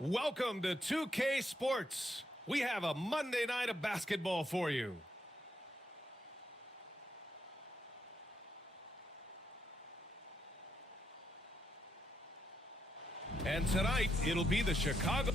Welcome to 2K Sports. We have a Monday night of basketball for you. And tonight, it'll be the Chicago...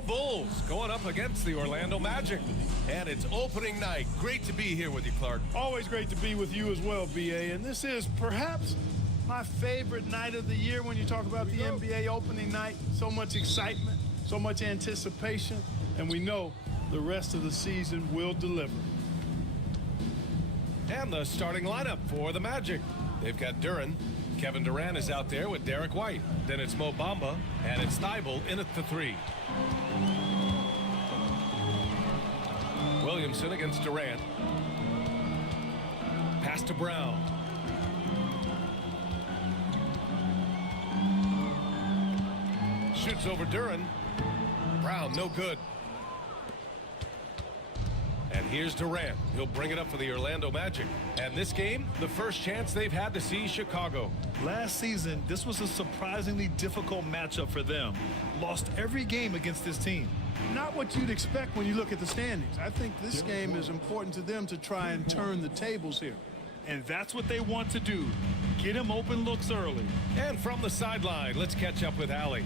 Bulls going up against the Orlando Magic. And it's opening night. Great to be here with you, Clark. Always great to be with you as well, B.A. And this is perhaps my favorite night of the year when you talk about the NBA opening night. So much excitement, so much anticipation, and we know the rest of the season will deliver. And the starting lineup for the Magic. They've got Duren. Kevin Durant is out there with Derek White. Then it's Mo Bamba, and it's Thybulle in at the 3. Williamson against Durant. Pass to Brown. Shoots over Duren. Brown, no good. And here's Durant. He'll bring it up for the Orlando Magic. And this game, the first chance they've had to see Chicago. Last season, this was a surprisingly difficult matchup for them. Lost every game against this team. Not what you'd expect when you look at the standings. I think this game is important to them to try and turn the tables here. And that's what they want to do. Get him open looks early. And from the sideline, let's catch up with Allie.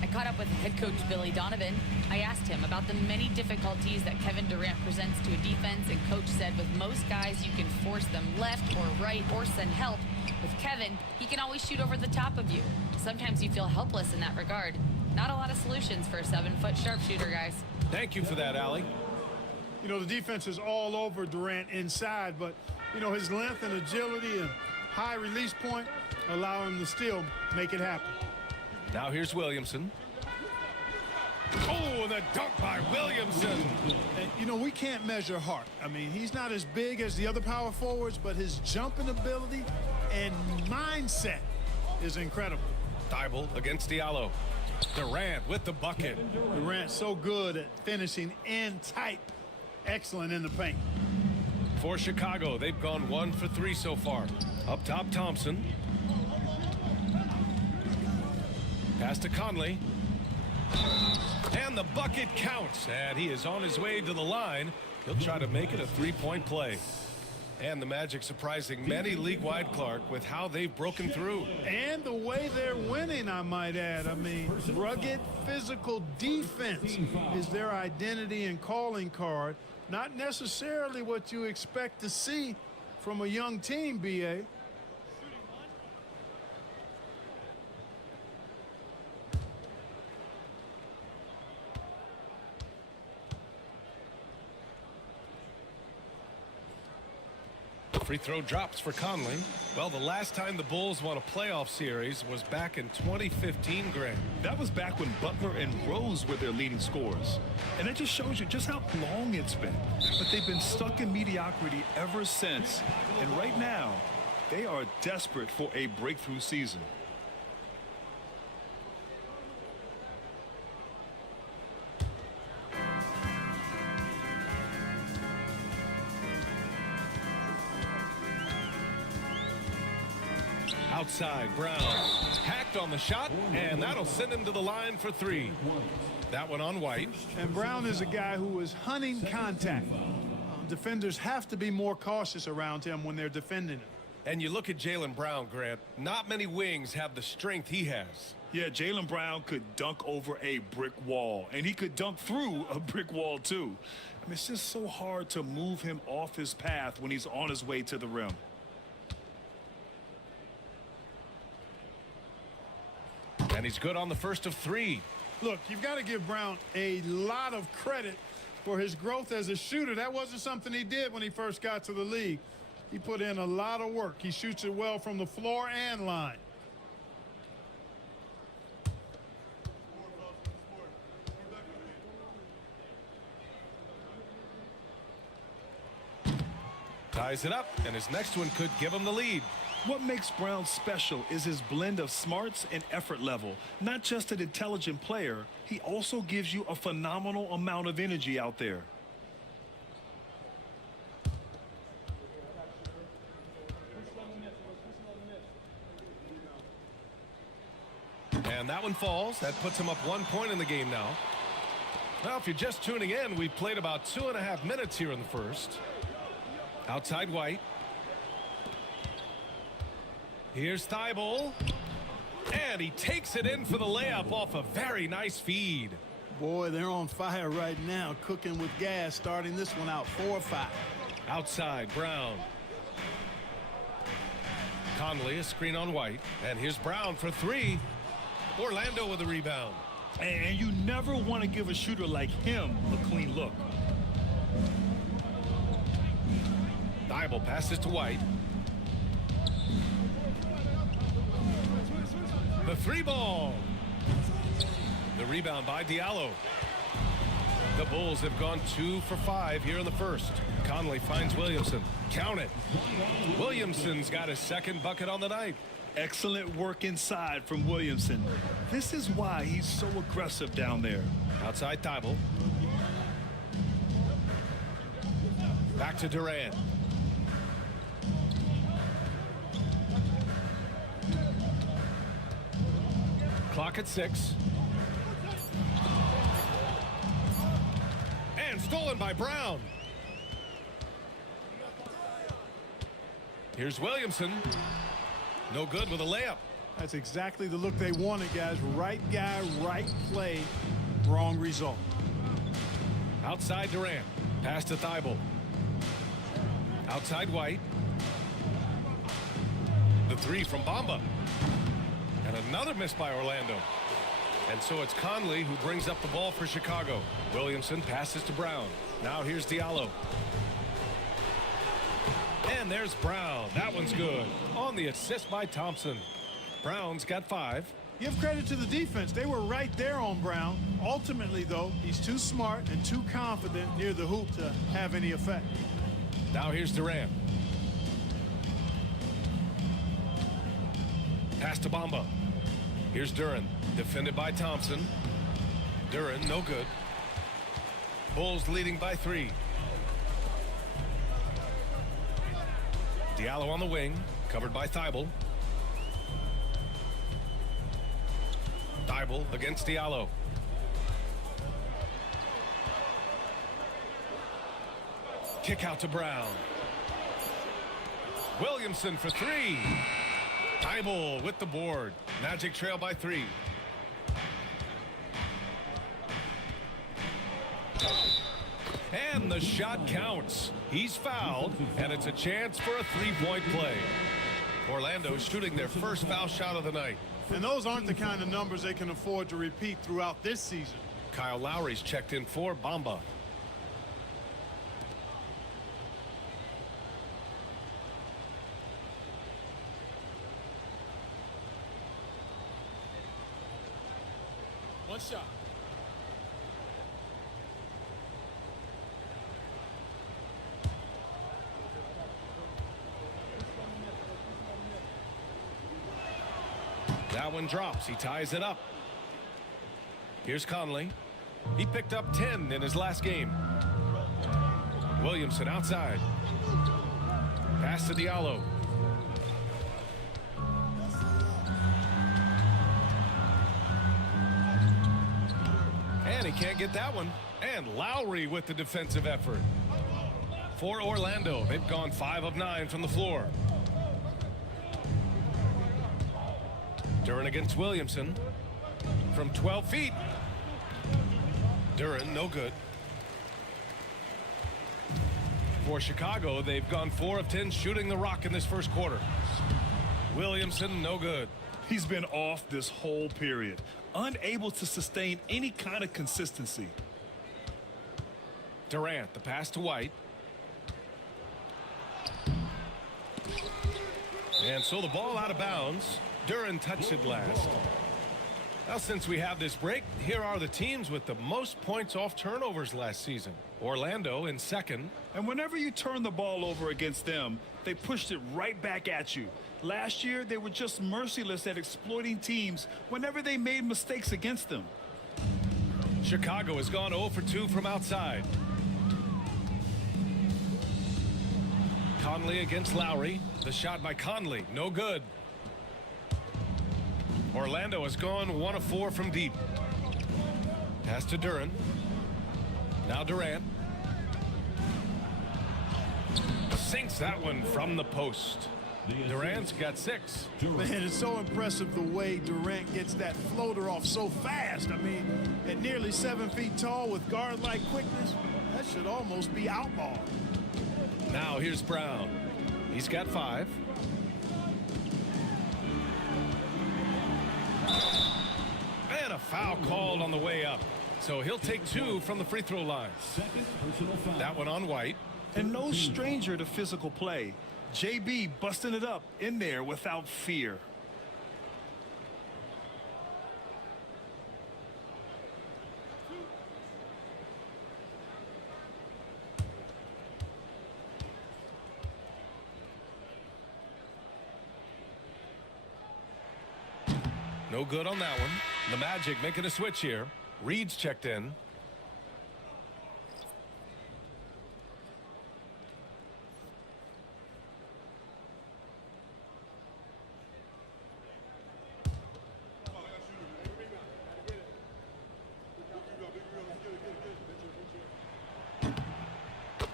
I caught up with head coach Billy Donovan. I asked him about the many difficulties that Kevin Durant presents to a defense, and coach said with most guys you can force them left or right or send help. With Kevin, he can always shoot over the top of you. Sometimes you feel helpless in that regard. Not a lot of solutions for a 7-foot sharpshooter, guys. Thank you for that, Allie. You know, the defense is all over Durant inside, but, you know, his length and agility and high release point allow him to still make it happen. Now here's Williamson. Oh, the dunk by Williamson. And, you know, we can't measure heart. I mean, he's not as big as the other power forwards, but his jumping ability and mindset is incredible. Thybulle against Diallo. Durant with the bucket. Durant so good at finishing in tight. Excellent in the paint. For Chicago, they've gone 1 for 3 so far. Up top, Thompson. Pass to Conley. And the bucket counts. And he is on his way to the line. He'll try to make it a 3-point play. And the Magic surprising many league-wide, Clark, with how they've broken through. And the way they're winning, I might add. I mean, rugged physical defense is their identity and calling card. Not necessarily what you expect to see from a young team, B.A. Free throw drops for Conley. Well, the last time the Bulls won a playoff series was back in 2015, Grant. That was back when Butler and Rose were their leading scorers. And it just shows you just how long it's been. But they've been stuck in mediocrity ever since. And right now, they are desperate for a breakthrough season. Outside, Brown hacked on the shot, and that'll send him to the line for 3. That one on White. And Brown is a guy who is hunting contact. Defenders have to be more cautious around him when they're defending him. And you look at Jaylen Brown, Grant. Not many wings have the strength he has. Yeah, Jaylen Brown could dunk over a brick wall, and he could dunk through a brick wall, too. I mean, it's just so hard to move him off his path when he's on his way to the rim. And he's good on the first of 3. Look, you've got to give Brown a lot of credit for his growth as a shooter. That wasn't something he did when he first got to the league. He put in a lot of work. He shoots it well from the floor and line. Ties it up, and his next one could give him the lead. What makes Brown special is his blend of smarts and effort level. Not just an intelligent player, he also gives you a phenomenal amount of energy out there. And that one falls. That puts him up 1 point in the game now. Well, if you're just tuning in, we've played about 2.5 minutes here in the first. Outside White. Here's Thybulle. And he takes it in for the layup off a very nice feed. Boy, they're on fire right now, cooking with gas, starting this one out 4-5. Outside, Brown. Conley, a screen on White. And here's Brown for three. Orlando with a rebound. And you never want to give a shooter like him a clean look. Thibault passes to White. The three ball. The rebound by Diallo. The Bulls have gone 2 for 5 here in the first. Conley finds Williamson. Count it. Williamson's got his second bucket on the night. Excellent work inside from Williamson. This is why he's so aggressive down there. Outside Thibault. Back to Durant. Clock at 6. And stolen by Brown. Here's Williamson. No good with a layup. That's exactly the look they wanted, guys. Right guy, right play, wrong result. Outside Durant. Pass to Thibault. Outside White. The three from Bamba. And another miss by Orlando. And so it's Conley who brings up the ball for Chicago. Williamson passes to Brown. Now here's Diallo. And there's Brown. That one's good. On the assist by Thompson. Brown's got 5. Give credit to the defense. They were right there on Brown. Ultimately, though, he's too smart and too confident near the hoop to have any effect. Now here's Durant. Pass to Bamba. Here's Duren. Defended by Thompson. Duren, no good. Bulls leading by 3. Diallo on the wing. Covered by Thibault. Thibault against Diallo. Kick out to Brown. Williamson for 3. Thibault with the board. Magic trail by 3. And the shot counts. He's fouled, and it's a chance for a 3-point play. Orlando shooting their first foul shot of the night. And those aren't the kind of numbers they can afford to repeat throughout this season. Kyle Lowry's checked in for Bamba. One shot. That one drops. He ties it up. Here's Conley. He picked up 10 in his last game. Williamson outside. Pass to Diallo. And he can't get that one. And Lowry with the defensive effort. For Orlando, they've gone 5 of 9 from the floor. Duren against Williamson from 12 feet. Duren, no good. For Chicago, they've gone 4 of 10 shooting the rock in this first quarter. Williamson, no good. He's been off this whole period, unable to sustain any kind of consistency. Durant, the pass to White. And so the ball out of bounds. Duren touched it last. Now, since we have this break, here are the teams with the most points off turnovers last season. Orlando in second. And whenever you turn the ball over against them, they pushed it right back at you. Last year, they were just merciless at exploiting teams whenever they made mistakes against them. Chicago has gone 0 for 2 from outside. Conley against Lowry. The shot by Conley, no good. Orlando has gone 1 of 4 from deep. Pass to Duren. Now Durant. Sinks that one from the post. Durant's got 6. Man, it's so impressive the way Durant gets that floater off so fast. I mean, at nearly 7 feet tall with guard-like quickness, that should almost be outlaw. Now here's Brown. He's got 5. And a foul called on the way up. So he'll take 2 from the free throw line. That one on White. And no stranger to physical play. JB busting it up in there without fear. No good on that one. The Magic making a switch here. Reed's checked in.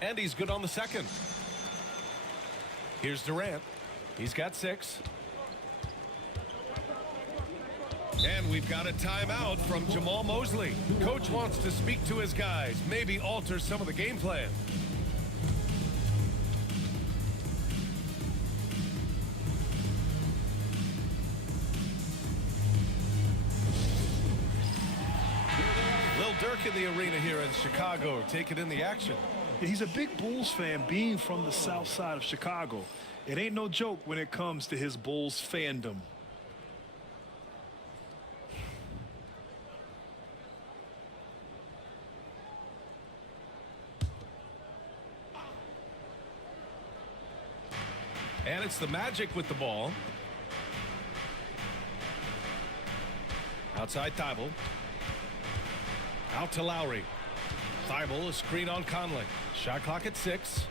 And he's good on the second. Here's Durant. He's got 6. And we've got a timeout from Jamal Mosley. Coach wants to speak to his guys, maybe alter some of the game plan. Lil Durk in the arena here in Chicago, taking in the action. He's a big Bulls fan, being from the south side of Chicago. It ain't no joke when it comes to his Bulls fandom. And it's the Magic with the ball. Outside Thibault. Out to Lowry. Thibault, a screen on Conley. Shot clock at 6.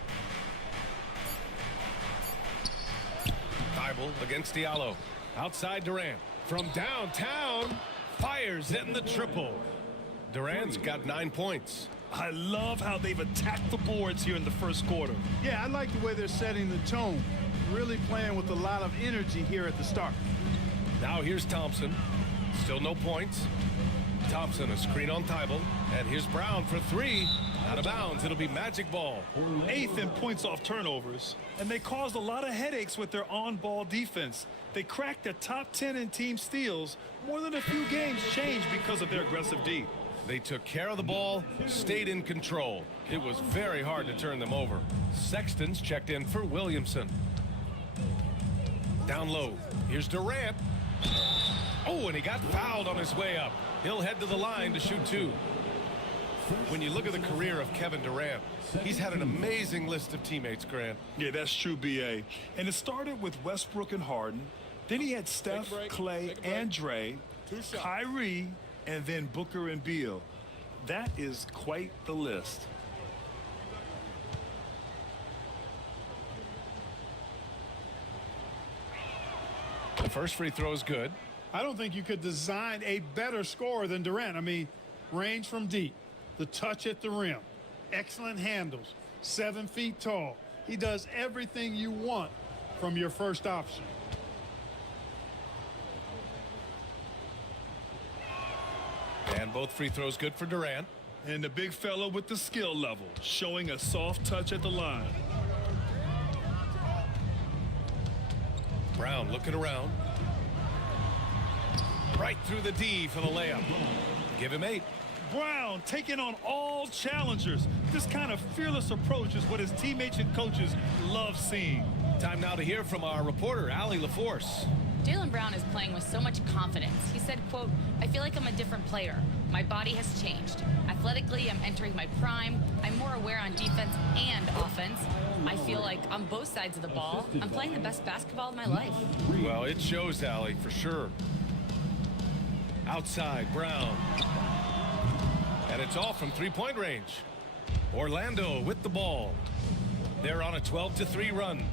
Thibault against Diallo. Outside Durant. From downtown. Fires in the triple. Durant's got 9 points. I love how they've attacked the boards here in the first quarter. Yeah, I like the way they're setting the tone. Really playing with a lot of energy here at the start. Now here's Thompson. Still no points. Thompson, a screen on Thibault. And here's Brown for 3. Out of bounds. It'll be Magic ball. 8th in points off turnovers. And they caused a lot of headaches with their on-ball defense. They cracked the top 10 in team steals. More than a few games changed because of their aggressive D. They took care of the ball, stayed in control. It was very hard to turn them over. Sexton's checked in for Williamson. Down low. Here's Durant. Oh, and he got fouled on his way up. He'll head to the line to shoot 2. When you look at the career of Kevin Durant, he's had an amazing list of teammates, Grant. Yeah, that's true, B.A. And it started with Westbrook and Harden. Then he had Steph, Clay, and Dre, Kyrie, and then Booker and Beal. That is quite the list. The first free throw is good. I don't think you could design a better scorer than Durant. I mean, range from deep, the touch at the rim, excellent handles, 7 feet tall. He does everything you want from your first option. And both free throws good for Durant. And the big fella with the skill level, showing a soft touch at the line. Brown looking around. Right through the D for the layup. Give him 8. Brown taking on all challengers. This kind of fearless approach is what his teammates and coaches love seeing. Time now to hear from our reporter, Allie LaForce. Jaylen Brown is playing with so much confidence. He said, quote, "I feel like I'm a different player. My body has changed. Athletically, I'm entering my prime. I'm more aware on defense and offense. I feel like on both sides of the ball, I'm playing the best basketball of my life." Well, it shows, Allie, for sure. Outside, Brown. And it's all from three-point range. Orlando with the ball. They're on a 12-3 run.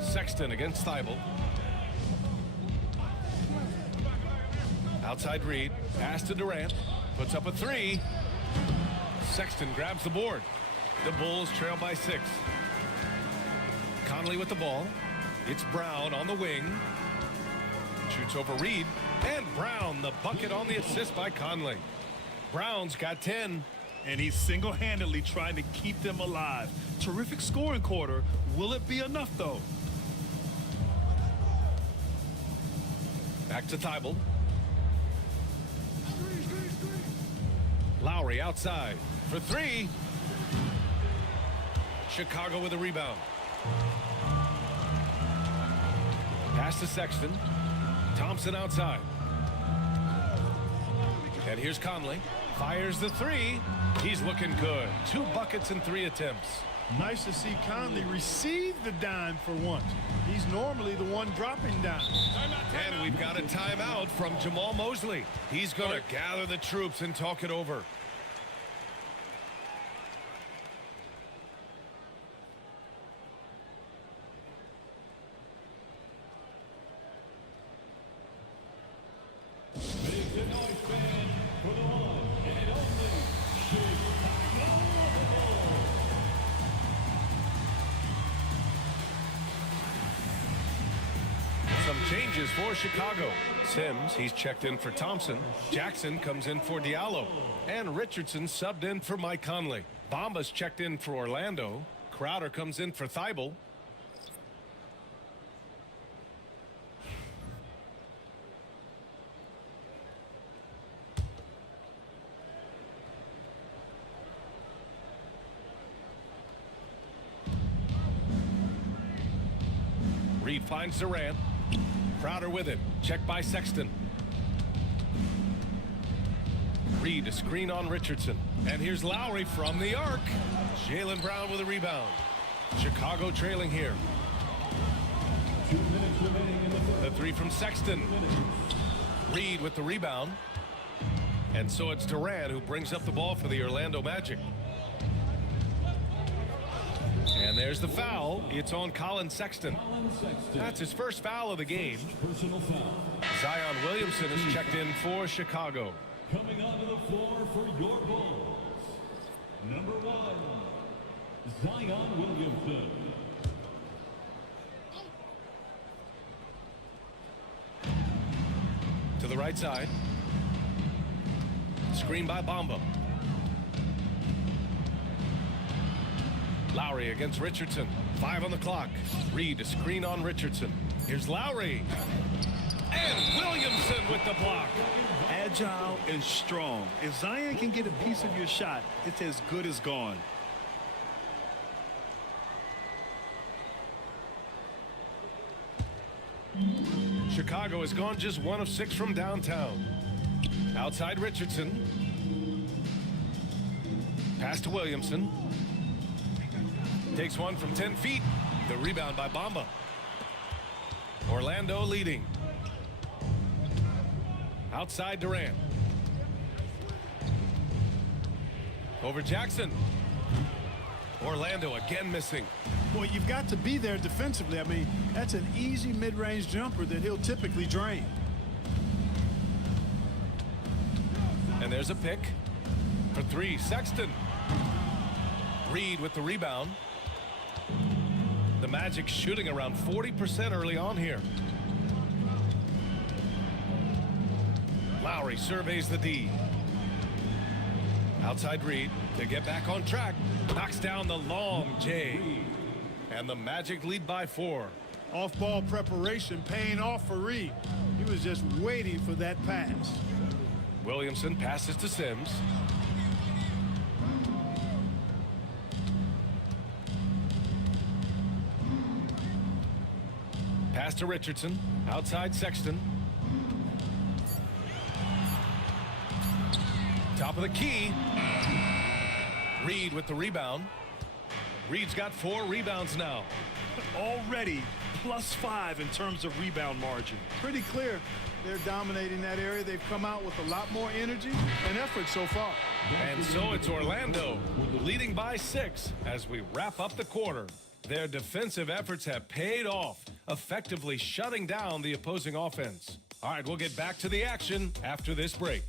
Sexton against Thibault. Outside Reed. Pass to Durant. Puts up a 3. Sexton grabs the board. The Bulls trail by 6. Conley with the ball. It's Brown on the wing. Shoots over Reed. And Brown, the bucket on the assist by Conley. Brown's got 10. And he's single-handedly trying to keep them alive. Terrific scoring quarter. Will it be enough, though? Back to Thibault. Lowry outside for three. Chicago with a rebound. Pass to Sexton. Thompson outside. And here's Conley. Fires the three. He's looking good. 2 buckets in 3 attempts. Nice to see Conley receive the dime for once. He's normally the one dropping dimes. And we've got a timeout from Jamal Mosley. He's going to gather the troops and talk it over. Some changes for Chicago. Sims, he's checked in for Thompson. Jackson comes in for Diallo. And Richardson subbed in for Mike Conley. Bamba's checked in for Orlando. Crowder comes in for Thibault. Reed finds Durant. Crowder with it. Checked by Sexton. Reed a screen on Richardson. And here's Lowry from the arc. Jaylen Brown with a rebound. Chicago trailing here. 2 minutes remaining in the third. The three from Sexton. Reed with the rebound. And so it's Durant who brings up the ball for the Orlando Magic. And there's the foul. It's on Colin Sexton. That's his first foul of the game. Personal foul. Zion Williamson is checked in for Chicago. Coming onto the floor for your Bulls. Number 1, Zion Williamson. To the right side. Screen by Bamba. Lowry against Richardson. 5 on the clock. Reed a screen on Richardson. Here's Lowry. And Williamson with the block. Agile and strong. If Zion can get a piece of your shot, it's as good as gone. Chicago has gone just 1 of 6 from downtown. Outside Richardson. Pass to Williamson. Takes one from 10 feet. The rebound by Bamba. Orlando leading. Outside Durant. Over Jackson. Orlando again missing. Boy, you've got to be there defensively. I mean, that's an easy mid-range jumper that he'll typically drain. And there's a pick for 3. Sexton. Reed with the rebound. The Magic shooting around 40% early on here. Lowry surveys the D. Outside Reed to get back on track. Knocks down the long J. And the Magic lead by 4. Off-ball preparation paying off for Reed. He was just waiting for that pass. Williamson passes to Sims. Pass to Richardson. Outside Sexton. Top of the key. Reed with the rebound. Reed's got 4 rebounds now. Already +5 in terms of rebound margin. Pretty clear they're dominating that area. They've come out with a lot more energy and effort so far. And so it's Orlando leading by 6 as we wrap up the quarter. Their defensive efforts have paid off, effectively shutting down the opposing offense. All right, we'll get back to the action after this break.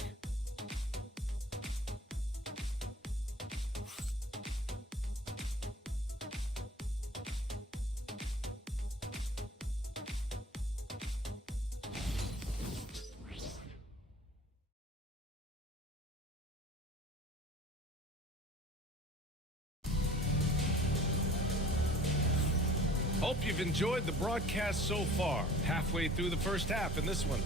Hope you've enjoyed the broadcast so far. Halfway through the first half in this one.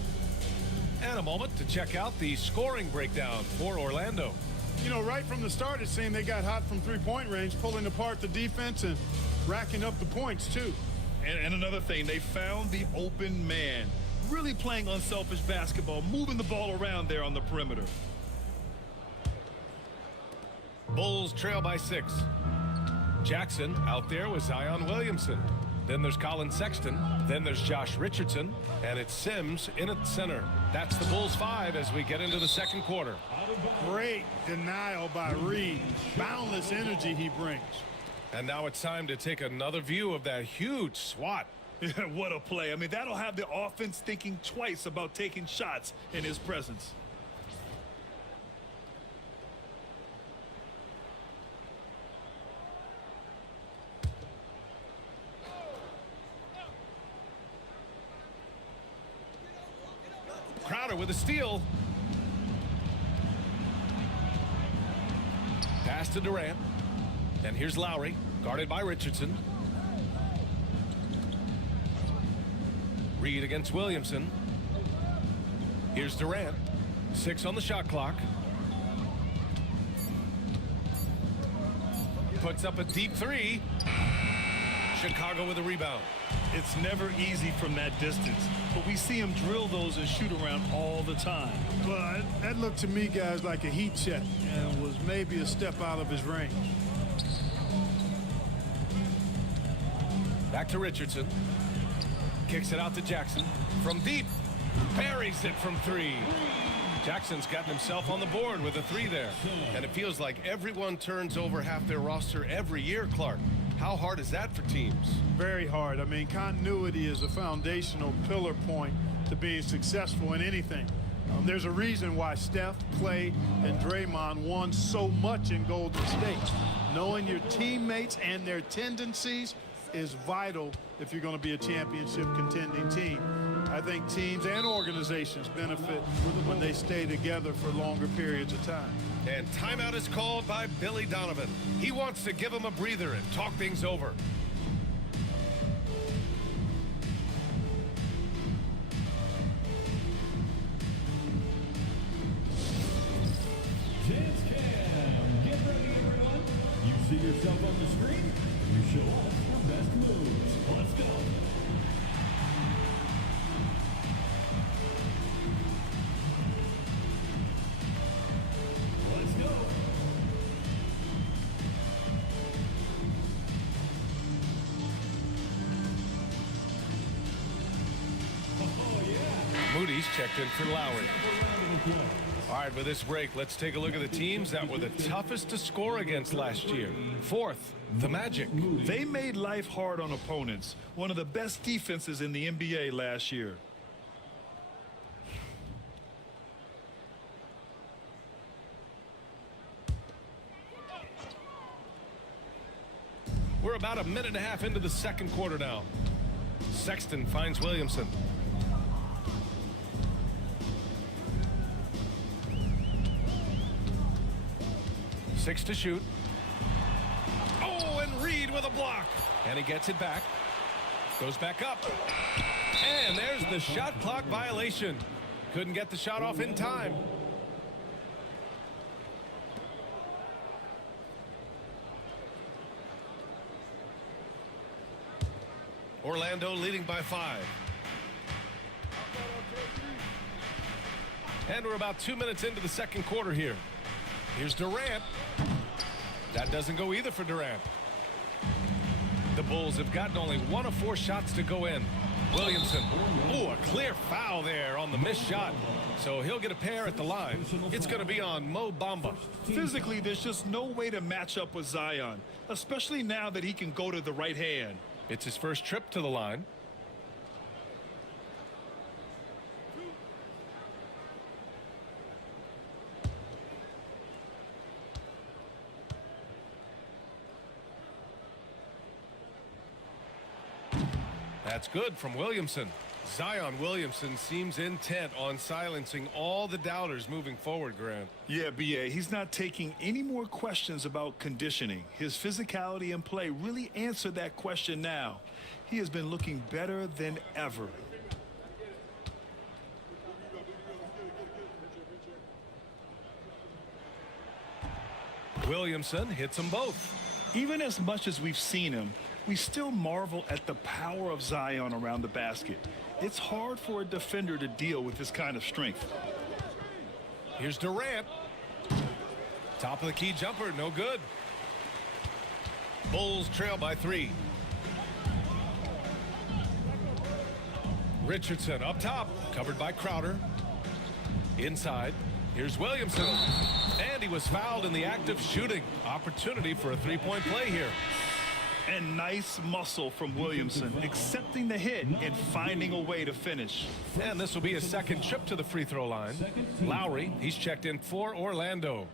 And a moment to check out the scoring breakdown for Orlando. You know, right from the start, it seemed they got hot from three-point range, pulling apart the defense and racking up the points, too. And another thing, they found the open man. Really playing unselfish basketball, moving the ball around there on the perimeter. Bulls trail by 6. Jackson out there with Zion Williamson. Then there's Colin Sexton. Then there's Josh Richardson. And it's Sims in at center. That's the Bulls 5 as we get into the second quarter. Great denial by Reed. Boundless energy he brings. And now it's time to take another view of that huge swat. Yeah, what a play. I mean, that'll have the offense thinking twice about taking shots in his presence. Crowder with a steal. Pass to Durant. And here's Lowry, guarded by Richardson. Reed against Williamson. Here's Durant. 6 on the shot clock. Puts up a deep 3. Chicago with a rebound. It's never easy from that distance, but we see him drill those and shoot around all the time. But that looked to me, guys, like a heat check and was maybe a step out of his range. Back to Richardson. Kicks it out to Jackson. From deep. Buries it from 3. Jackson's gotten himself on the board with a 3 there. And it feels like everyone turns over half their roster every year, Clark. How hard is that for teams? Very hard. I mean, continuity is a foundational pillar point to being successful in anything. There's a reason why Steph, Clay, and Draymond won so much in Golden State. Knowing your teammates and their tendencies is vital if you're going to be a championship contending team. I think teams and organizations benefit when they stay together for longer periods of time. And timeout is called by Billy Donovan. He wants to give him a breather and talk things over. Chance Cam. Get ready, everyone. You see yourself on the screen. You show off your best moves. Let's go. Let's go. Oh, yeah. Moody's checked in for Lowry. All right, with this break, let's take a look at the teams that were the toughest to score against last year. 4th, the Magic. They made life hard on opponents. One of the best defenses in the NBA last year. We're about a minute and a half into the second quarter now. Sexton finds Williamson. Six to shoot. Oh, and Reed with a block. And he gets it back. Goes back up. And there's the shot clock violation. Couldn't get the shot off in time. Orlando leading by 5. And we're about 2 minutes into the second quarter here. Here's Durant. That doesn't go either for Durant. The Bulls have gotten only 1 of 4 shots to go in. Williamson. Oh, a clear foul there on the missed shot. So he'll get a pair at the line. It's going to be on Mo Bamba. Physically, there's just no way to match up with Zion, especially now that he can go to the right hand. It's his first trip to the line. That's good from Williamson. Zion Williamson seems intent on silencing all the doubters moving forward, Grant. Yeah, B.A., he's not taking any more questions about conditioning. His physicality and play really answer that question now. He has been looking better than ever. Williamson hits them both. Even as much as we've seen him, we still marvel at the power of Zion around the basket. It's hard for a defender to deal with this kind of strength. Here's Durant. Top of the key jumper, no good. Bulls trail by 3. Richardson up top, covered by Crowder. Inside, here's Williamson. And he was fouled in the act of shooting. Opportunity for a three-point play here. And nice muscle from Williamson, accepting the hit and finding a way to finish. And this will be his second trip to the free throw line. Lowry, he's checked in for Orlando.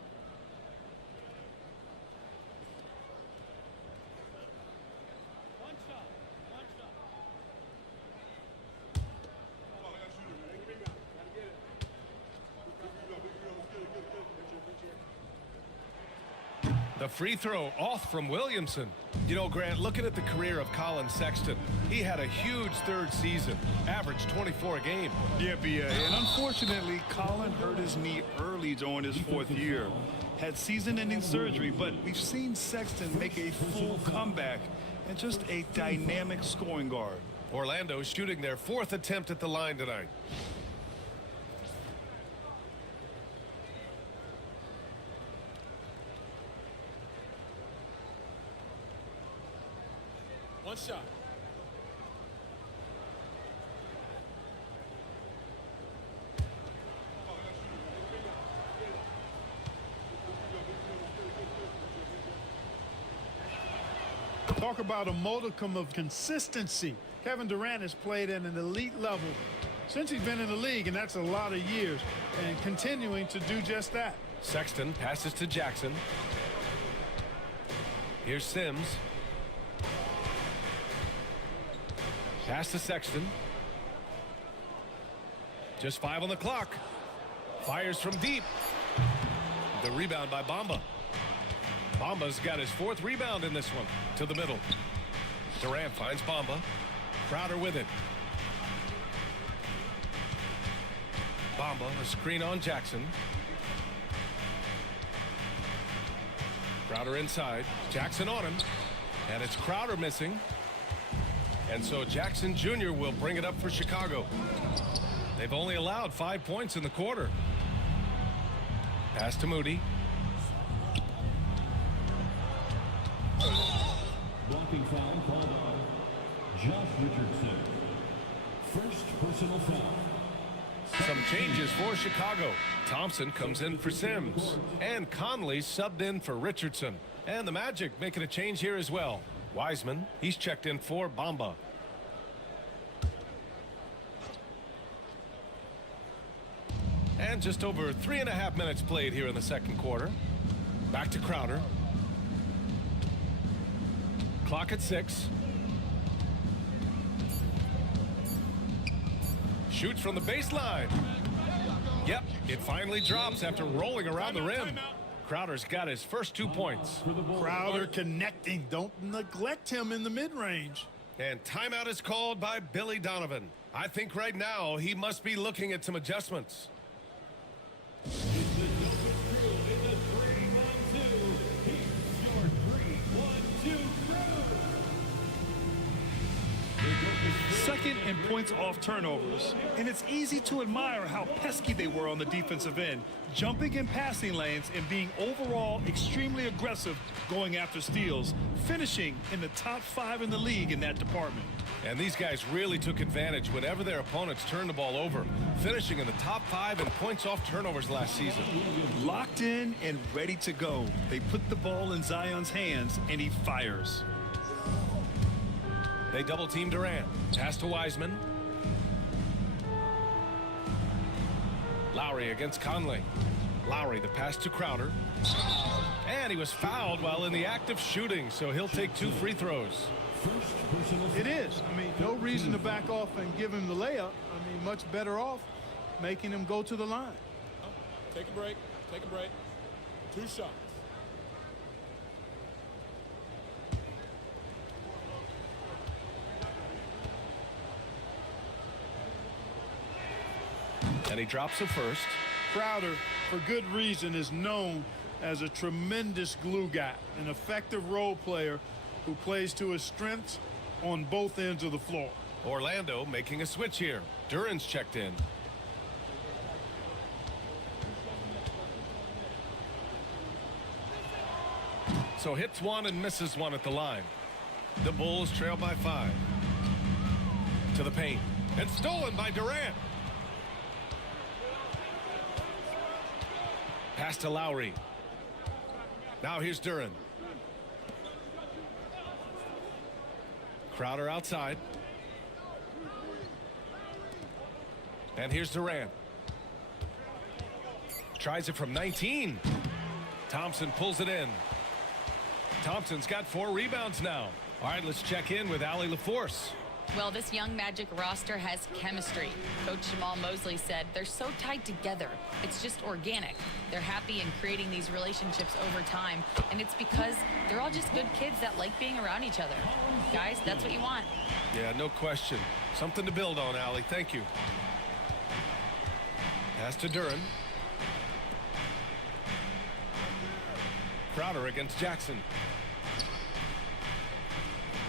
The free throw off from Williamson. You know, Grant, looking at the career of Colin Sexton, he had a huge third season, averaged 24 a game. Yeah, B.A. And unfortunately, Colin hurt his knee early during his 4th year. Had season-ending surgery, but we've seen Sexton make a full comeback and just a dynamic scoring guard. Orlando shooting their 4th attempt at the line tonight. One shot. Talk about a modicum of consistency. Kevin Durant has played at an elite level since he's been in the league, and that's a lot of years, and continuing to do just that. Sexton passes to Jackson. Here's Sims. Pass to Sexton. Just 5 on the clock. Fires from deep. The rebound by Bamba. Bamba's got his 4th rebound in this one. To the middle. Durant finds Bamba. Crowder with it. Bamba, a screen on Jackson. Crowder inside. Jackson on him. And it's Crowder missing. And so Jackson Jr. will bring it up for Chicago. They've only allowed 5 points in the quarter. Pass to Moody. Blocking foul called on Josh Richardson. First personal foul. Some changes for Chicago. Thompson comes in for Sims. And Conley subbed in for Richardson. And the Magic making a change here as well. Wiseman, he's checked in for Bamba. And just over 3.5 minutes played here in the second quarter. Back to Crowder. Clock at 6. Shoots from the baseline. Yep, it finally drops after rolling around the rim. Crowder's got his first 2 points. Crowder connecting. Don't neglect him in the mid-range. And timeout is called by Billy Donovan. I think right now he must be looking at some adjustments. Second in points off turnovers, and it's easy to admire how pesky they were on the defensive end, jumping in passing lanes and being overall extremely aggressive going after steals, finishing in the top 5 in the league in that department. And these guys really took advantage whenever their opponents turned the ball over, finishing in the top 5 in points off turnovers last season. Locked in and ready to go. They put the ball in Zion's hands, and he fires. They double team Durant. Pass to Wiseman. Lowry against Conley. Lowry, the pass to Crowder. And he was fouled while in the act of shooting, so he'll take 2 free throws. It is. I mean, no reason to back off and give him the layup. I mean, much better off making him go to the line. Take a break. Take a break. 2 shots. And he drops the first. Crowder, for good reason, is known as a tremendous glue guy, an effective role player who plays to his strengths on both ends of the floor. Orlando making a switch here. Duran's checked in. So hits one and misses one at the line. The Bulls trail by 5. To the paint. And stolen by Durant. Pass to Lowry. Now here's Duran. Crowder outside. And here's Durant. Tries it from 19. Thompson pulls it in. Thompson's got 4 rebounds now. All right, let's check in with Allie LaForce. Well, this young Magic roster has chemistry. Coach Jamal Mosley said they're so tied together. It's just organic. They're happy in creating these relationships over time, and it's because they're all just good kids that like being around each other. Guys, that's what you want. Yeah, no question. Something to build on, Allie. Thank you. Pass to Duran. Crowder against Jackson.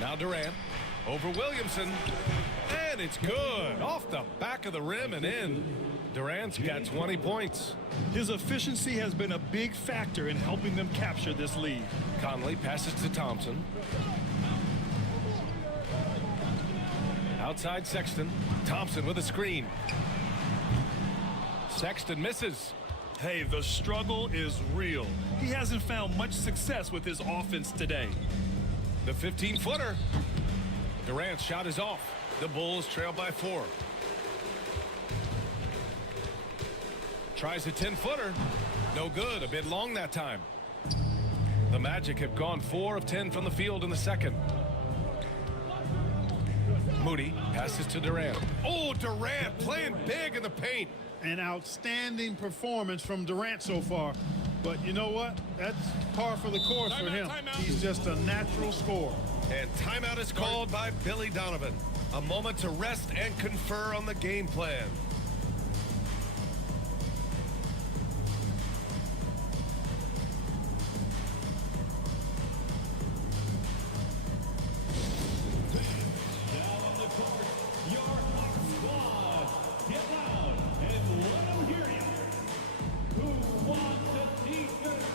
Now Durant. Over Williamson. And it's good. Off the back of the rim and in. Durant's got 20 points. His efficiency has been a big factor in helping them capture this lead. Conley passes to Thompson. Outside Sexton. Thompson with a screen. Sexton misses. Hey, the struggle is real. He hasn't found much success with his offense today. The 15-footer. Durant's shot is off. The Bulls trail by 4. Tries a 10-footer. No good. A bit long that time. The Magic have gone 4 of 10 from the field in the second. Moody passes to Durant. Oh, Durant playing big in the paint. An outstanding performance from Durant so far. But you know what? That's par for the course for him. He's just a natural scorer. And timeout is called by Billy Donovan. A moment to rest and confer on the game plan. Now on the court, your Hawk squad. Get loud and let them hear you. Who wants to see this?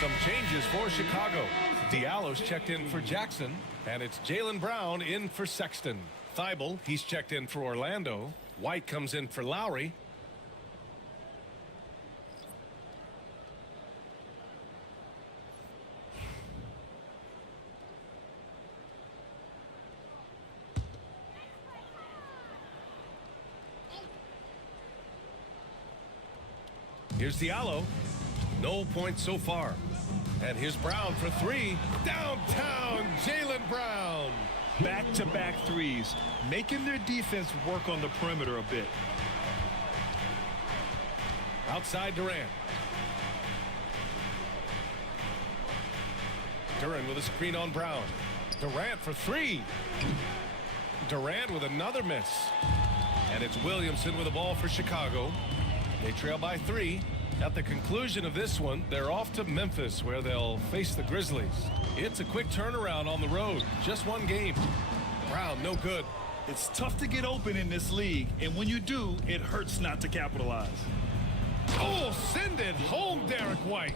Some changes for Chicago. Diallo's checked in for Jackson, and it's Jaylen Brown in for Sexton. Thibault, he's checked in for Orlando. White comes in for Lowry. Here's Diallo. No points so far. And here's Brown for 3. Downtown, Jaylen Brown. Back-to-back threes, making their defense work on the perimeter a bit. Outside Durant. Duran with a screen on Brown. Durant for 3. Durant with another miss. And it's Williamson with the ball for Chicago. They trail by 3. At the conclusion of this one, they're off to Memphis, where they'll face the Grizzlies. It's a quick turnaround on the road. Just one game. Brown, no good. It's tough to get open in this league, and when you do, it hurts not to capitalize. Oh, send it home, Derek White.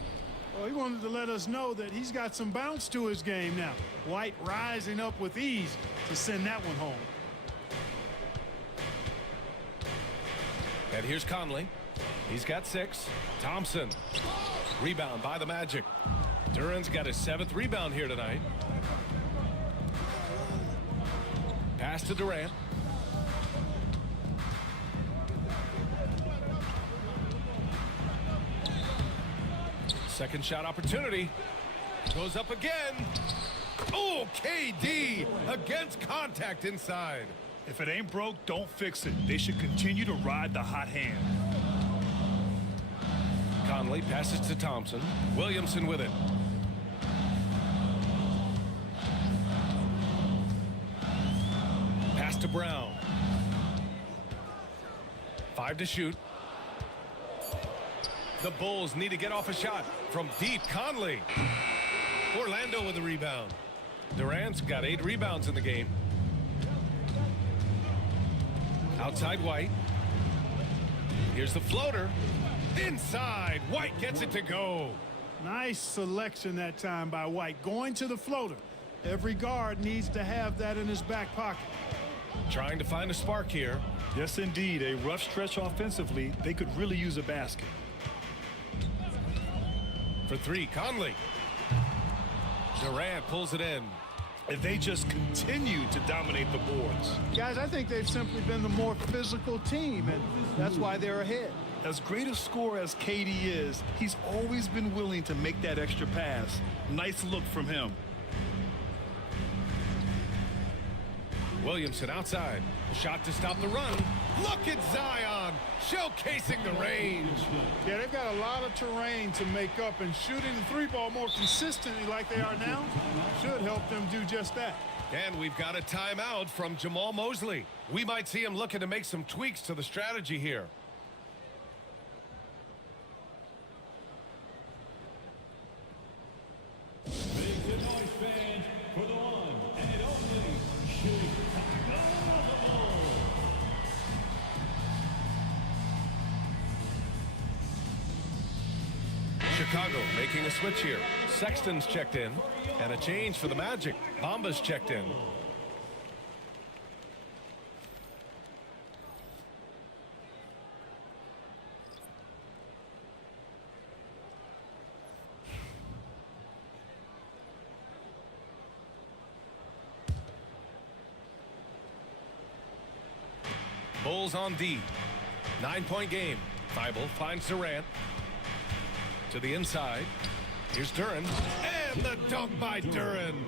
Well, he wanted to let us know that he's got some bounce to his game now. White rising up with ease to send that one home. And here's Conley. He's got 6. Thompson. Rebound by the Magic. Duran's got his 7th rebound here tonight. Pass to Durant. Second shot opportunity. Goes up again. Oh, KD against contact inside. If it ain't broke, don't fix it. They should continue to ride the hot hand. Conley passes to Thompson. Williamson with it. Pass to Brown. 5 to shoot. The Bulls need to get off a shot from deep. Conley. Orlando with the rebound. Durant's got 8 rebounds in the game. Outside White. Here's the floater. Inside. White gets it to go. Nice selection that time by White, going to the floater. Every guard needs to have that in his back pocket. Trying to find a spark here. Yes, indeed. A rough stretch offensively. They could really use a basket. For 3, Conley. Durant pulls it in. And they just continue to dominate the boards. Guys, I think they've simply been the more physical team, and that's why they're ahead. As great a scorer as KD is, he's always been willing to make that extra pass. Nice look from him. Williamson outside. Shot to stop the run. Look at Zion showcasing the range. Yeah, they've got a lot of terrain to make up, and shooting the 3-ball more consistently like they are now should help them do just that. And we've got a timeout from Jamal Mosley. We might see him looking to make some tweaks to the strategy here. Make some noise, fans, for the one and only Chicago Bulls. Chicago making a switch here. Sexton's checked in. And a change for the Magic. Bamba's checked in. Bulls on D. 9-point game. Thibault finds Durant. To the inside. Here's Duran. And the dunk by Duran.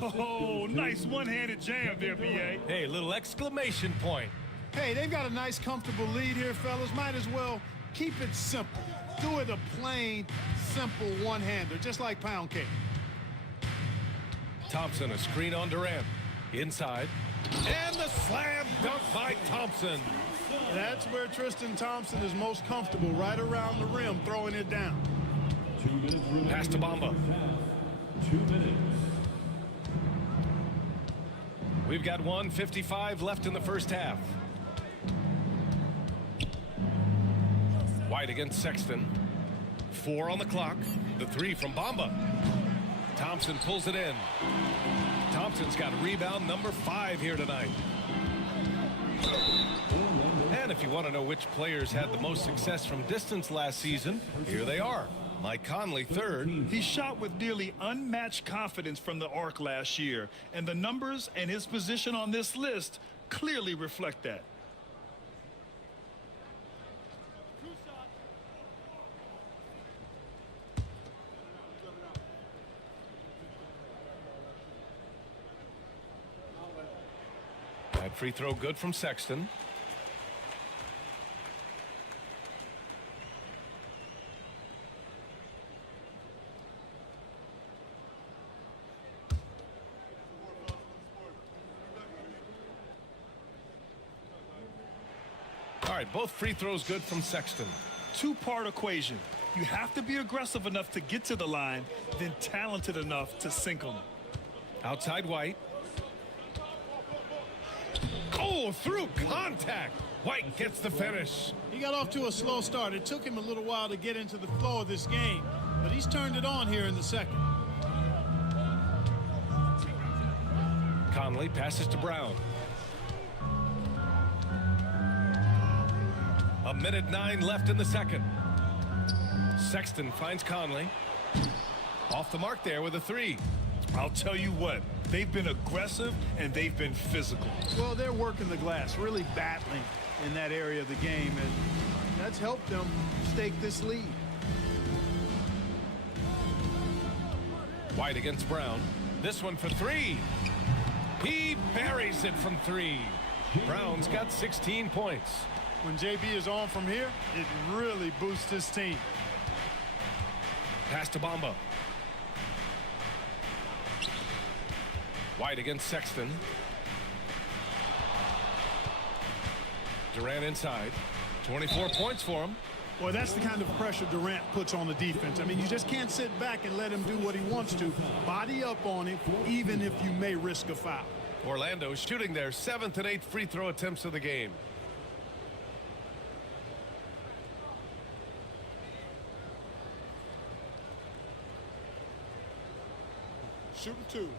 Oh, nice one-handed jam there, B.A. Hey, little exclamation point. Hey, they've got a nice, comfortable lead here, fellas. Might as well keep it simple. Do it a plain, simple one-hander, just like pound cake. Thompson, a screen on Durant. Inside. And the slam dunk by Thompson. That's where Tristan Thompson is most comfortable, right around the rim, throwing it down. 2 minutes remaining. Pass to Bamba. 2 minutes. We've got 1:55 left in the first half. White against Sexton. 4 on the clock. The 3 from Bamba. Thompson pulls it in. Thompson's got rebound number 5 here tonight. And if you want to know which players had the most success from distance last season, here they are. Mike Conley, 3rd. He shot with nearly unmatched confidence from the arc last year, and the numbers and his position on this list clearly reflect that. That free throw good from Sexton. All right, both free throws good from Sexton. Two-part equation. You have to be aggressive enough to get to the line, then talented enough to sink them. Outside White. Oh, through contact. White gets the finish. He got off to a slow start. It took him a little while to get into the flow of this game, but he's turned it on here in the second. Conley passes to Brown. 1:09 left in the second. Sexton finds Conley. Off the mark there with a three. I'll tell you what, they've been aggressive and they've been physical. Well, they're working the glass, really battling in that area of the game, and that's helped them stake this lead. White against Brown. This one for three. He buries it from three. Brown's got 16 points. When JB is on from here, it really boosts his team. Pass to Bamba. White against Sexton. Durant inside. 24 points for him. Well, that's the kind of pressure Durant puts on the defense. I mean, you just can't sit back and let him do what he wants to. Body up on him, even if you may risk a foul. Orlando shooting their 7th and 8th free throw attempts of the game. Shooting two.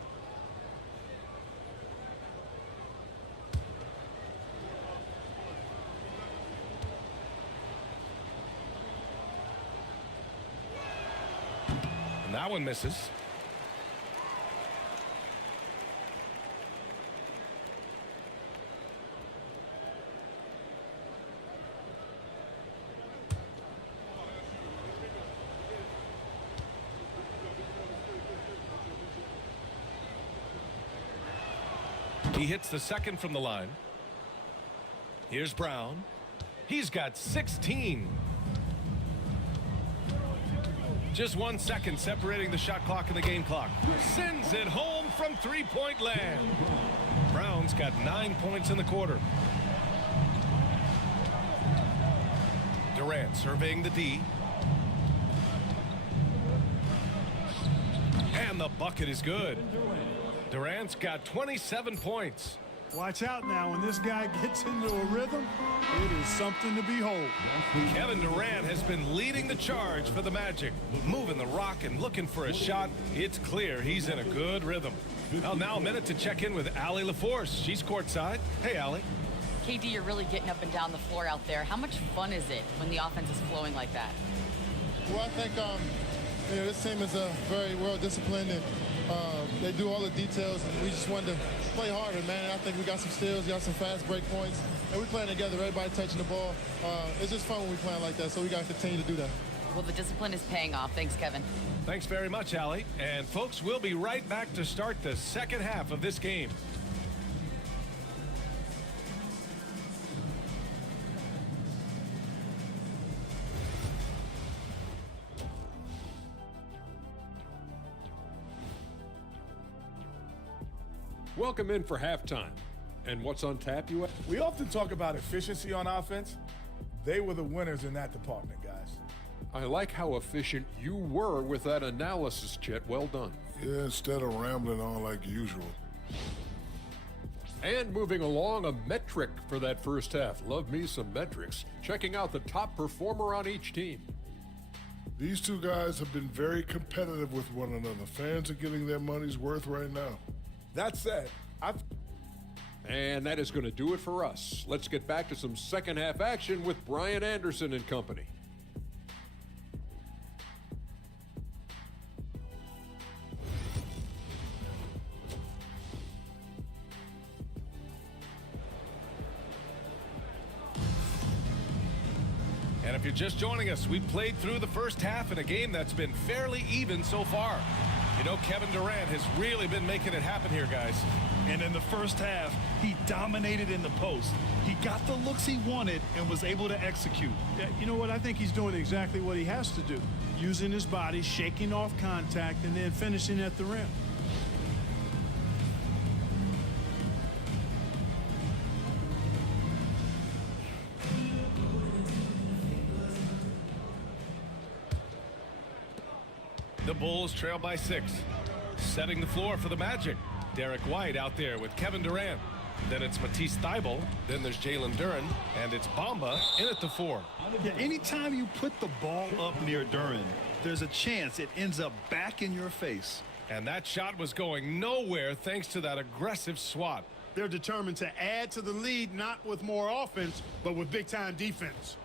And that one misses. He hits the second from the line. Here's Brown. He's got 16. Just 1 second separating the shot clock and the game clock. Sends it home from three-point land. Brown's got 9 points in the quarter. Durant surveying the D. And the bucket is good. Durant's got 27 points. Watch out now. When this guy gets into a rhythm, it is something to behold. Kevin Durant has been leading the charge for the Magic. Moving the rock and looking for a shot. It's clear he's in a good rhythm. Well, now a minute to check in with Allie LaForce. She's courtside. Hey, Allie. KD, you're really getting up and down the floor out there. How much fun is it when the offense is flowing like that? Well, I think this team is very well disciplined, and they do all the details, and we just wanted to play harder, man. And I think we got some steals, got some fast break points, and we're playing together, everybody touching the ball. It's just fun when we playing like that, so we got to continue to do that. Well, the discipline is paying off. Thanks, Kevin. Thanks very much, Allie. And folks, we'll be right back to start the second half of this game. Welcome in for halftime. And what's on tap, you ask? We often talk about efficiency on offense. They were the winners in that department, guys. I like how efficient you were with that analysis, Chet. Well done. Yeah, instead of rambling on like usual. And moving along, a metric for that first half. Love me some metrics. Checking out the top performer on each team. These two guys have been very competitive with one another. Fans are getting their money's worth right now. That said, And that is going to do it for us. Let's get back to some second half action with Brian Anderson and company. And if you're just joining us, we played through the first half in a game that's been fairly even so far. You know, Kevin Durant has really been making it happen here, guys. And in the first half, he dominated in the post. He got the looks he wanted and was able to execute. Yeah, you know what? I think he's doing exactly what he has to do. Using his body, shaking off contact, and then finishing at the rim. The Bulls trail by 6. Setting the floor for the Magic. Derek White out there with Kevin Durant. Then it's Matisse Thybulle. Then there's Jalen Duren. And it's Bamba in at the 4. Yeah, anytime you put the ball up near Duren, there's a chance it ends up back in your face. And that shot was going nowhere thanks to that aggressive swat. They're determined to add to the lead, not with more offense, but with big-time defense.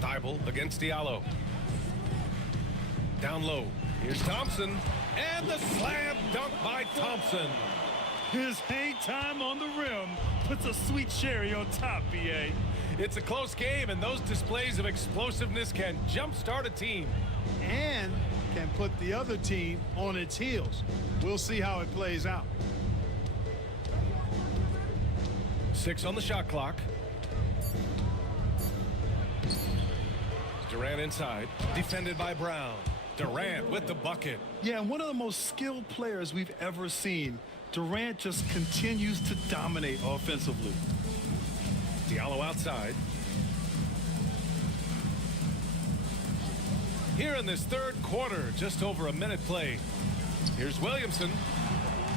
Thybulle against Diallo. Down low. Here's Thompson. And the slam dunk by Thompson. His hang time on the rim puts a sweet cherry on top, B.A. It's a close game, and those displays of explosiveness can jumpstart a team. And can put the other team on its heels. We'll see how it plays out. 6 on the shot clock. Durant inside, defended by Brown. Durant with the bucket. Yeah, one of the most skilled players we've ever seen. Durant just continues to dominate offensively. Diallo outside. Here in this third quarter, just over a minute played. Here's Williamson.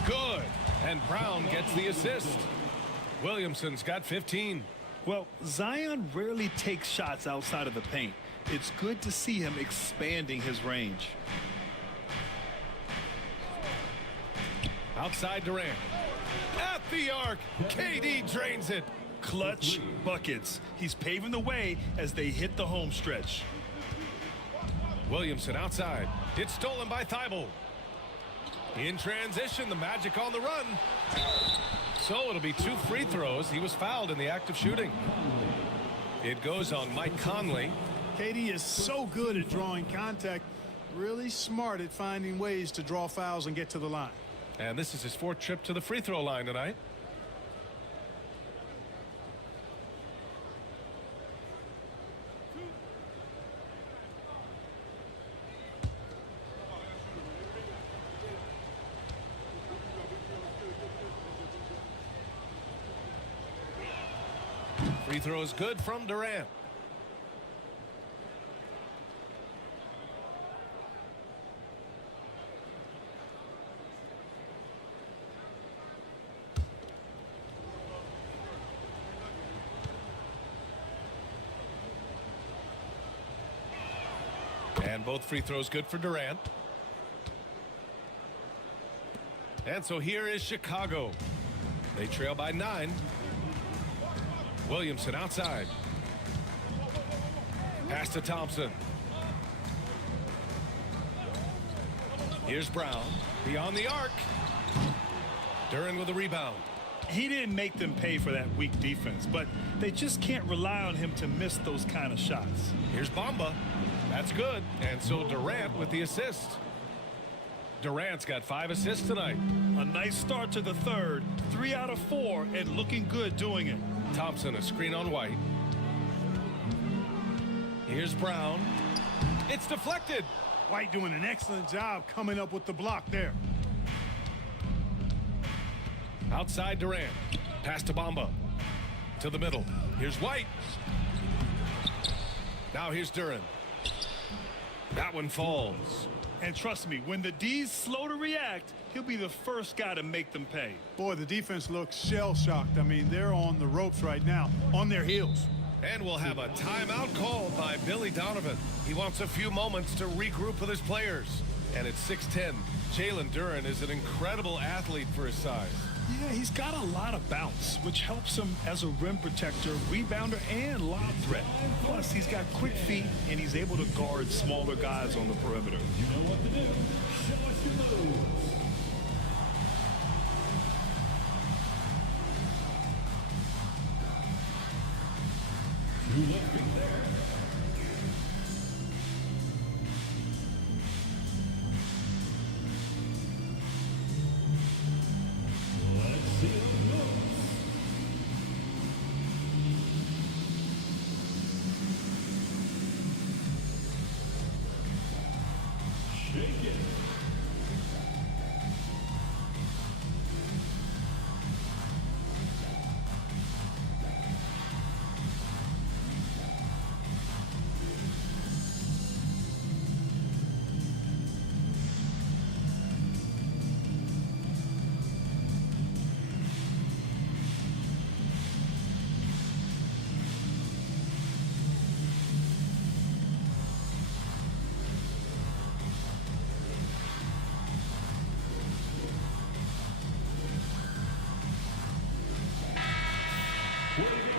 Good. And Brown gets the assist. Williamson's got 15. Well, Zion rarely takes shots outside of the paint. It's good to see him expanding his range. Outside Durant. At the arc. KD drains it. Clutch buckets. He's paving the way as they hit the home stretch. Williamson outside. It's stolen by Thybulle. In transition, the Magic on the run. So it'll be 2 free throws. He was fouled in the act of shooting. It goes on Mike Conley. KD is so good at drawing contact, really smart at finding ways to draw fouls and get to the line. And this is his 4th trip to the free throw line tonight. Free throw is good from Durant. And both free throws good for Durant. And so here is Chicago. They trail by 9. Williamson outside. Pass to Thompson. Here's Brown. Beyond the arc. Duren with a rebound. He didn't make them pay for that weak defense, but they just can't rely on him to miss those kind of shots. Here's Bamba. That's good. And so Durant with the assist. Durant's got 5 assists tonight. A nice start to the third. 3 out of 4 and looking good doing it. Thompson a screen on White. Here's Brown. It's deflected. White doing an excellent job coming up with the block there. Outside Durant. Pass to Bamba. To the middle. Here's White. Now here's Duren. That one falls. And trust me, when the D's slow to react, he'll be the first guy to make them pay. Boy, the defense looks shell-shocked. I mean, they're on the ropes right now, on their heels. And we'll have a timeout called by Billy Donovan. He wants a few moments to regroup with his players. And at 6'10", Jalen Duren is an incredible athlete for his size. Yeah, he's got a lot of bounce, which helps him as a rim protector, rebounder, and lob threat. Plus, he's got quick feet, and he's able to guard smaller guys on the perimeter. You know what to do. Show us your moves. You looking there. Let's see how it goes. Shake it.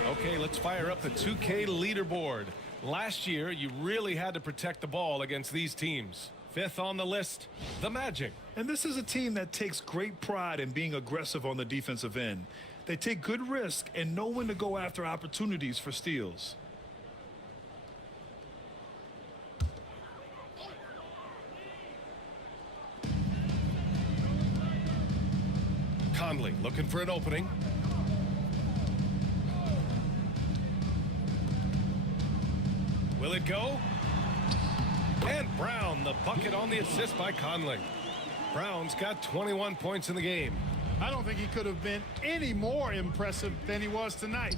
Okay, let's fire up the 2K leaderboard. Last year, you really had to protect the ball against these teams. Fifth on the list, the Magic. And this is a team that takes great pride in being aggressive on the defensive end. They take good risk and know when to go after opportunities for steals. Conley looking for an opening. Will it go? And Brown, the bucket on the assist by Conley. Brown's got 21 points in the game. I don't think he could have been any more impressive than he was tonight.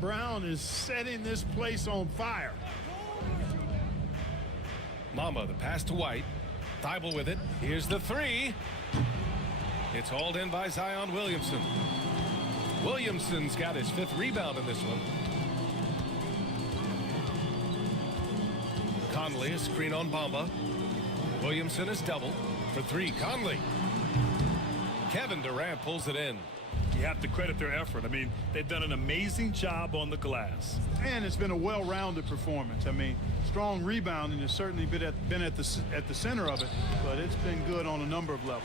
Brown is setting this place on fire. Mamba, the pass to White. Thibault with it. Here's the three. It's hauled in by Zion Williamson. Williamson's got his 5th rebound in this one. Conley, a screen on Bamba. Williamson is doubled for 3. Conley. Kevin Durant pulls it in. You have to credit their effort. I mean, they've done an amazing job on the glass. And it's been a well-rounded performance. I mean, strong rebounding has certainly been at the center of it, but it's been good on a number of levels.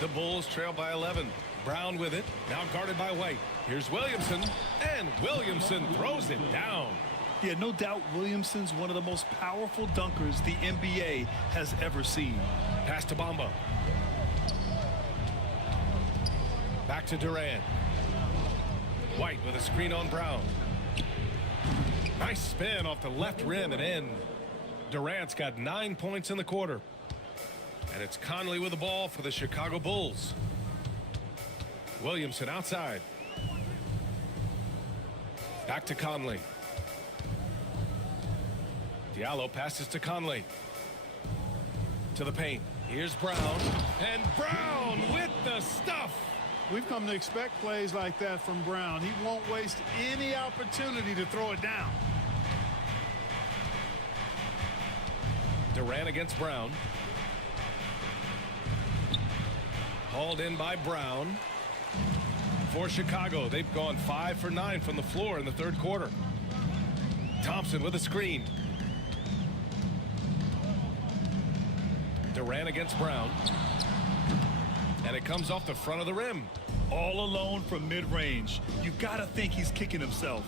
The Bulls trail by 11. Brown with it, now guarded by White. Here's Williamson, and Williamson throws it down. Yeah, no doubt Williamson's one of the most powerful dunkers the NBA has ever seen. Pass to Bamba. Back to Durant. White with a screen on Brown. Nice spin off the left rim and in. Durant's got 9 points in the quarter. And it's Conley with the ball for the Chicago Bulls. Williamson outside. Back to Conley. Diallo passes to Conley. To the paint. Here's Brown. And Brown with the stuff. We've come to expect plays like that from Brown. He won't waste any opportunity to throw it down. Durant against Brown. Hauled in by Brown. For Chicago, they've gone 5 for 9 from the floor in the 3rd quarter. Thompson with a screen. Durant against Brown. And it comes off the front of the rim. All alone from mid-range. You gotta think he's kicking himself.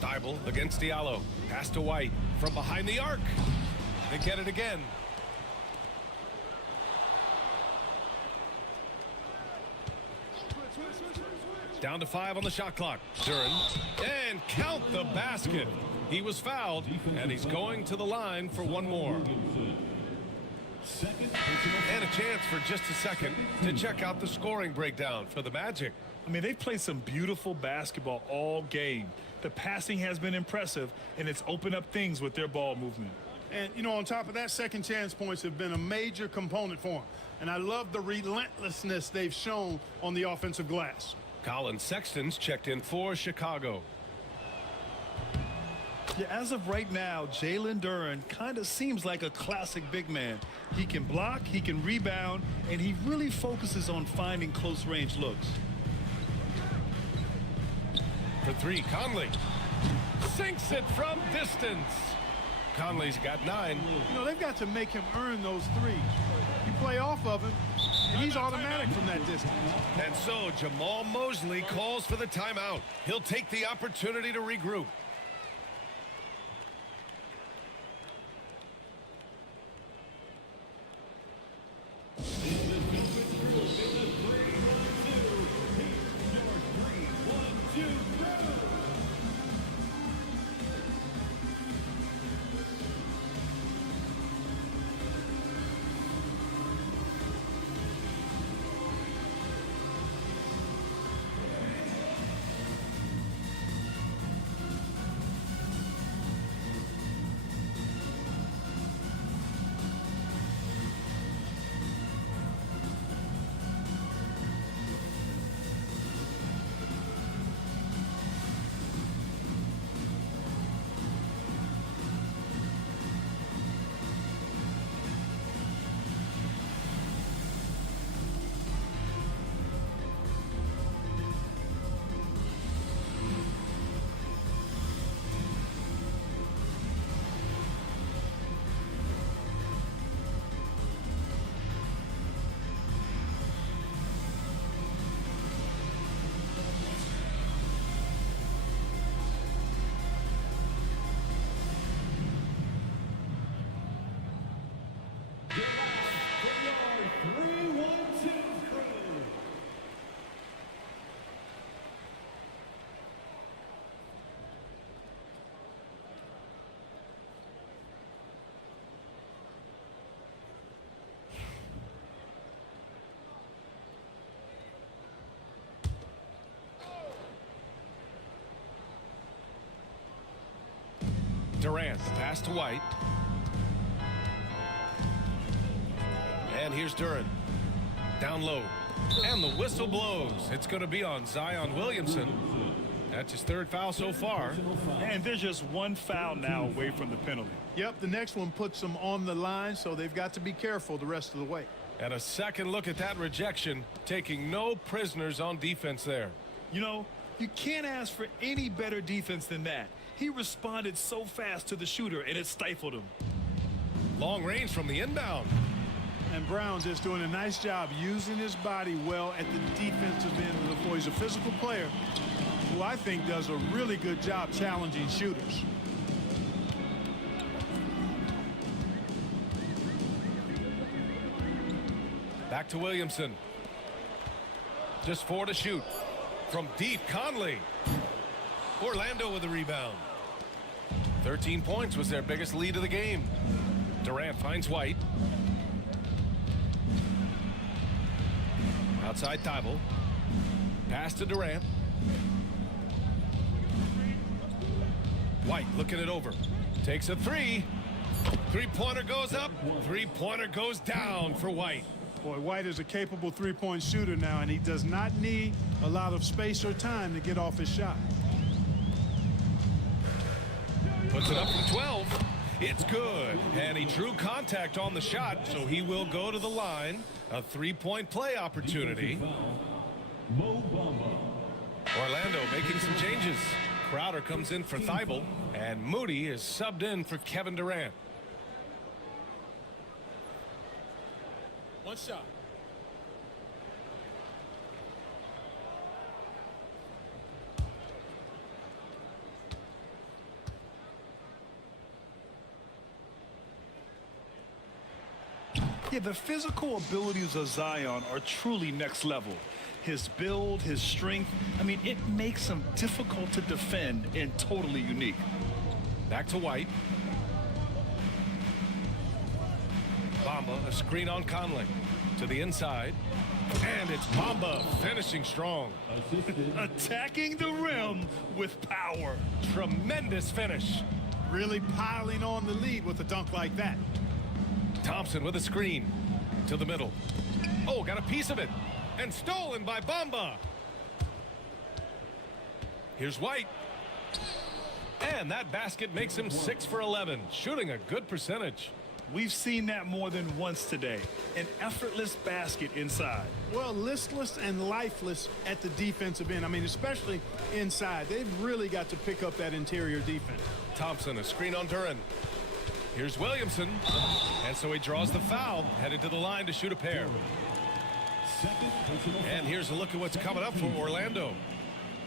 Thibault against Diallo. Pass to White from behind the arc. They get it again. Down to 5 on the shot clock. Duren. And count the basket. He was fouled, and he's going to the line for one more. And a chance for just a second to check out the scoring breakdown for the Magic. I mean, they've played some beautiful basketball all game. The passing has been impressive, and it's opened up things with their ball movement. And, you know, on top of that, second chance points have been a major component for them. And I love the relentlessness they've shown on the offensive glass. Colin Sexton's checked in for Chicago. Yeah, as of right now, Jalen Duren kind of seems like a classic big man. He can block, he can rebound, and he really focuses on finding close-range looks. For 3, Conley sinks it from distance. Conley's got 9. You know, they've got to make him earn those threes. You play off of him, and he's automatic from that distance. And so Jamal Mosley calls for the timeout. He'll take the opportunity to regroup. Durant, the pass to White. And here's Durant. Down low. And the whistle blows. It's going to be on Zion Williamson. That's his third foul so far. And there's just one foul now away from the penalty. Yep, the next one puts them on the line, so they've got to be careful the rest of the way. And a second look at that rejection, taking no prisoners on defense there. You know, you can't ask for any better defense than that. He responded so fast to the shooter, and it stifled him. Long range from the inbound. And Brown just doing a nice job using his body well at the defensive end of the floor. He's a physical player who I think does a really good job challenging shooters. Back to Williamson. Just 4 to shoot. From deep, Conley. Orlando with the rebound. 13 points was their biggest lead of the game. Durant finds White. Outside Thibault. Pass to Durant. White looking it over. Takes a three. Three-pointer goes up. Three-pointer goes down for White. Boy, White is a capable three-point shooter now, and he does not need a lot of space or time to get off his shot. Puts it up from 12. It's good. And he drew contact on the shot, so he will go to the line. A three-point play opportunity. Orlando making some changes. Crowder comes in for Thibault, and Moody is subbed in for Kevin Durant. One shot. Yeah, the physical abilities of Zion are truly next level. His build, his strength, I mean, it makes him difficult to defend and totally unique. Back to White. Bamba, a screen on Conley. To the inside. And it's Bamba finishing strong. Attacking the rim with power. Tremendous finish. Really piling on the lead with a dunk like that. Thompson with a screen. To the middle. Oh, got a piece of it. And stolen by Bamba. Here's White. And that basket makes him 6 for 11, shooting a good percentage. We've seen that more than once today. An effortless basket inside. Well, listless and lifeless at the defensive end. I mean, especially inside. They've really got to pick up that interior defense. Thompson, a screen on Duran. Here's Williamson. And so he draws the foul, headed to the line to shoot a pair. And here's a look at what's coming up for Orlando.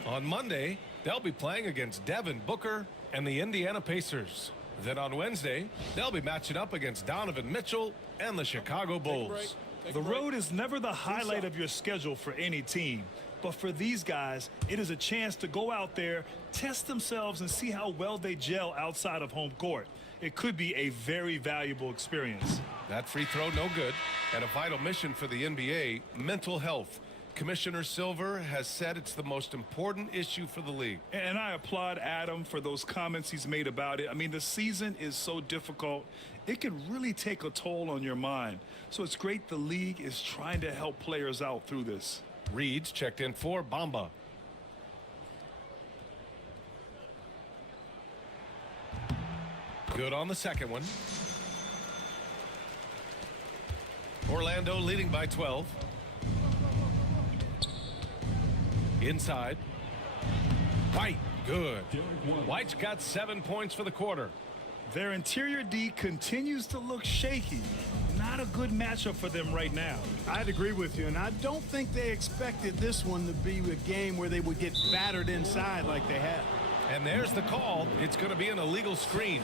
On Monday, they'll be playing against Devin Booker and the Indiana Pacers. Then on Wednesday, they'll be matching up against Donovan Mitchell and the Chicago Bulls. The road is never the highlight of your schedule for any team. But for these guys, it is a chance to go out there, test themselves, and see how well they gel outside of home court. It could be a very valuable experience. That free throw, no good. And a vital mission for the NBA, mental health. Commissioner Silver has said it's the most important issue for the league. And I applaud Adam for those comments he's made about it. I mean, the season is so difficult. It can really take a toll on your mind. So it's great the league is trying to help players out through this. Reed's checked in for Bamba. Good on the second one. Orlando leading by 12. Inside. White, good. White's got 7 points for the quarter. Their interior D continues to look shaky. Not a good matchup for them right now. I'd agree with you, and I don't think they expected this one to be a game where they would get battered inside like they have. And there's the call. It's going to be an illegal screen.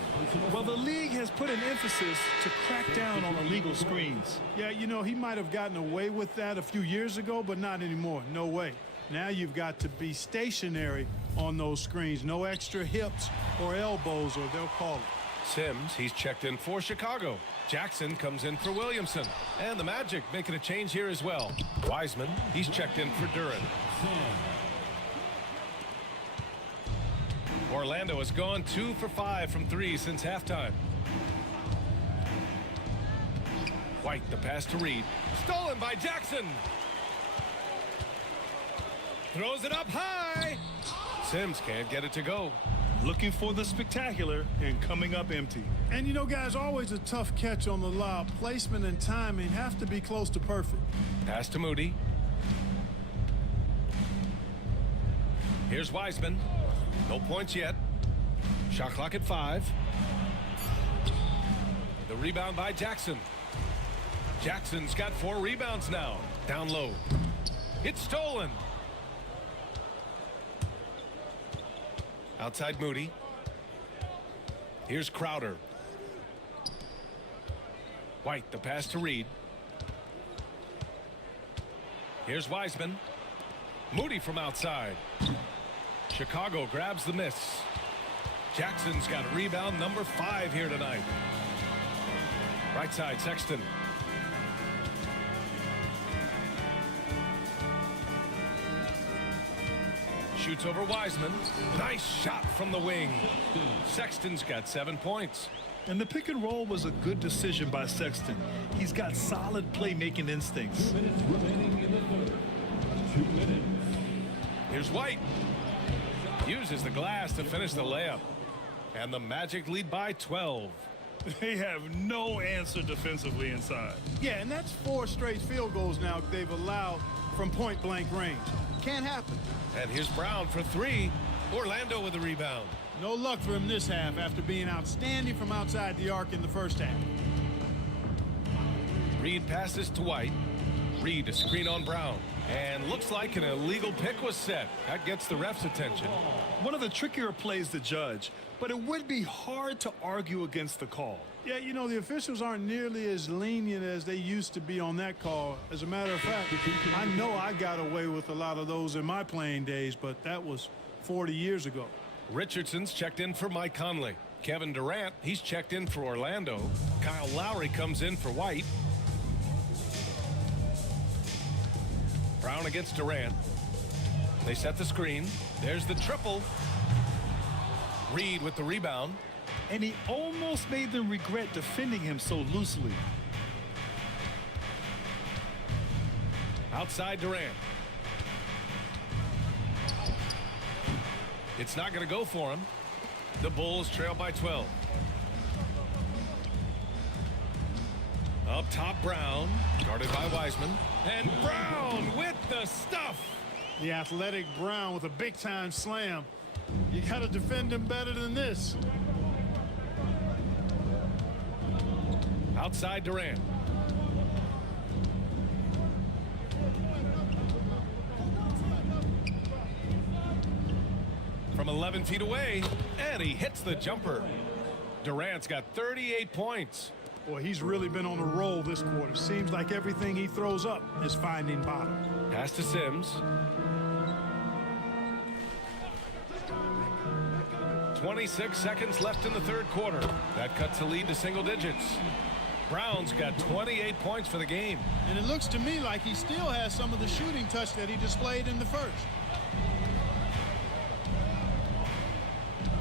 Well, the league has put an emphasis to crack down on illegal screens. Yeah, you know, he might have gotten away with that a few years ago, but not anymore. No way. Now you've got to be stationary on those screens. No extra hips or elbows, or they'll call it. Sims, he's checked in for Chicago. Jackson comes in for Williamson. And the Magic making a change here as well. Wiseman, he's checked in for Duran. Orlando has gone 2 for 5 from 3 since halftime. White, the pass to Reed. Stolen by Jackson. Throws it up high. Sims can't get it to go. Looking for the spectacular and coming up empty. And you know, guys, always a tough catch on the lob. Placement and timing have to be close to perfect. Pass to Moody. Here's Wiseman. No points yet. Shot clock at 5. The rebound by Jackson. Jackson's got 4 rebounds now. Down low. It's stolen. Outside Moody. Here's Crowder. White, the pass to Reed. Here's Wiseman. Moody from outside. Chicago grabs the miss. Jackson's got rebound number 5 here tonight. Right side, Sexton. Shoots over Wiseman. Nice shot from the wing. Sexton's got 7 points. And the pick and roll was a good decision by Sexton. He's got solid playmaking instincts. 2 minutes remaining in the third. 2 minutes. Here's White. Uses the glass to finish the layup. And the Magic lead by 12. They have no answer defensively inside. Yeah, and that's 4 straight field goals now they've allowed from point-blank range. Can't happen. And here's Brown for 3. Orlando with the rebound. No luck for him this half after being outstanding from outside the arc in the first half. Reed passes to White. Reed, a screen on Brown. And looks like an illegal pick was set. That gets the ref's attention. One of the trickier plays to judge, but it would be hard to argue against the call. Yeah, you know, the officials aren't nearly as lenient as they used to be on that call. As a matter of fact, I know I got away with a lot of those in my playing days, but that was 40 years ago. Richardson's checked in for Mike Conley. Kevin Durant, he's checked in for Orlando. Kyle Lowry comes in for White. Brown against Durant. They set the screen. There's the triple. Reed with the rebound. And he almost made them regret defending him so loosely. Outside Durant. It's not going to go for him. The Bulls trail by 12. Up top, Brown. Guarded by Wiseman. And Brown with the stuff. The athletic Brown with a big-time slam. You got to defend him better than this. Outside Durant. From 11 feet away, and he hits the jumper. Durant's got 38 points. Boy, he's really been on a roll this quarter. Seems like everything he throws up is finding bottom. Pass to Sims. 26 seconds left in the third quarter. That cuts the lead to single digits. Brown's got 28 points for the game. And it looks to me like he still has some of the shooting touch that he displayed in the first.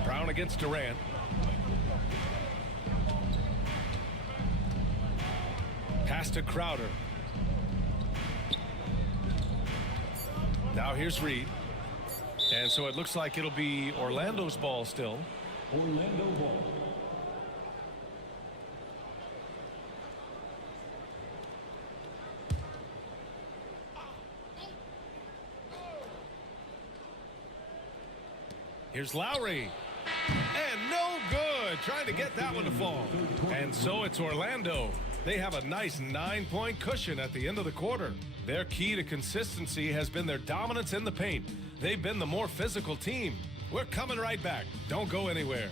Brown against Durant. Pass to Crowder. Now here's Reed. And so it looks like it'll be Orlando's ball still. Orlando ball. Here's Lowry. And no good. Trying to get that one to fall. And so it's Orlando. They have a nice 9-point cushion at the end of the quarter. Their key to consistency has been their dominance in the paint. They've been the more physical team. We're coming right back. Don't go anywhere.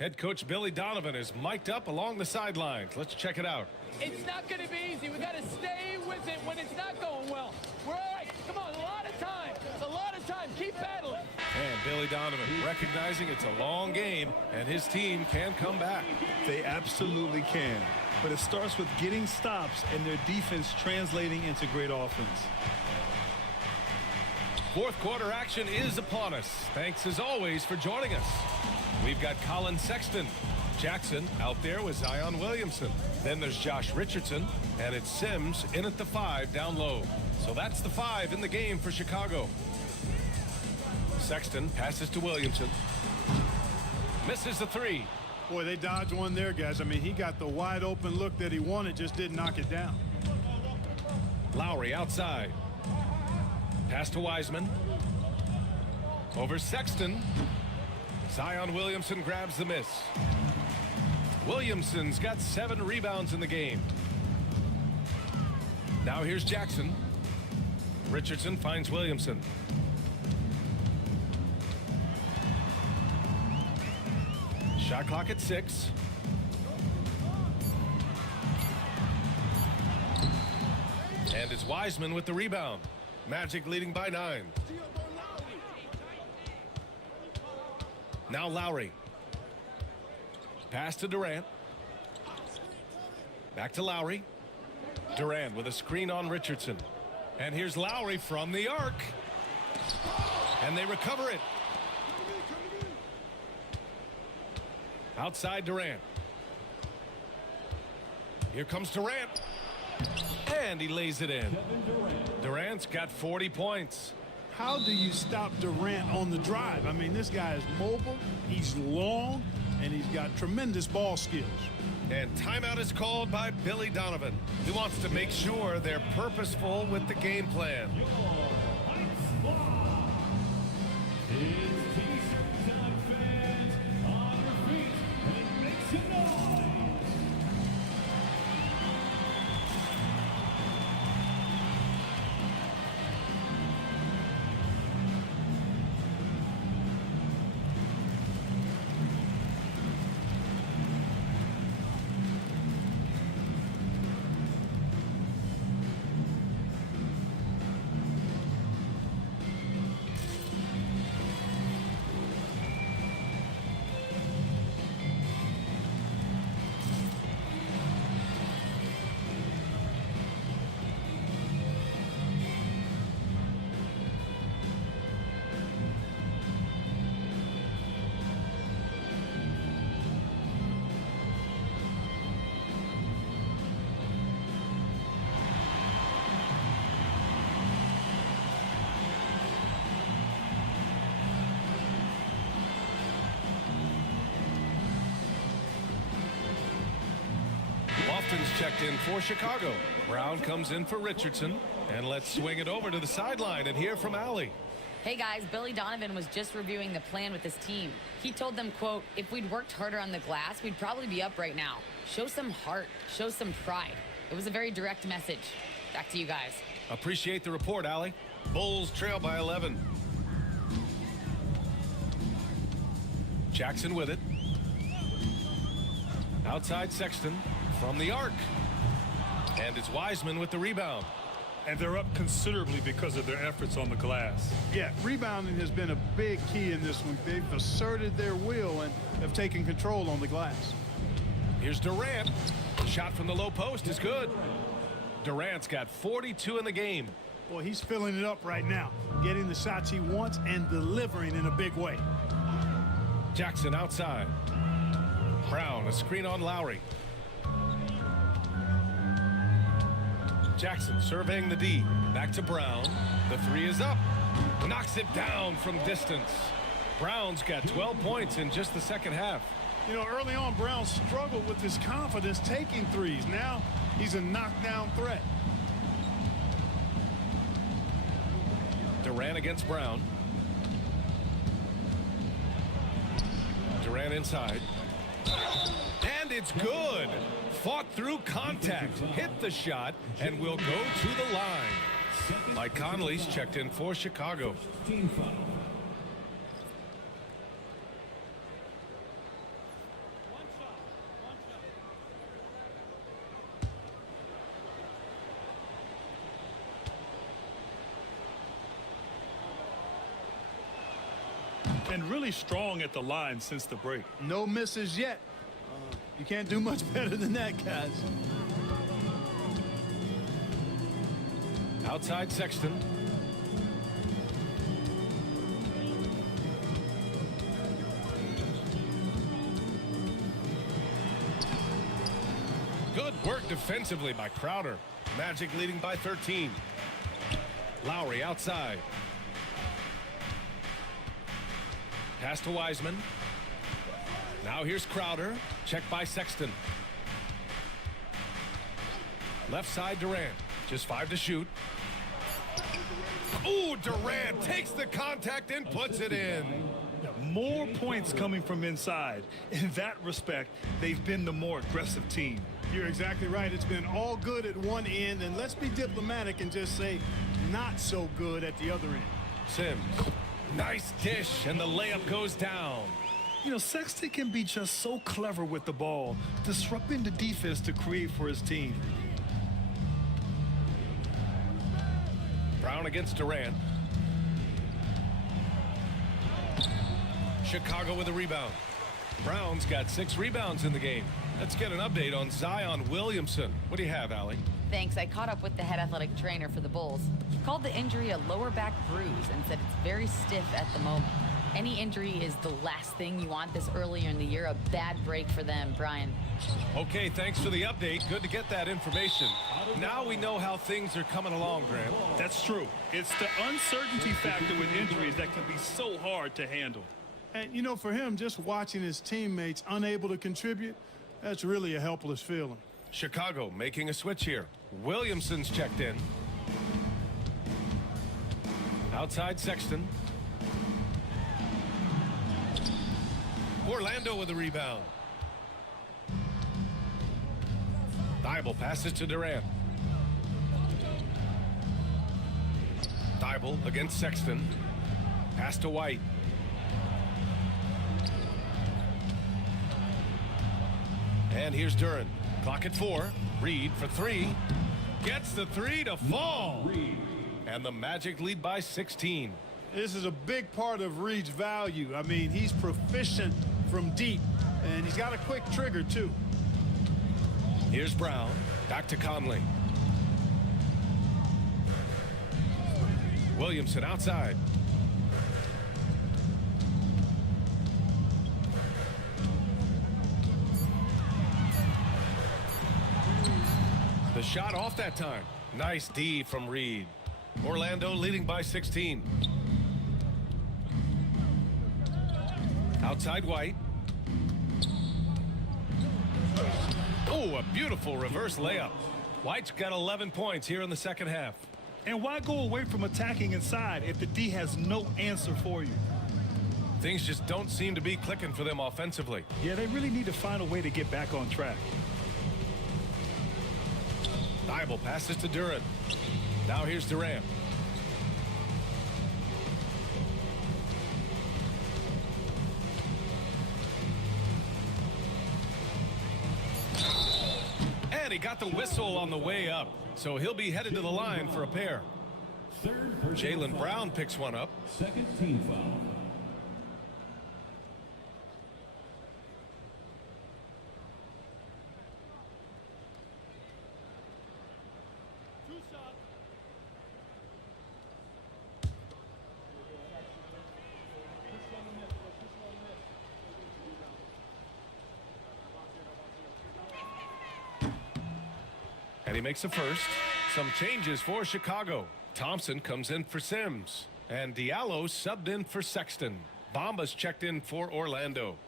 Head coach Billy Donovan is mic'd up along the sidelines. Let's check it out. It's not going to be easy. We got to stay with it when it's not going well. We're all right. Come on, a lot of time. It's a lot of time. Keep battling. And Billy Donovan recognizing it's a long game and his team can come back. They absolutely can. But it starts with getting stops and their defense translating into great offense. Fourth quarter action is upon us. Thanks as always for joining us. We've got Colin Sexton. Jackson out there with Zion Williamson. Then there's Josh Richardson, and it's Sims in at the 5 down low. So that's the 5 in the game for Chicago. Sexton passes to Williamson. Misses the 3. Boy, they dodged one there, guys. I mean, he got the wide open look that he wanted, just didn't knock it down. Lowry outside. Pass to Wiseman. Over Sexton. Zion Williamson grabs the miss. Williamson's got 7 rebounds in the game. Now here's Jackson. Richardson finds Williamson. Shot clock at 6. And it's Wiseman with the rebound. Magic leading by 9. Now Lowry. Pass to Durant. Back to Lowry. Durant with a screen on Richardson. And here's Lowry from the arc. And they recover it. Outside Durant. Here comes Durant. And he lays it in. Durant's got 40 points. How do you stop Durant on the drive? I mean, this guy is mobile, he's long, and he's got tremendous ball skills. And timeout is called by Billy Donovan. He wants to make sure they're purposeful with the game plan. Lofton's checked in for Chicago. Brown comes in for Richardson. And let's swing it over to the sideline and hear from Allie. Hey guys, Billy Donovan was just reviewing the plan with his team. He told them, quote, if we'd worked harder on the glass, we'd probably be up right now. Show some heart, show some pride. It was a very direct message. Back to you guys. Appreciate the report, Allie. Bulls trail by 11. Jackson with it. Outside Sexton from the arc. And it's Wiseman with the rebound. And they're up considerably because of their efforts on the glass. Yeah, rebounding has been a big key in this one. They've asserted their will and have taken control on the glass. Here's Durant. Shot from the low post is good. Durant's got 42 in the game. Boy, he's filling it up right now, getting the shots he wants and delivering in a big way. Jackson outside. Brown, a screen on Lowry. Jackson surveying the D. Back to Brown. The 3 is up. Knocks it down from distance. Brown's got 12 points in just the second half. You know, early on, Brown struggled with his confidence taking threes. Now he's a knockdown threat. Durant against Brown. Durant inside. And it's good. Fought through contact, hit the shot, and will go to the line. Mike Conley's checked in for Chicago. Team foul. and really strong at the line since the break. No misses yet. You can't do much better than that, guys. Outside Sexton. Good work defensively by Crowder. Magic leading by 13. Lowry outside. Pass to Wiseman. Now here's Crowder. Check by Sexton. Left side Durant. Just 5 to shoot. Ooh, Durant takes the contact and puts it in. More points coming from inside. In that respect, they've been the more aggressive team. You're exactly right. It's been all good at one end, and let's be diplomatic and just say not so good at the other end. Sims. Nice dish, and the layup goes down. You know, Sexton can be just so clever with the ball, disrupting the defense to create for his team. Brown against Durant. Chicago with a rebound. Brown's got 6 rebounds in the game. Let's get an update on Zion Williamson. What do you have, Allie? Thanks. I caught up with the head athletic trainer for the Bulls. He called the injury a lower back bruise and said it's very stiff at the moment. Any injury is the last thing you want this earlier in the year. A bad break for them, Brian. Okay, thanks for the update. Good to get that information. Now we know how things are coming along, Grant. That's true. It's the uncertainty factor with injuries that can be so hard to handle. And, you know, for him, just watching his teammates unable to contribute, that's really a helpless feeling. Chicago making a switch here. Williamson's checked in. Outside Sexton. Orlando with a rebound. Thibault passes to Durant. Thibault against Sexton. Pass to White. And here's Duren. Clock at 4. Reed for 3. Gets the 3 to fall. And the Magic lead by 16. This is a big part of Reed's value. I mean, he's proficient from deep, and he's got a quick trigger, too. Here's Brown. Back to Conley. Williamson outside. The shot off that time. Nice D from Reed. Orlando leading by 16. Outside White. Oh, a beautiful reverse layup. White's got 11 points here in the second half. And why go away from attacking inside if the D has no answer for you? Things just don't seem to be clicking for them offensively. Yeah, they really need to find a way to get back on track. Thibault passes to Duren. Now here's Durant. And he got the whistle on the way up, so he'll be headed to the line for a pair. Jaylen Brown picks one up. Second team foul. And he makes a first. Some changes for Chicago. Thompson comes in for Sims. And Diallo subbed in for Sexton. Bamba's checked in for Orlando.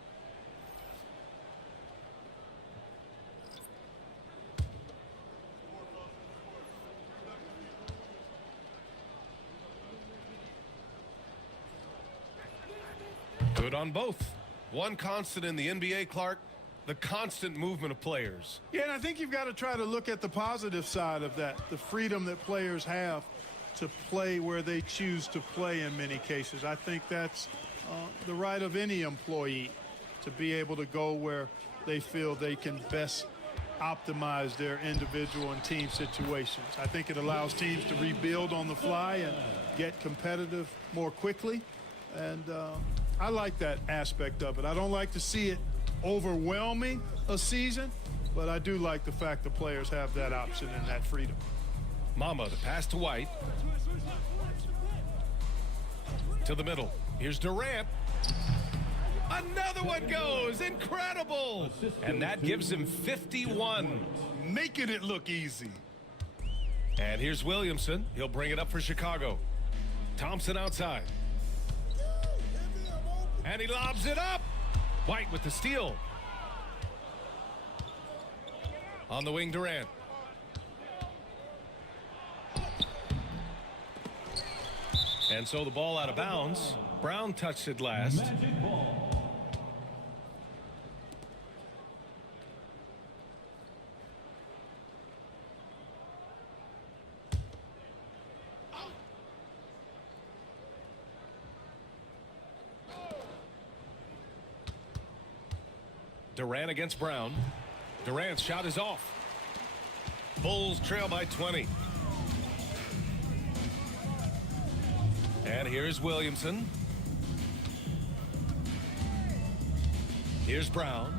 Good on both. One constant in the NBA, Clark. The constant movement of players. Yeah, and I think you've got to try to look at the positive side of that, the freedom that players have to play where they choose to play in many cases. I think that's the right of any employee to be able to go where they feel they can best optimize their individual and team situations. I think it allows teams to rebuild on the fly and get competitive more quickly. And I like that aspect of it. I don't like to see it overwhelming a season, but I do like the fact the players have that option and that freedom. Mamba, the pass to White. To the middle. Here's Durant. Another one goes. Incredible. And that gives him 51. Making it look easy. And here's Williamson. He'll bring it up for Chicago. Thompson outside. And he lobs it up. White with the steal. On the wing, Durant. And so the ball out of bounds. Brown touched it last. Magic ball. Durant against Brown. Durant's shot is off. Bulls trail by 20. And here's Williamson. Here's Brown.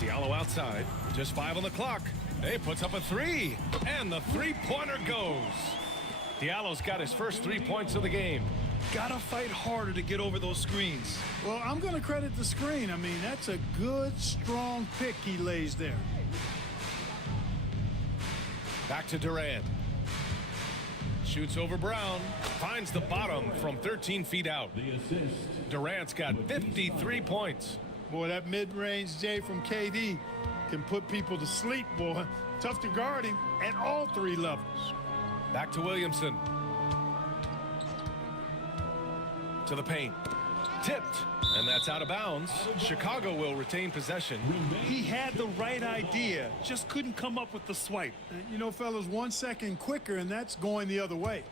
Diallo outside. Just 5 on the clock. He puts up a 3. And the three-pointer goes. Diallo's got his first 3 points of the game. Gotta fight harder to get over those screens. Well, I'm going to credit the screen. I mean, that's a good, strong pick he lays there. Back to Durant. Shoots over Brown. Finds the bottom from 13 feet out. The assist. Durant's got 53 points. Boy, that mid-range J from KD can put people to sleep, boy. Tough to guard him at all 3 levels. Back to Williamson. To the paint. Tipped. And that's out of bounds. Chicago will retain possession. He had the right idea, just couldn't come up with the swipe. You know, fellas, 1 second quicker, and that's going the other way.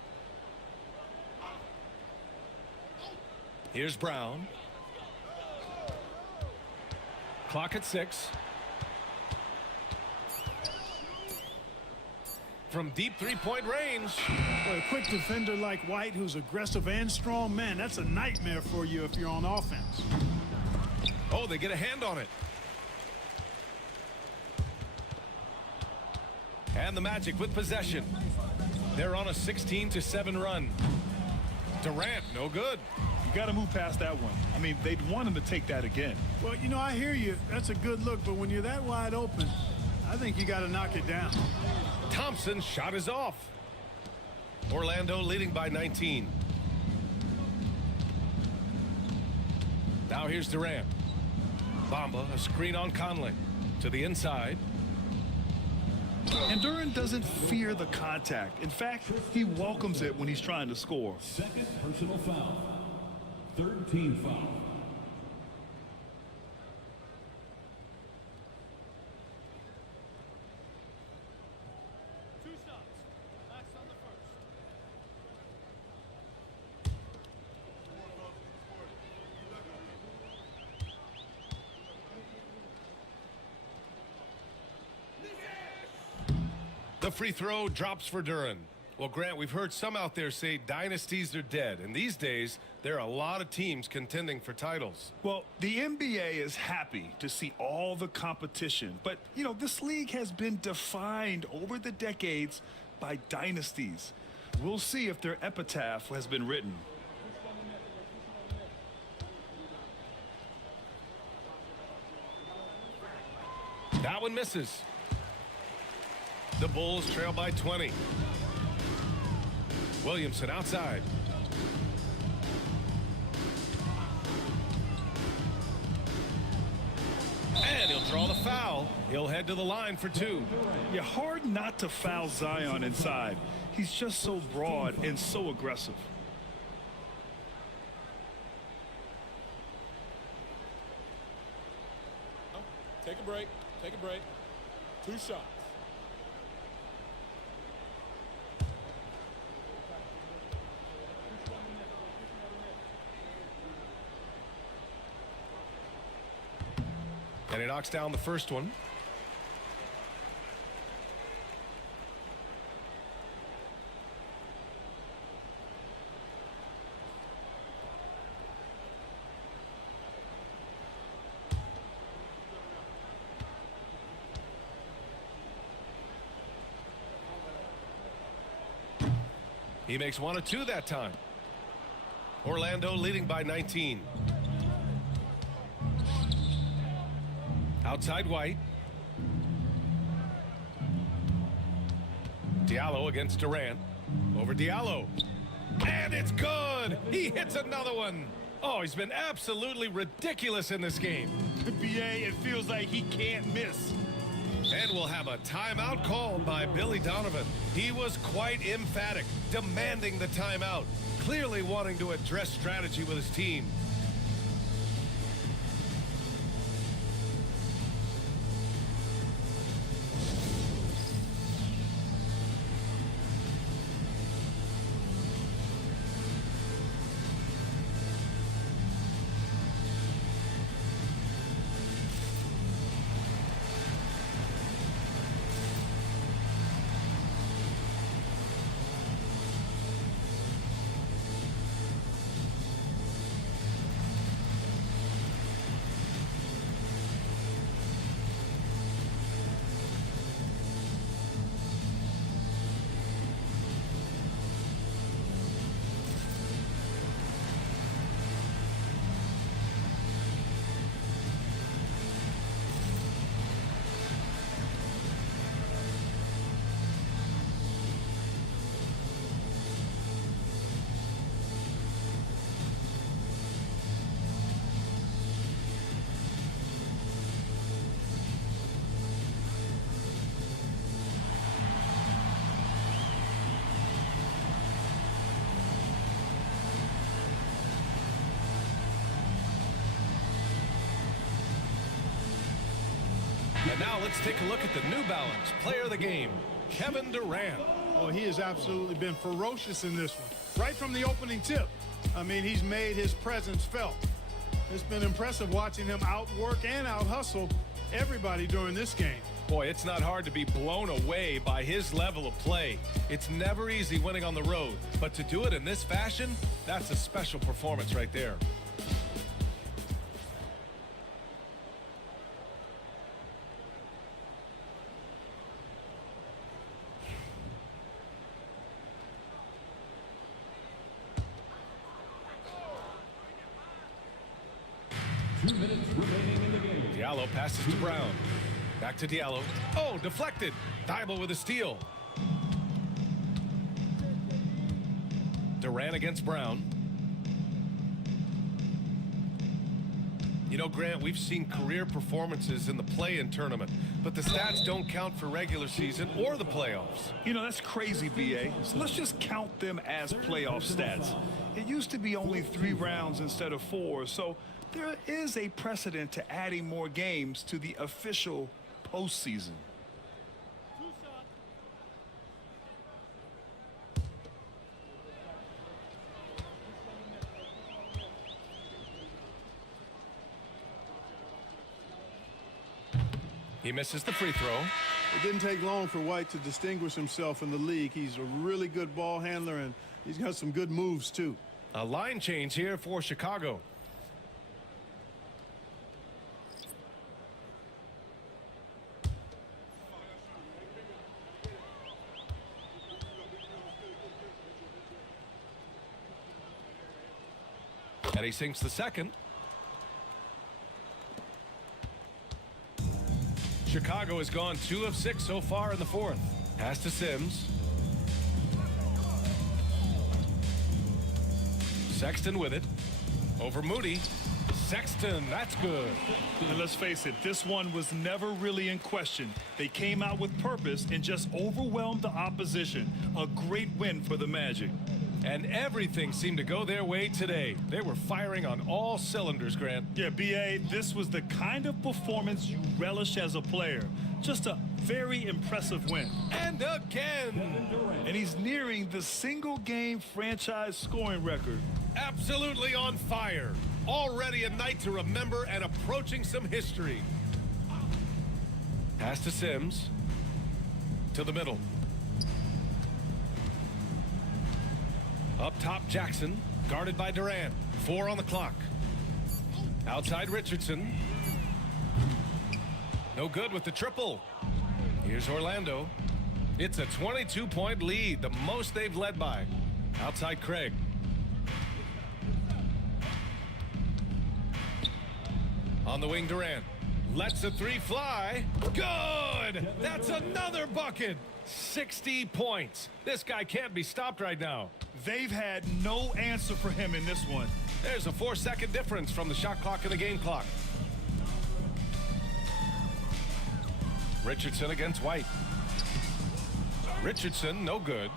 Here's Brown. Clock at 6. From deep three-point range. Boy, a quick defender like White, who's aggressive and strong, man, that's a nightmare for you if you're on offense. Oh, they get a hand on it. And the Magic with possession. They're on a 16-7 run. Durant, no good. You got to move past that one. I mean, they'd want him to take that again. Well, you know, I hear you. That's a good look, but when you're that wide open, I think you got to knock it down. Thompson's shot is off. Orlando leading by 19. Now here's Durant. Bamba, a screen on Conley. To the inside. And Durant doesn't fear the contact. In fact, he welcomes it when he's trying to score. Second personal foul. 3rd team foul. The free throw drops for Duren. Well, Grant, we've heard some out there say dynasties are dead, and these days there are a lot of teams contending for titles. Well, the NBA is happy to see all the competition, but, you know, this league has been defined over the decades by dynasties. We'll see if their epitaph has been written. That one misses. The Bulls trail by 20. Williamson outside. And he'll draw the foul. He'll head to the line for 2. Yeah, hard not to foul Zion inside. He's just so broad and so aggressive. Take a break. Take a break. 2 shots. And he knocks down the first one. He makes 1 of 2 that time. Orlando leading by 19. Outside White. Diallo against Durant. Over Diallo. And it's good. He hits another one. Oh, he's been absolutely ridiculous in this game. BA, it feels like he can't miss. And we'll have a timeout called by Billy Donovan. He was quite emphatic, demanding the timeout, clearly wanting to address strategy with his team. And now let's take a look at the New Balance player of the game, Kevin Durant. Oh, he has absolutely been ferocious in this one. Right from the opening tip. I mean, he's made his presence felt. It's been impressive watching him outwork and out-hustle everybody during this game. Boy, it's not hard to be blown away by his level of play. It's never easy winning on the road, but to do it in this fashion, that's a special performance right there. Diallo passes to Brown. Back to Diallo. Oh, deflected. Thibault with a steal. Durant against Brown. You know, Grant, we've seen career performances in the play-in tournament, but the stats don't count for regular season or the playoffs. You know, that's crazy, BA. So let's just count them as playoff stats. It used to be only 3 rounds instead of 4, so there is a precedent to adding more games to the official postseason. He misses the free throw. It didn't take long for White to distinguish himself in the league. He's a really good ball handler, and he's got some good moves, too. A line change here for Chicago. And he sinks the second. Chicago has gone 2 of 6 so far in the fourth. Pass to Sims. Sexton with it. Over Moody. Sexton, that's good. And let's face it, this one was never really in question. They came out with purpose and just overwhelmed the opposition. A great win for the Magic. And everything seemed to go their way today. They were firing on all cylinders, Grant. Yeah, BA, this was the kind of performance you relish as a player. Just a very impressive win. And again. And he's nearing the single-game franchise scoring record. Absolutely on fire. Already a night to remember and approaching some history. Pass to Sims. To the middle. Up top, Jackson, guarded by Durant. 4 on the clock. Outside Richardson. No good with the triple. Here's Orlando. It's a 22-point lead, the most they've led by. Outside Craig. On the wing, Durant. Lets the three fly. Good! That's another bucket! 60 points. This guy can't be stopped right now. They've had no answer for him in this one. There's a 4-second difference from the shot clock and the game clock. Richardson against White. Richardson, no good.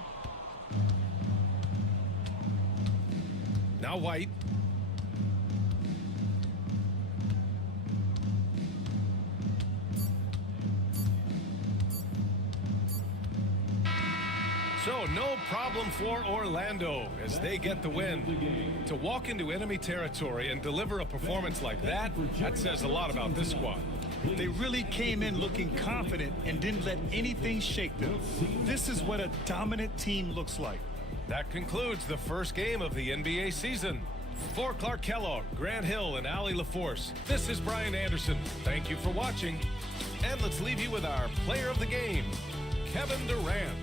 Now White. So no problem for Orlando as they get the win. To walk into enemy territory and deliver a performance like that says a lot about this squad. They really came in looking confident and didn't let anything shake them. This is what a dominant team looks like. That concludes the first game of the NBA season. For Clark Kellogg, Grant Hill, and Allie LaForce, this is Brian Anderson. Thank you for watching. And let's leave you with our player of the game, Kevin Durant.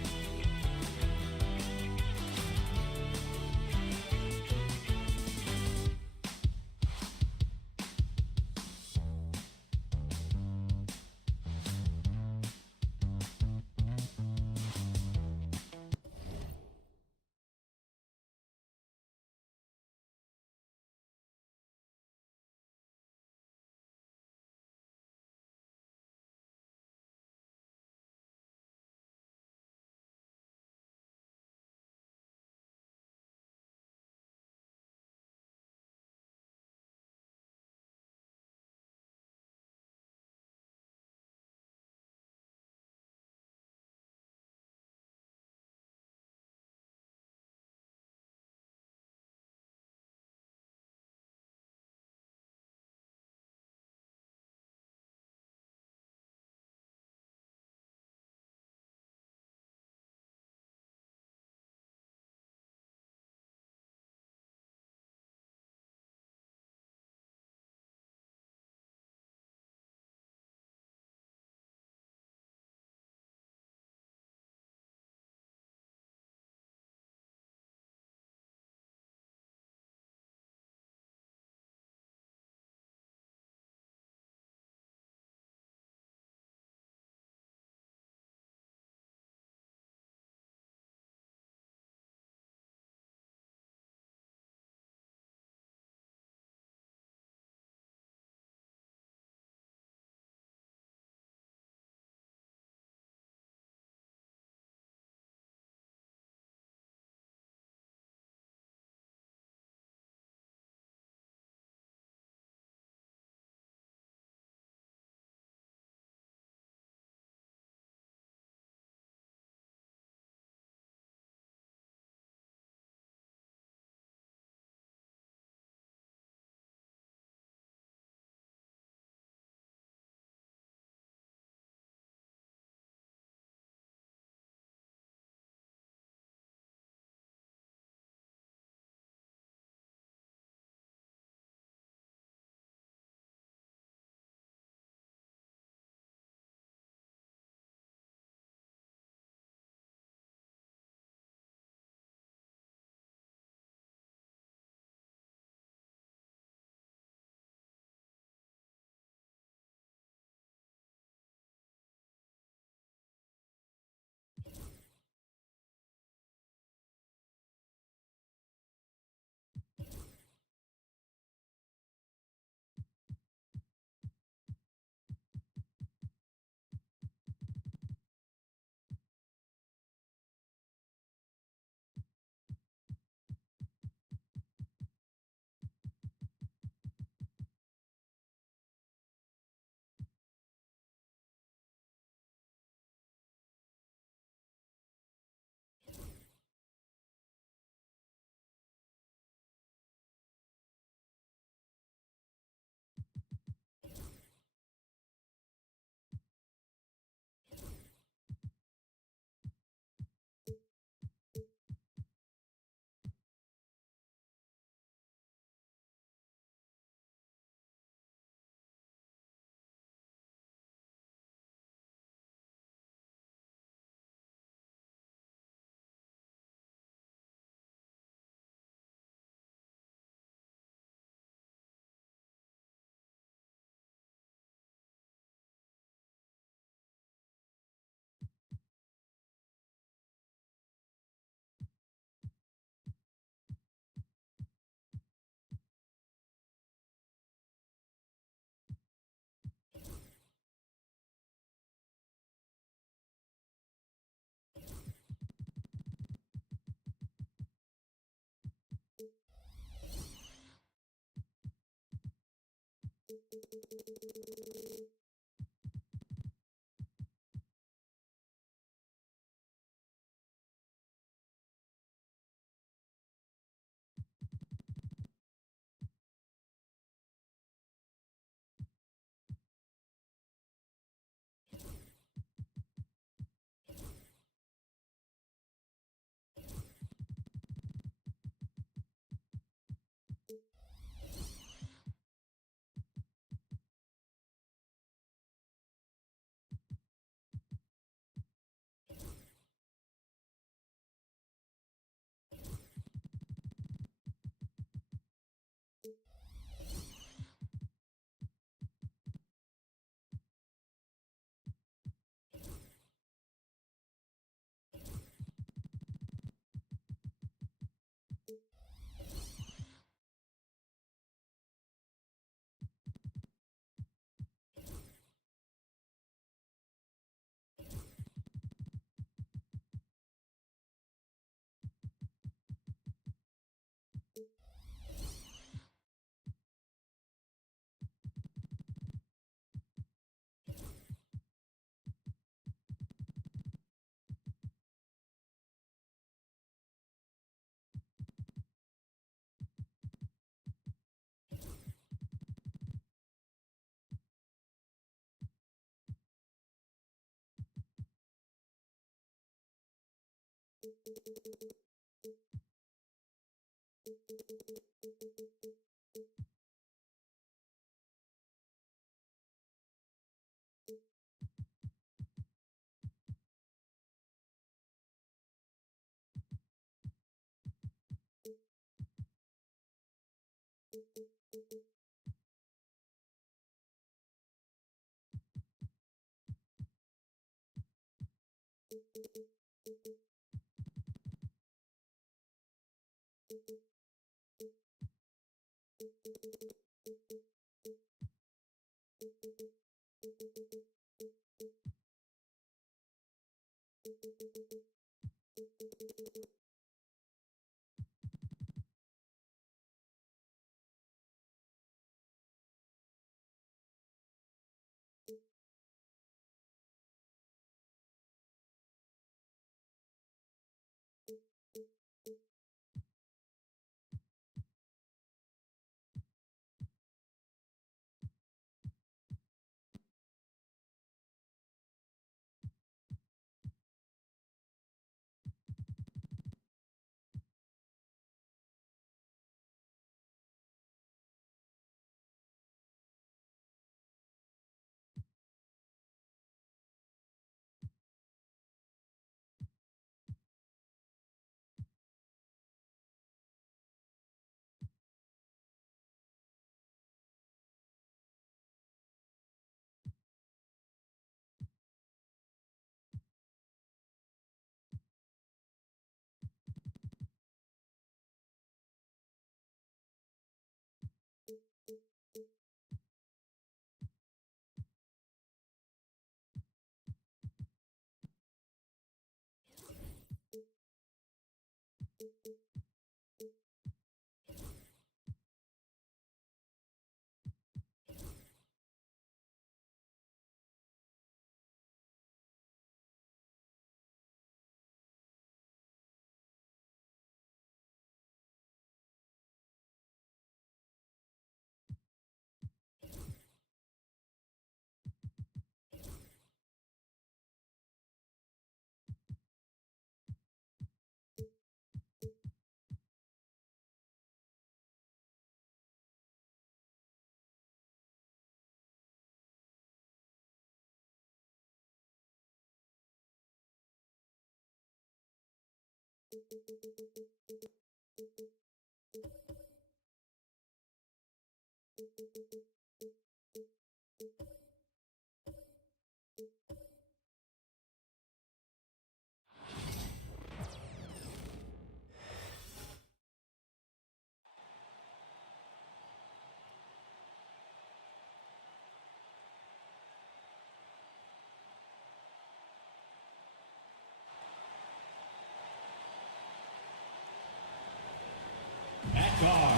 At guard,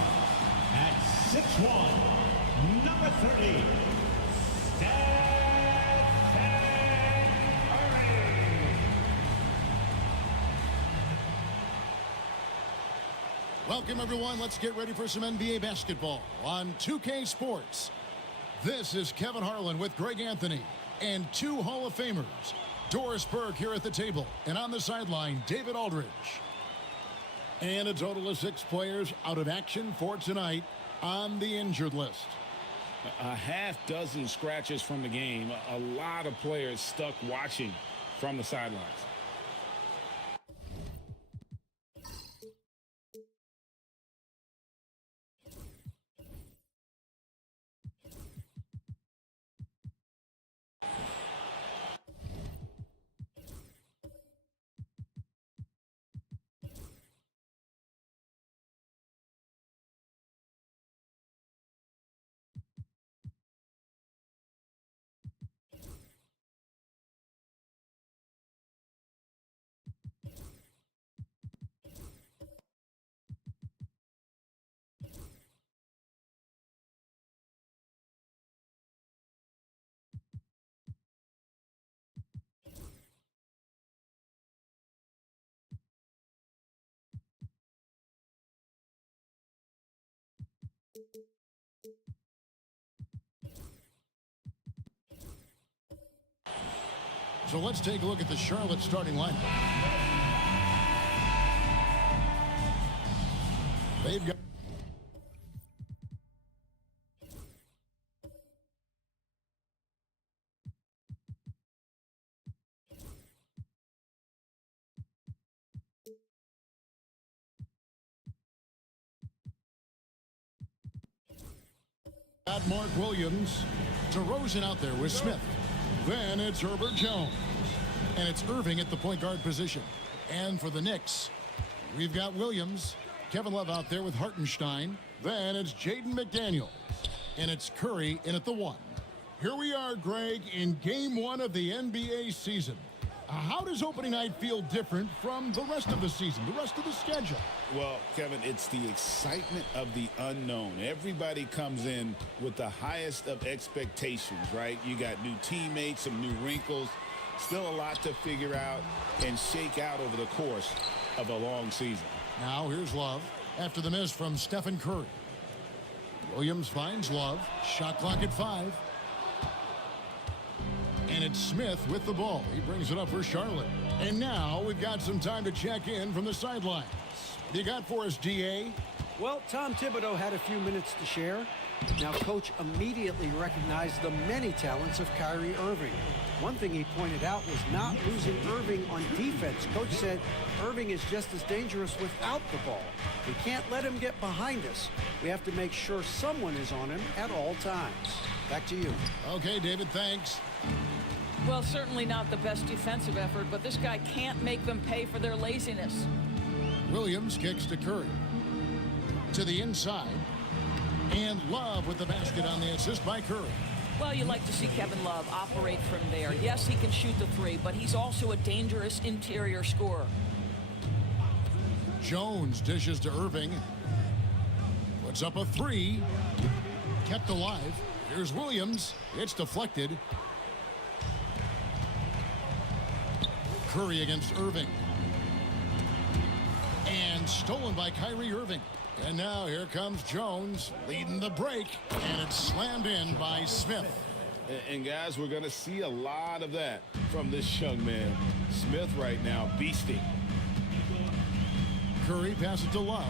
at 6'1", number 30, Stephen Curry. Welcome, everyone. Let's get ready for some NBA basketball on 2K Sports. This is Kevin Harlan with Greg Anthony and two Hall of Famers. Doris Burke here at the table, and on the sideline, David Aldridge. And a total of 6 players out of action for tonight on the injured list. A half dozen scratches from the game. A lot of players stuck watching from the sidelines. So let's take a look at the Charlotte starting lineup. They've got Mark Williams. DeRozan out there with Smith. Then it's Herbert Jones. And it's Irving at the point guard position. And for the Knicks, we've got Williams. Kevin Love out there with Hartenstein. Then it's Jaden McDaniels. And it's Curry in at the 1. Here we are, Greg, in Game 1 of the NBA season. How does opening night feel different from the rest of the season, the rest of the schedule? Well, Kevin, it's the excitement of the unknown. Everybody comes in with the highest of expectations, right? You got new teammates, some new wrinkles, still a lot to figure out and shake out over the course of a long season. Now here's Love after the miss from Stephen Curry. Williams finds Love. Shot clock at 5. And it's Smith with the ball. He brings it up for Charlotte. And now we've got some time to check in from the sidelines. What do you got for us, DA? Well, Tom Thibodeau had a few minutes to share. Now, Coach immediately recognized the many talents of Kyrie Irving. One thing he pointed out was not losing Irving on defense. Coach said Irving is just as dangerous without the ball. We can't let him get behind us. We have to make sure someone is on him at all times. Back to you. Okay, David, thanks. Well, certainly not the best defensive effort, but this guy can't make them pay for their laziness. Williams kicks to Curry. To the inside. And Love with the basket on the assist by Curry. Well, you like to see Kevin Love operate from there. Yes, he can shoot the 3, but he's also a dangerous interior scorer. Jones dishes to Irving. Puts up a 3. Kept alive. Here's Williams. It's deflected. Curry against Irving. And stolen by Kyrie Irving. And now here comes Jones leading the break. And it's slammed in by Smith. And guys, we're going to see a lot of that from this young man. Smith right now beasting. Curry passes to Love.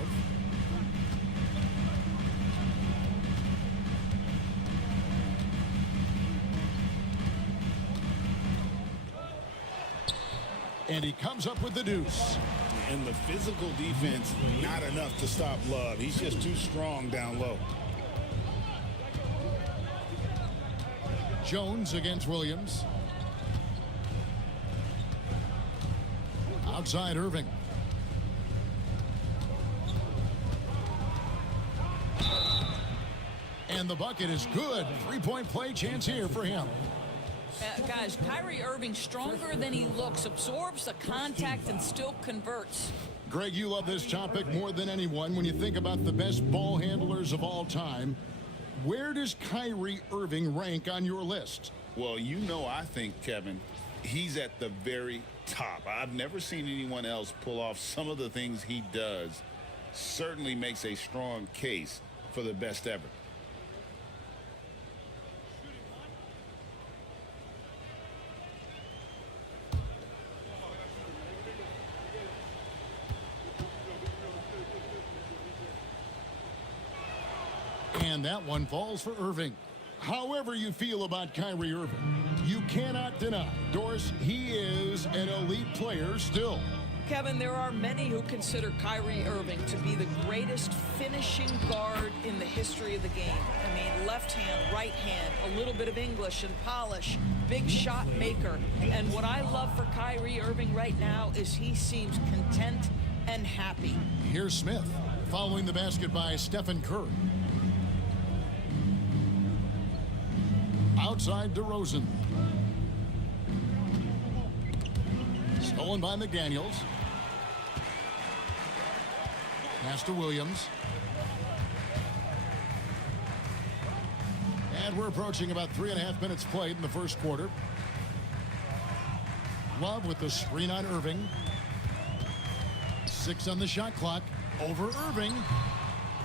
And he comes up with the deuce. And the physical defense, not enough to stop Love. He's just too strong down low. Jones against Williams. Outside Irving. And the bucket is good. 3-point play chance here for him. Guys, Kyrie Irving, stronger than he looks, absorbs the contact and still converts. Greg, you love this topic more than anyone. When you think about the best ball handlers of all time, where does Kyrie Irving rank on your list? Well, you know, I think, Kevin, he's at the very top. I've never seen anyone else pull off some of the things he does. Certainly makes a strong case for the best ever. And that one falls for Irving. However you feel about Kyrie Irving, you cannot deny, Doris, he is an elite player still. Kevin, there are many who consider Kyrie Irving to be the greatest finishing guard in the history of the game. I mean, left hand, right hand, a little bit of English and polish, big shot maker. And what I love for Kyrie Irving right now is he seems content and happy. Here's Smith, following the basket by Stephen Curry. Outside DeRozan. Stolen by McDaniels. Pass to Williams. And we're approaching about 3.5 minutes played in the first quarter. Love with the screen on Irving. 6 on the shot clock. Over Irving.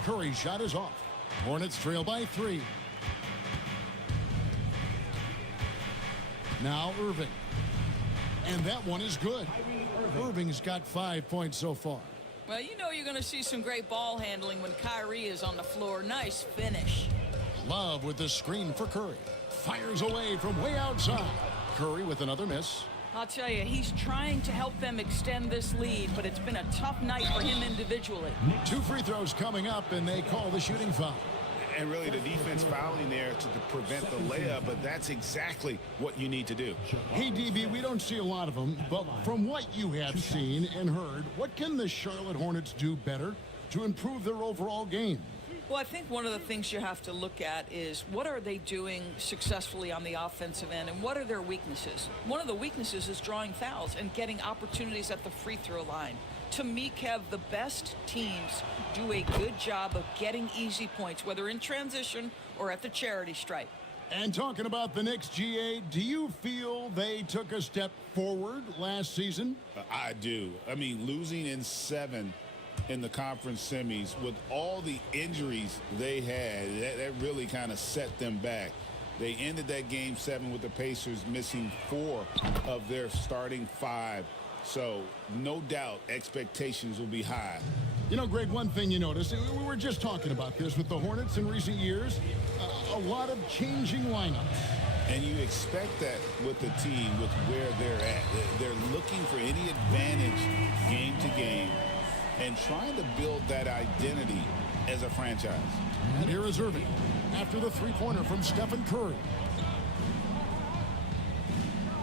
Curry's shot is off. Hornets trail by 3. Now Irving. And that one is good. Irving's got 5 points so far. Well, you know you're going to see some great ball handling when Kyrie is on the floor. Nice finish. Love with the screen for Curry. Fires away from way outside. Curry with another miss. I'll tell you, he's trying to help them extend this lead, but it's been a tough night for him individually. 2 free throws coming up, and they call the shooting foul. And really the defense fouling there to prevent the layup, but that's exactly what you need to do. Hey, DB, we don't see a lot of them, but from what you have seen and heard, what can the Charlotte Hornets do better to improve their overall game? Well, I think one of the things you have to look at is what are they doing successfully on the offensive end and what are their weaknesses? One of the weaknesses is drawing fouls and getting opportunities at the free throw line. To me, Kev, the best teams do a good job of getting easy points, whether in transition or at the charity stripe. And talking about the Knicks, GA, do you feel they took a step forward last season? I do. I mean, losing in 7 in the conference semis with all the injuries they had, that really kind of set them back. They ended that game 7 with the Pacers missing 4 of their starting 5. So, no doubt, expectations will be high. You know, Greg, one thing you notice, we were just talking about this with the Hornets in recent years, a lot of changing lineups. And you expect that with the team, with where they're at. They're looking for any advantage game to game and trying to build that identity as a franchise. And here is Irving after the three-pointer from Stephen Curry.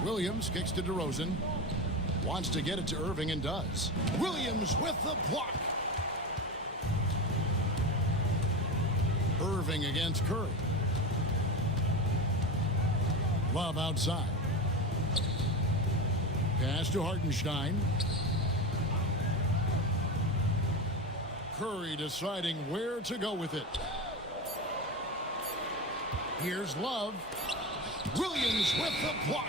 Williams kicks to DeRozan. Wants to get it to Irving and does. Williams with the block. Irving against Curry. Love outside. Pass to Hartenstein. Curry deciding where to go with it. Here's Love. Williams with the block.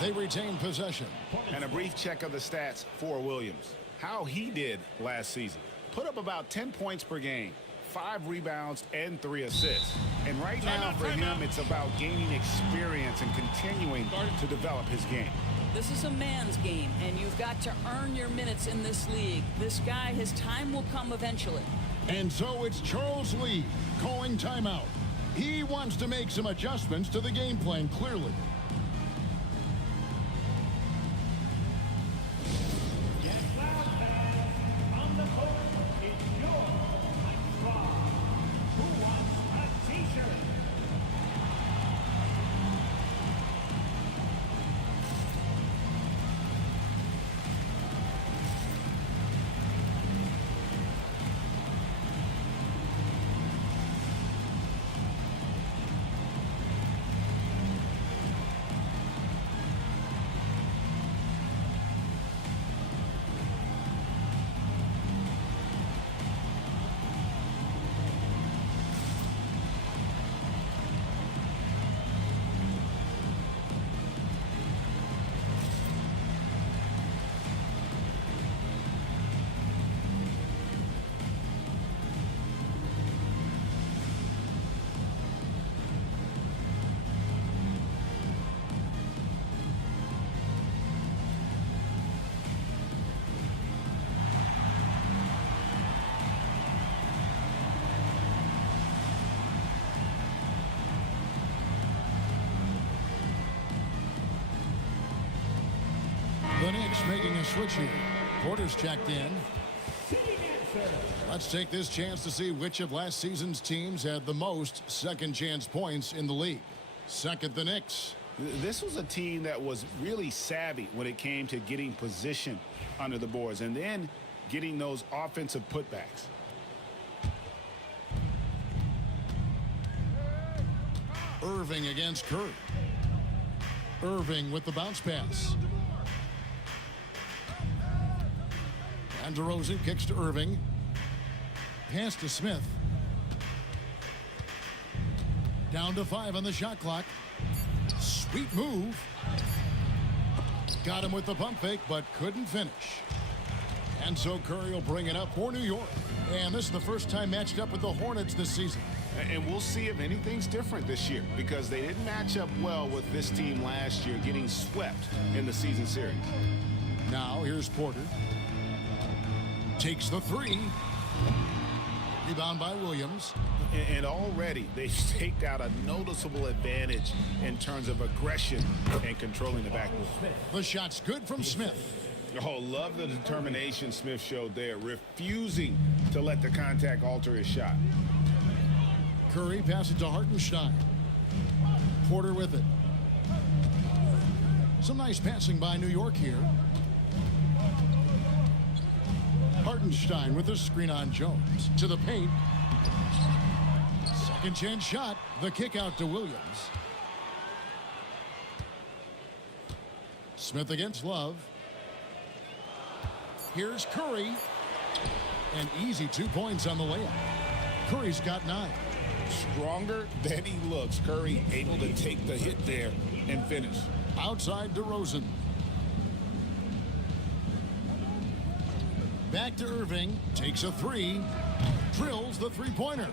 They retain possession. And a brief check of the stats for Williams. How he did last season. Put up about 10 points per game, 5 rebounds, and 3 assists. And right now for him, it's about gaining experience and continuing to develop his game. This is a man's game, and you've got to earn your minutes in this league. This guy, his time will come eventually. And so it's Charles Lee calling timeout. He wants to make some adjustments to the game plan, clearly. On the court, it's your Mike Squad. Who wants a t-shirt? making a switch here. Porter's checked in. Let's take this chance to see which of last season's teams had the most second chance points in the league. Second, the Knicks. This was a team that was really savvy when it came to getting position under the boards and then getting those offensive putbacks. Irving against Curry. Irving with the bounce pass. And DeRozan kicks to Irving. Pass to Smith. Down to 5 on the shot clock. Sweet move. Got him with the pump fake, but couldn't finish. And so Curry will bring it up for New York. And this is the first time matched up with the Hornets this season. And we'll see if anything's different this year because they didn't match up well with this team last year, getting swept in the season series. Now here's Porter. Takes the 3. Rebound by Williams. And already they've staked out a noticeable advantage in terms of aggression and controlling the backcourt. The shot's good from Smith. Oh, love the determination Smith showed there, refusing to let the contact alter his shot. Curry passes to Hartenstein. Porter with it. Some nice passing by New York here. Hartenstein with a screen on Jones. To the paint. Second chance shot. The kick out to Williams. Smith against Love. Here's Curry. An easy 2 points on the layup. Curry's got 9. Stronger than he looks. Curry able to take the hit there and finish. Outside DeRozan. Back to Irving. Takes a 3. Drills the three-pointer.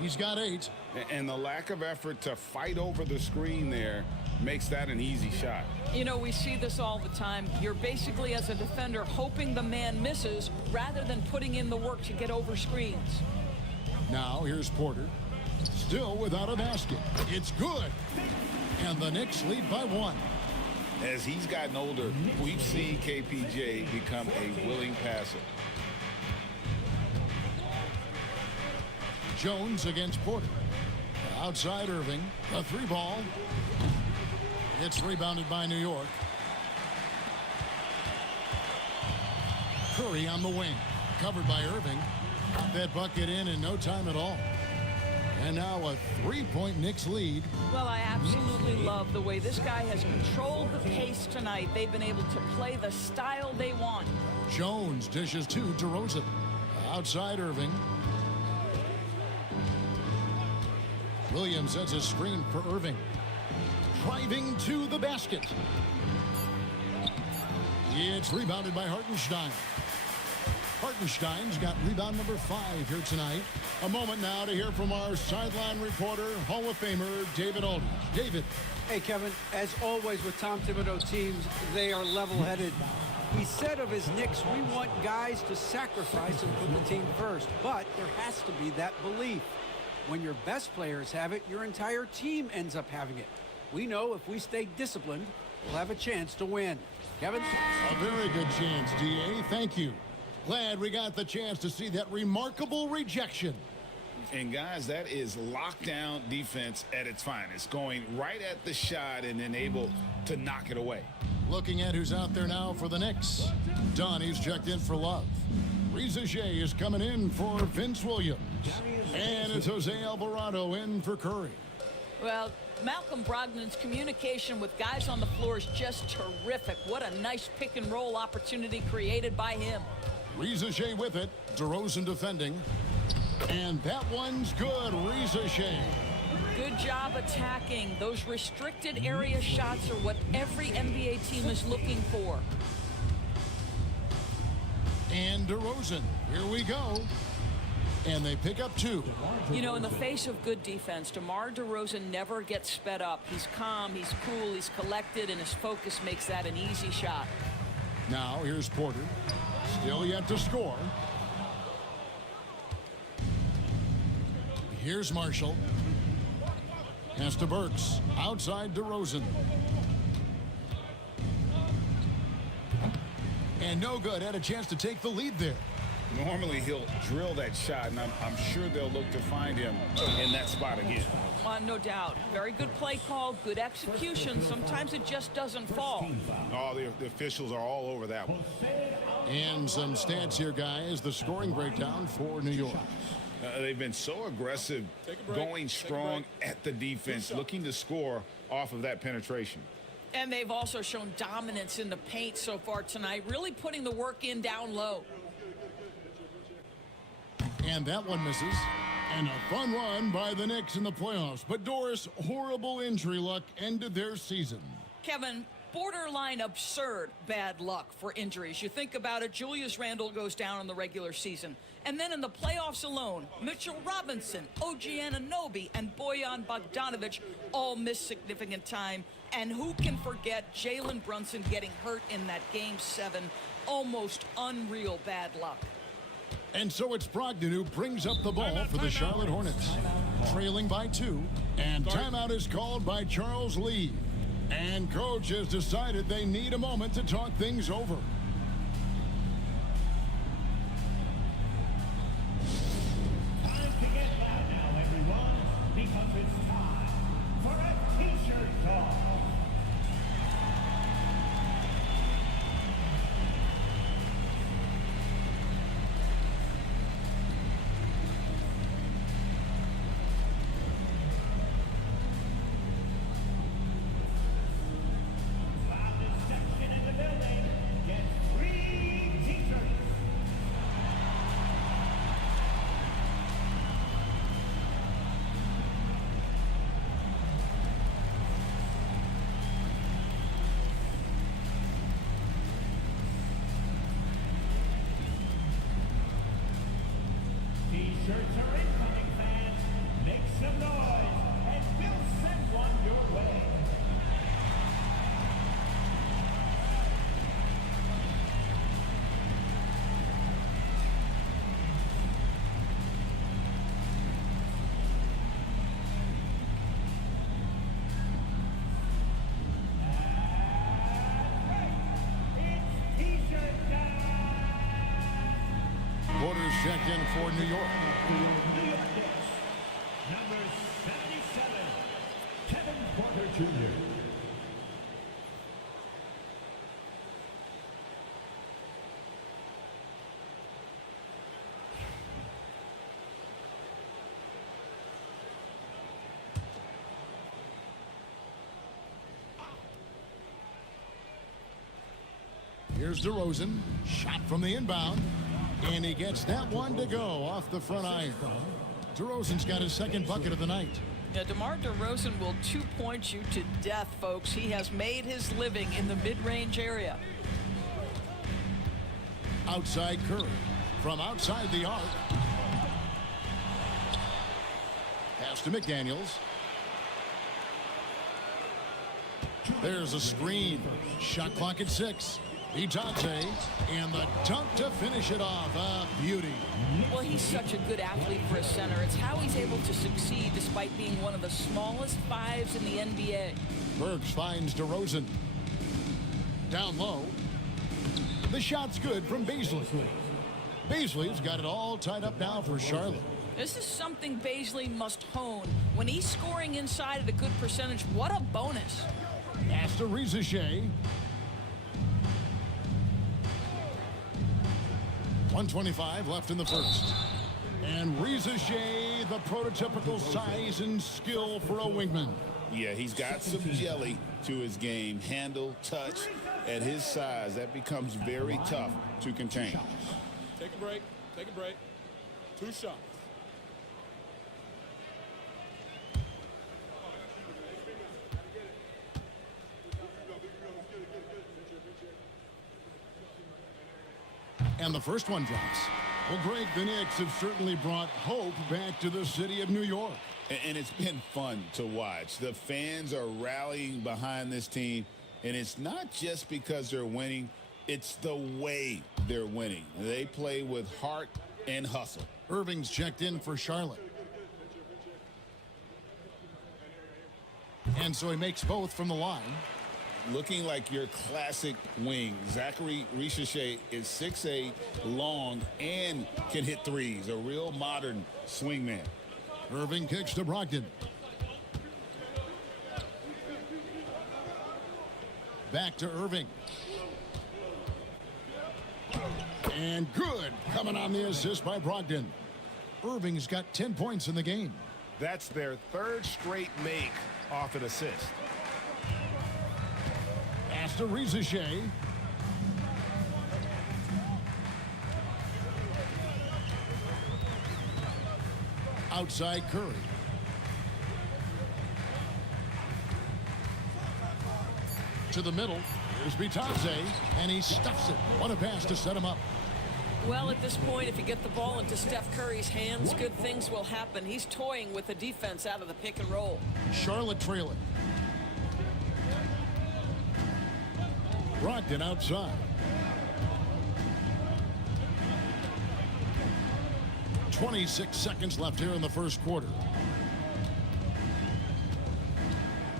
He's got 8. And the lack of effort to fight over the screen there makes that an easy shot. You know, we see this all the time. You're basically, as a defender, hoping the man misses rather than putting in the work to get over screens. Now here's Porter. Still without a basket. It's good. And the Knicks lead by 1. As he's gotten older, we've seen KPJ become a willing passer. Jones against Porter. Outside Irving. A 3-ball. It's rebounded by New York. Curry on the wing. Covered by Irving. Got that bucket in no time at all. And now a 3-point Knicks lead. Well, I absolutely love the way this guy has controlled the pace tonight. They've been able to play the style they want. Jones dishes to DeRozan. Outside Irving. Williams sets a screen for Irving. Driving to the basket. It's rebounded by Hartenstein. Hartenstein's got rebound number 5 here tonight. A moment now to hear from our sideline reporter, Hall of Famer David Aldridge. David. Hey, Kevin, as always with Tom Thibodeau teams, they are level-headed. He said of his Knicks, we want guys to sacrifice and put the team first. But there has to be that belief. When your best players have it, your entire team ends up having it. We know if we stay disciplined, we'll have a chance to win. Kevin? A very good chance, D.A. Thank you. Glad we got the chance to see that remarkable rejection. And guys, that is lockdown defense at its finest. Going right at the shot and then able to knock it away. Looking at who's out there now for the Knicks. Donnie's checked in for Love. Riza Shea is coming in for Vince Williams. And it's Jose Alvarado in for Curry. Well, Malcolm Brogdon's communication with guys on the floor is just terrific. What a nice pick and roll opportunity created by him. Riza Shea with it. DeRozan defending. And that one's good. Riza Shea. Good job attacking. Those restricted area shots are what every NBA team is looking for. And DeRozan. Here we go. And they pick up 2. You know, in the face of good defense, DeMar DeRozan never gets sped up. He's calm, he's cool, he's collected, and his focus makes that an easy shot. Now here's Porter. Still yet to score. Here's Marshall. Pass to Burks. Outside DeRozan. And no good. Had a chance to take the lead there. Normally he'll drill that shot, and I'm sure they'll look to find him in that spot again. No doubt. Very good play call, good execution. Sometimes it just doesn't fall. Oh, the officials are all over that one. And some stats here, guys. The scoring breakdown for New York. They've been so aggressive, going strong at the defense, looking to score off of that penetration. And they've also shown dominance in the paint so far tonight, really putting the work in down low. And that one misses. And a fun run by the Knicks in the playoffs. But Doris, horrible injury luck ended their season. Kevin, borderline absurd bad luck for injuries. You think about it, Julius Randle goes down in the regular season. And then in the playoffs alone, Mitchell Robinson, OG Anunoby, and Bojan Bogdanovic all missed significant time. And who can forget Jalen Brunson getting hurt in that Game 7? Almost unreal bad luck. And so it's Brogdon who brings up the ball for the Charlotte Hornets. Trailing by 2, and timeout is called by Charles Lee. And coach has decided they need a moment to talk things over. Time to get loud now, everyone, because it's time for a t-shirt talk. T-shirts are incoming, fans. Make some noise, and we'll send one your way. It's T-shirt time. Quarters checked in for New York. New York Knicks, number 77, Kevin Porter Jr. Here's DeRozan. Shot from the inbound. And he gets that one to go off the front iron. DeRozan's got his second bucket of the night. Now, DeMar DeRozan will two-point you to death, folks. He has made his living in the mid-range area. Outside Curry. From outside the arc. Pass to McDaniels. There's a screen. Shot clock at 6. Itante, and the dunk to finish it off. A beauty. Well, he's such a good athlete for a center. It's how he's able to succeed despite being one of the smallest fives in the NBA. Burks finds DeRozan. Down low. The shot's good from Beasley. Beasley's got it all tied up now for Charlotte. This is something Beasley must hone. When he's scoring inside at a good percentage, what a bonus. Pass to Rizachet. 1:25 left in the first. And Rizachet, the prototypical size and skill for a wingman. Yeah, he's got some jelly to his game. Handle, touch. At his size, that becomes very tough to contain. Take a break. Take a break. 2 shots. And the first one drops. Well, Greg, the Knicks have certainly brought hope back to the city of New York. And it's been fun to watch. The fans are rallying behind this team. And it's not just because they're winning. It's the way they're winning. They play with heart and hustle. Irving's checked in for Charlotte. And so he makes both from the line. looking like your classic wing. Zachary Richeche is 6'8", long, and can hit threes. A real modern swingman. Irving kicks to Brogdon. Back to Irving. And good. Coming on the assist by Brogdon. Irving's got 10 points in the game. That's their third straight make off an assist. Pass to Richeche. Outside Curry. To the middle. Here's Bitadze, and he stuffs it. What a pass to set him up. Well, at this point, if you get the ball into Steph Curry's hands, good things will happen. He's toying with the defense out of the pick and roll. Charlotte trailing. Brogdon outside. 26 seconds left here in the first quarter.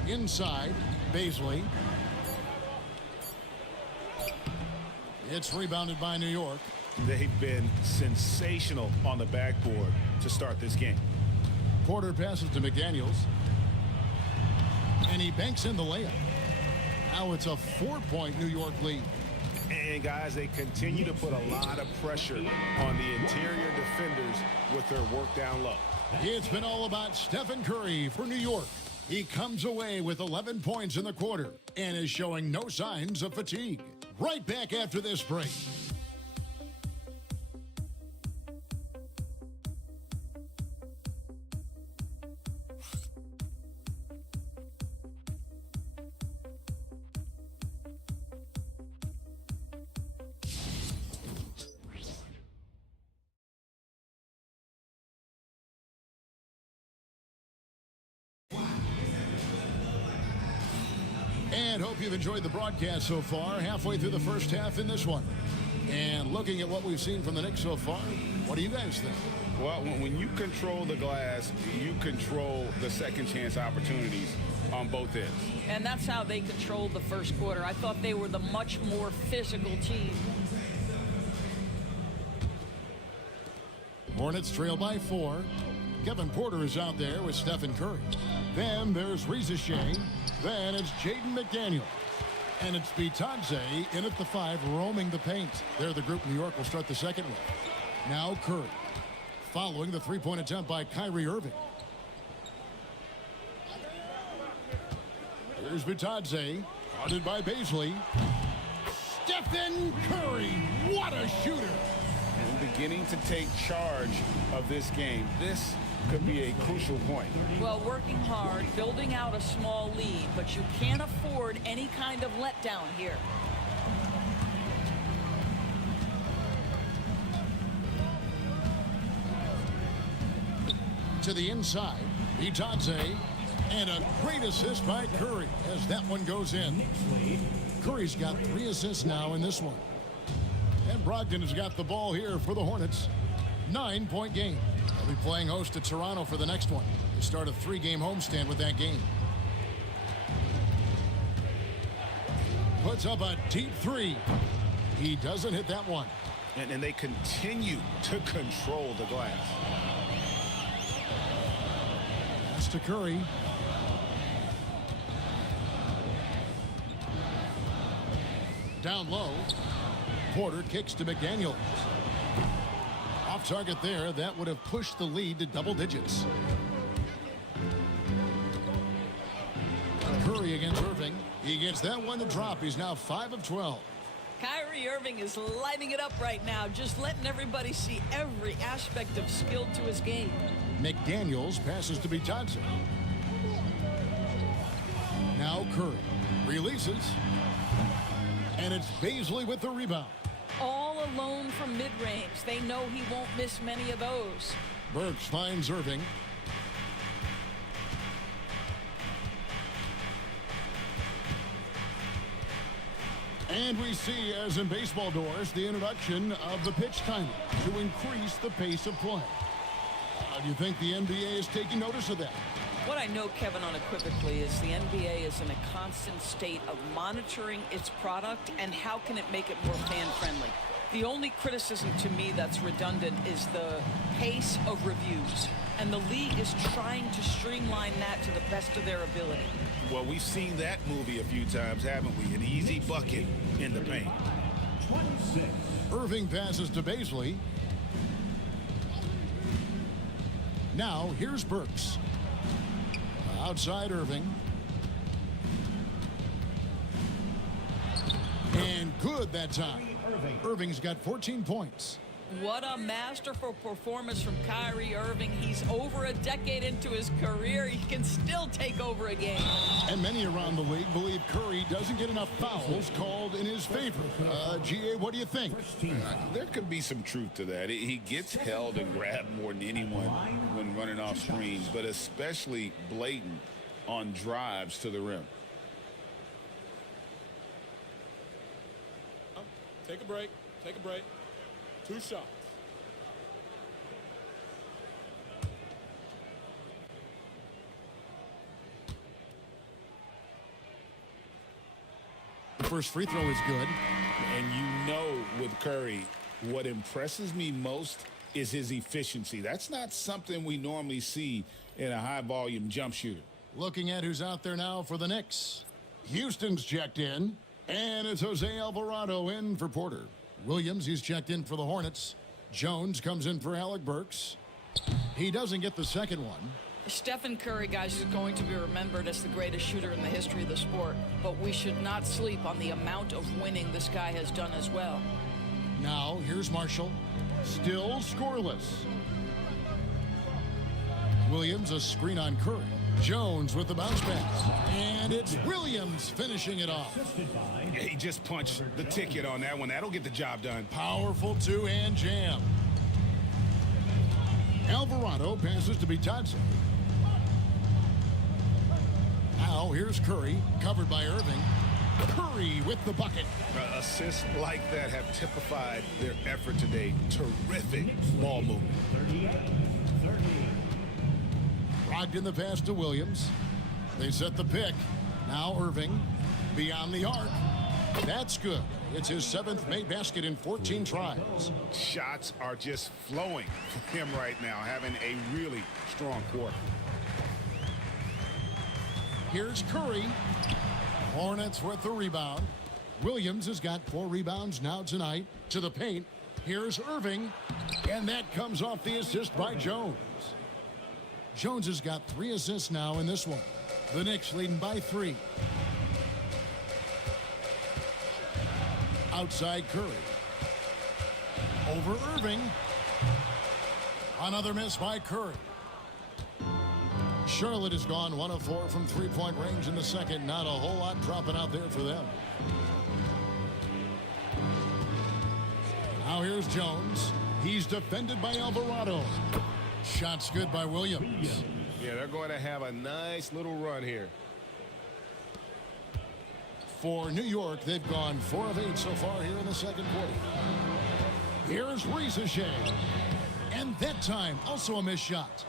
Inside, Bazley. It's rebounded by New York. They've been sensational on the backboard to start this game. Porter passes to McDaniels. And he banks in the layup. Now it's a 4-point New York lead. And guys, they continue to put a lot of pressure on the interior defenders with their work down low. It's been all about Stephen Curry for New York. He comes away with 11 points in the quarter and is showing no signs of fatigue. Right back after this break. And hope you've enjoyed the broadcast so far. Halfway through the first half in this one. And looking at what we've seen from the Knicks so far, what do you guys think? Well, when you control the glass, you control the second chance opportunities on both ends. And that's how they controlled the first quarter. I thought they were the much more physical team. Hornets trail by 4. Kevin Porter is out there with Stephen Curry. Then there's Richeche. Then it's Jaden McDaniel. And it's Bitadze in at the 5, roaming the paint. They're the group New York will start the second with. Now Curry. Following the three-point attempt by Kyrie Irving. Here's Bitadze. Guarded by Bazley. Stephen Curry. What a shooter. And beginning to take charge of this game. This could be a crucial point. Well, working hard, building out a small lead, but you can't afford any kind of letdown here. To the inside, Bitadze, and a great assist by Curry as that one goes in. Curry's got 3 assists now in this one. And Brogdon has got the ball here for the Hornets. 9-point game. They'll be playing host to Toronto for the next one. They start a 3-game homestand with that game. Puts up a deep 3. He doesn't hit that one. And they continue to control the glass. Pass to Curry. Down low. Porter kicks to McDaniel. Off target there. That would have pushed the lead to double digits. Curry against Irving. He gets that one to drop. He's now 5 of 12. Kyrie Irving is lighting it up right now, just letting everybody see every aspect of skill to his game. McDaniels passes to Bitadze. Now Curry releases. And it's Bazley with the rebound. All alone from mid-range. They know he won't miss many of those. Burks finds Irving. And we see, as in baseball doors, the introduction of the pitch timer to increase the pace of play. Do you think the NBA is taking notice of that? What I know, Kevin, unequivocally is the NBA is in a constant state of monitoring its product and how can it make it more fan-friendly. The only criticism to me that's redundant is the pace of reviews. And the league is trying to streamline that to the best of their ability. Well, we've seen that movie a few times, haven't we? An easy bucket in the paint. Irving passes to Baisley. Now, here's Burks. Outside Irving. And good that time. Irving's got 14 points. What a masterful performance from Kyrie Irving. He's over a decade into his career. He can still take over a game. And many around the league believe Curry doesn't get enough fouls called in his favor. GA, what do you think? There could be some truth to that. He gets held and grabbed more than anyone when running off screens, but especially blatant on drives to the rim. Take a break. Take a break. 2 shots. The first free throw is good. And you know with Curry, what impresses me most is his efficiency. That's not something we normally see in a high-volume jump shooter. Looking at who's out there now for the Knicks. Houston's checked in, and it's Jose Alvarado in for Porter. Williams, he's checked in for the Hornets. Jones comes in for Alec Burks. He doesn't get the second one. Stephen Curry, guys, is going to be remembered as the greatest shooter in the history of the sport, but we should not sleep on the amount of winning this guy has done as well. Now, here's Marshall. Still scoreless. Williams, a screen on Curry. Jones with the bounce pass. And it's Williams finishing it off. Yeah, he just punched the ticket on that one. That'll get the job done. Powerful two-hand jam. Alvarado passes to Bitadze. Now here's Curry, covered by Irving. Curry with the bucket. Assists like that have typified their effort today. Terrific ball movement. Brogdon the pass to Williams. They set the pick. Now Irving beyond the arc. That's good. It's his 7th made basket in 14 tries. Shots are just flowing for him right now, having a really strong quarter. Here's Curry. Hornets with the rebound. Williams has got 4 rebounds now tonight. To the paint. Here's Irving. And that comes off the assist by Jones. Jones has got 3 assists now in this one. The Knicks leading by 3. Outside Curry. Over Irving. Another miss by Curry. Charlotte has gone 1 of 4 from 3-point range in the second. Not a whole lot dropping out there for them. Now here's Jones. He's defended by Alvarado. Shots good by Williams. Yeah, they're going to have a nice little run here. For New York, they've gone 4 of 8 so far here in the second quarter. Here's Risacher. And that time, also a missed shot.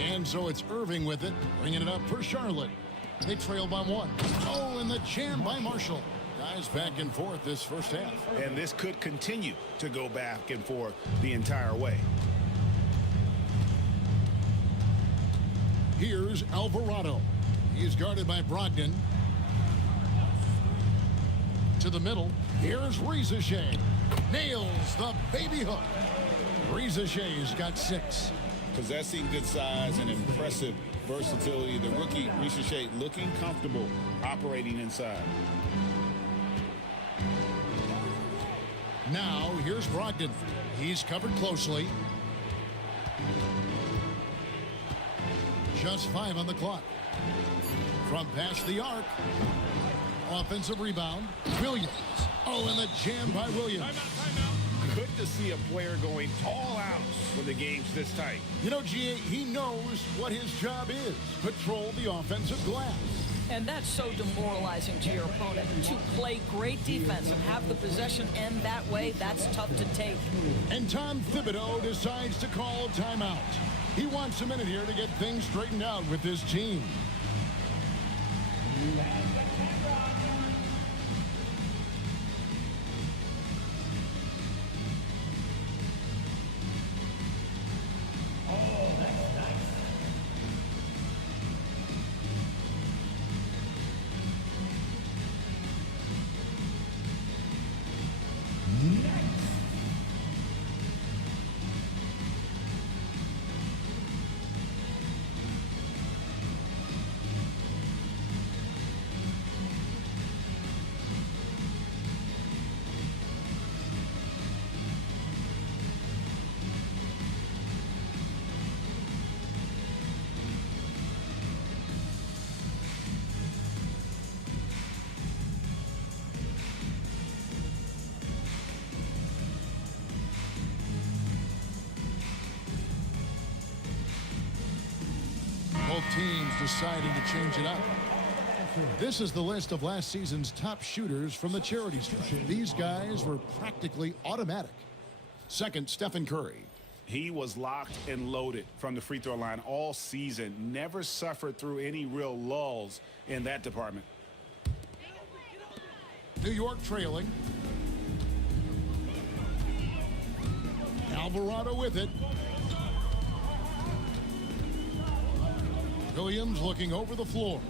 And so it's Irving with it, bringing it up for Charlotte. They trail by 1. Oh, and the jam by Marshall. Guys back and forth this first half. And this could continue to go back and forth the entire way. Here's Alvarado. He's guarded by Brogdon. To the middle. Here's Risacher. Nails the baby hook. Risacher's got 6. Possessing good size and impressive versatility. The rookie Risacher looking comfortable operating inside. Now here's Brogdon. He's covered closely. Just 5 on the clock. From past the arc. Offensive rebound. Williams. Oh, and the jam by Williams. Good to see a player going all out when the game's this tight. You know, GA, he knows what his job is. Patrol the offensive glass. And that's so demoralizing to your opponent. To play great defense and have the possession end that way, that's tough to take. And Tom Thibodeau decides to call a timeout. He wants a minute here to get things straightened out with his team. Both teams deciding to change it up. This is the list of last season's top shooters from the charity stripe. These guys were practically automatic. Second, Stephen Curry. He was locked and loaded from the free throw line all season. Never suffered through any real lulls in that department. New York trailing. Alvarado with it. Williams looking over the floor.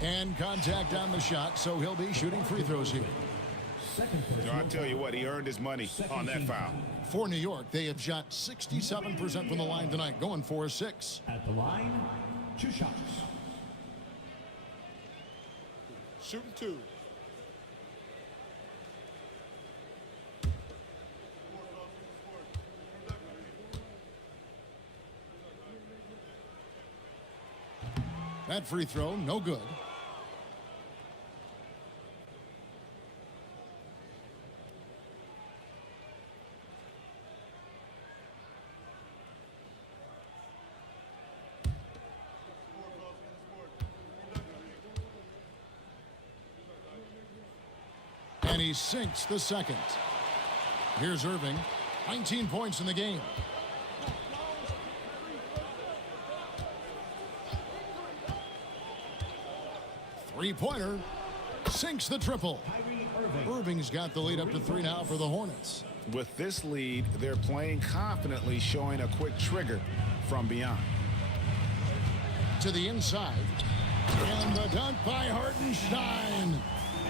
And contact on the shot, so he'll be shooting free throws here. So I tell you what, he earned his money on that foul. For New York, they have shot 67% from the line tonight, going 4-6. At the line, 2 shots. Shooting 2. That free throw, no good. And he sinks the second. Here's Irving, 19 points in the game. Three-pointer, sinks the triple. Irving's got the lead up to 3 now for the Hornets. With this lead, they're playing confidently, showing a quick trigger from beyond. To the inside, and the dunk by Hartenstein.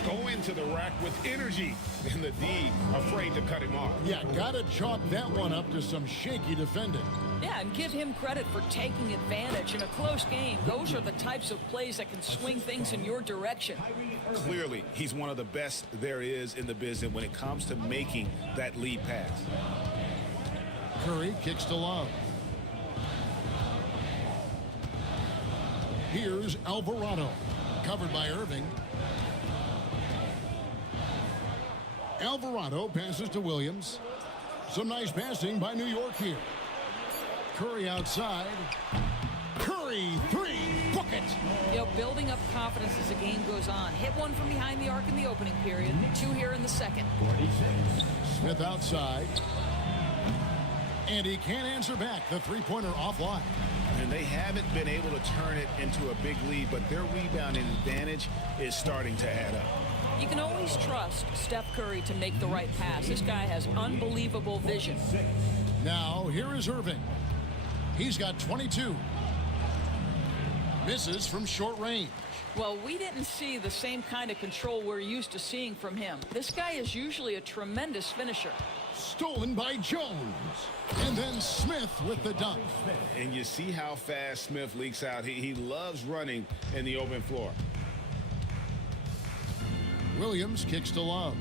Go into the rack with energy, and the D afraid to cut him off. Yeah, gotta chalk that one up to some shaky defending. Yeah, and give him credit for taking advantage in a close game. Those are the types of plays that can swing things in your direction. Clearly, he's one of the best there is in the business when it comes to making that lead pass. Curry kicks to Love. Here's Alvarado, covered by Irving. Alvarado passes to Williams. Some nice passing by New York here. Curry outside. Curry, 3, book it. You know, building up confidence as the game goes on. Hit one from behind the arc in the opening period, 2 here in the second. Smith outside. And he can't answer back. The three-pointer offline. And they haven't been able to turn it into a big lead, but their rebounding advantage is starting to add up. You can always trust Steph Curry to make the right pass. This guy has unbelievable vision. Now, here is Irving. He's got 22. Misses from short range. Well, we didn't see the same kind of control we're used to seeing from him. This guy is usually a tremendous finisher. Stolen by Jones. And then Smith with the dunk. And you see how fast Smith leaks out. He loves running in the open floor. Williams kicks to Love.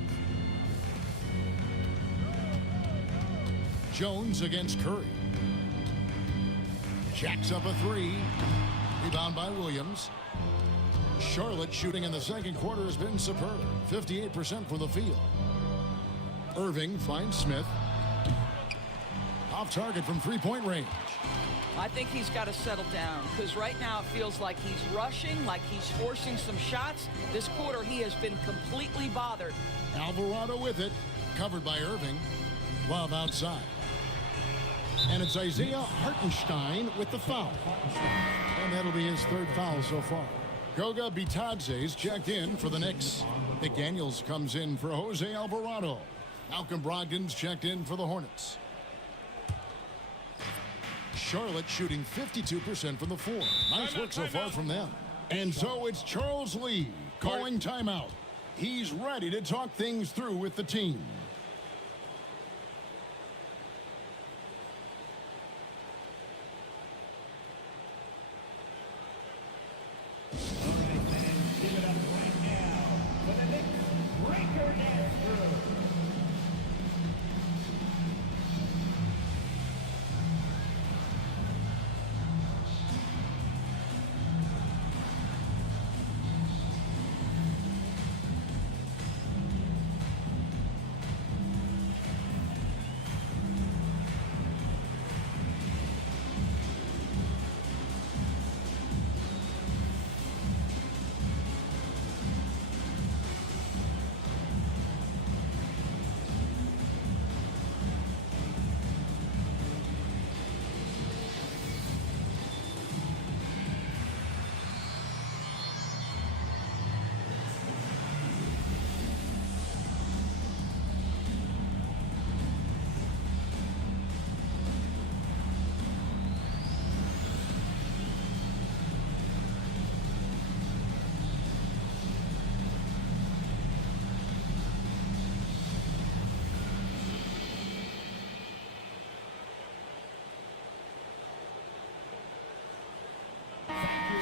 Jones against Curry. Jacks up a 3. Rebound by Williams. Charlotte shooting in the second quarter has been superb. 58% from the field. Irving finds Smith. Off target from 3-point range. I think he's got to settle down because right now it feels like he's rushing, like he's forcing some shots. This quarter, he has been completely bothered. Alvarado with it, covered by Irving. Love outside. And it's Isaiah Hartenstein with the foul. And that'll be his third foul so far. Goga Bitadze's checked in for the Knicks. McDaniels comes in for Jose Alvarado. Malcolm Brogdon's checked in for the Hornets. Charlotte shooting 52% from the floor. Nice work so far from them. And so it's Charles Lee calling timeout. He's ready to talk things through with the team. Give it up right now for the Knicks breaker dance crew.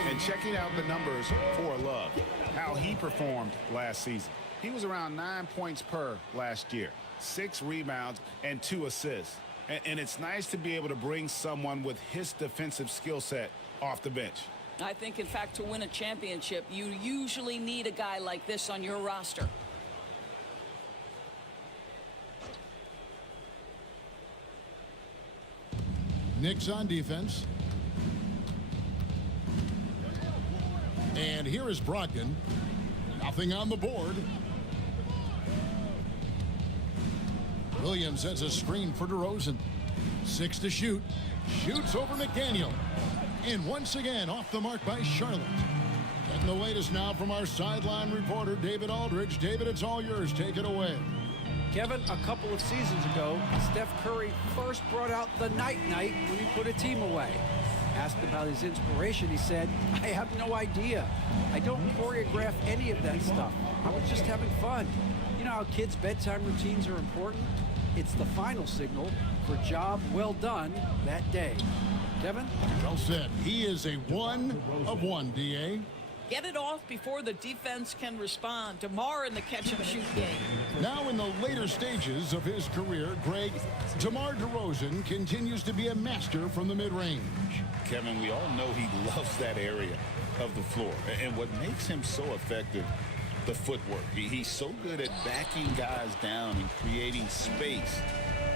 And checking out the numbers for Love, how he performed last season. He was around 9 points per last year, 6 rebounds and 2 assists. And it's nice to be able to bring someone with his defensive skill set off the bench. I think, in fact, to win a championship, you usually need a guy like this on your roster. Knicks on defense. And here is Brogdon. Nothing on the board. Williams has a screen for DeRozan. 6 to shoot. Shoots over McDaniel. And once again off the mark by Charlotte. Getting the latest now from our sideline reporter, David Aldridge. David, it's all yours. Take it away. Kevin, a couple of seasons ago, Steph Curry first brought out the night-night when he put a team away. Asked about his inspiration, he said, I have no idea. I don't choreograph any of that stuff. I was just having fun. You know how kids' bedtime routines are important? It's the final signal for job well done that day. Kevin? Well said. He is a 1 of 1, D.A. Get it off before the defense can respond. DeMar in the catch-and-shoot game. Now in the later stages of his career, Greg, DeMar DeRozan continues to be a master from the mid-range. Kevin, we all know he loves that area of the floor. And what makes him so effective, the footwork. He's so good at backing guys down and creating space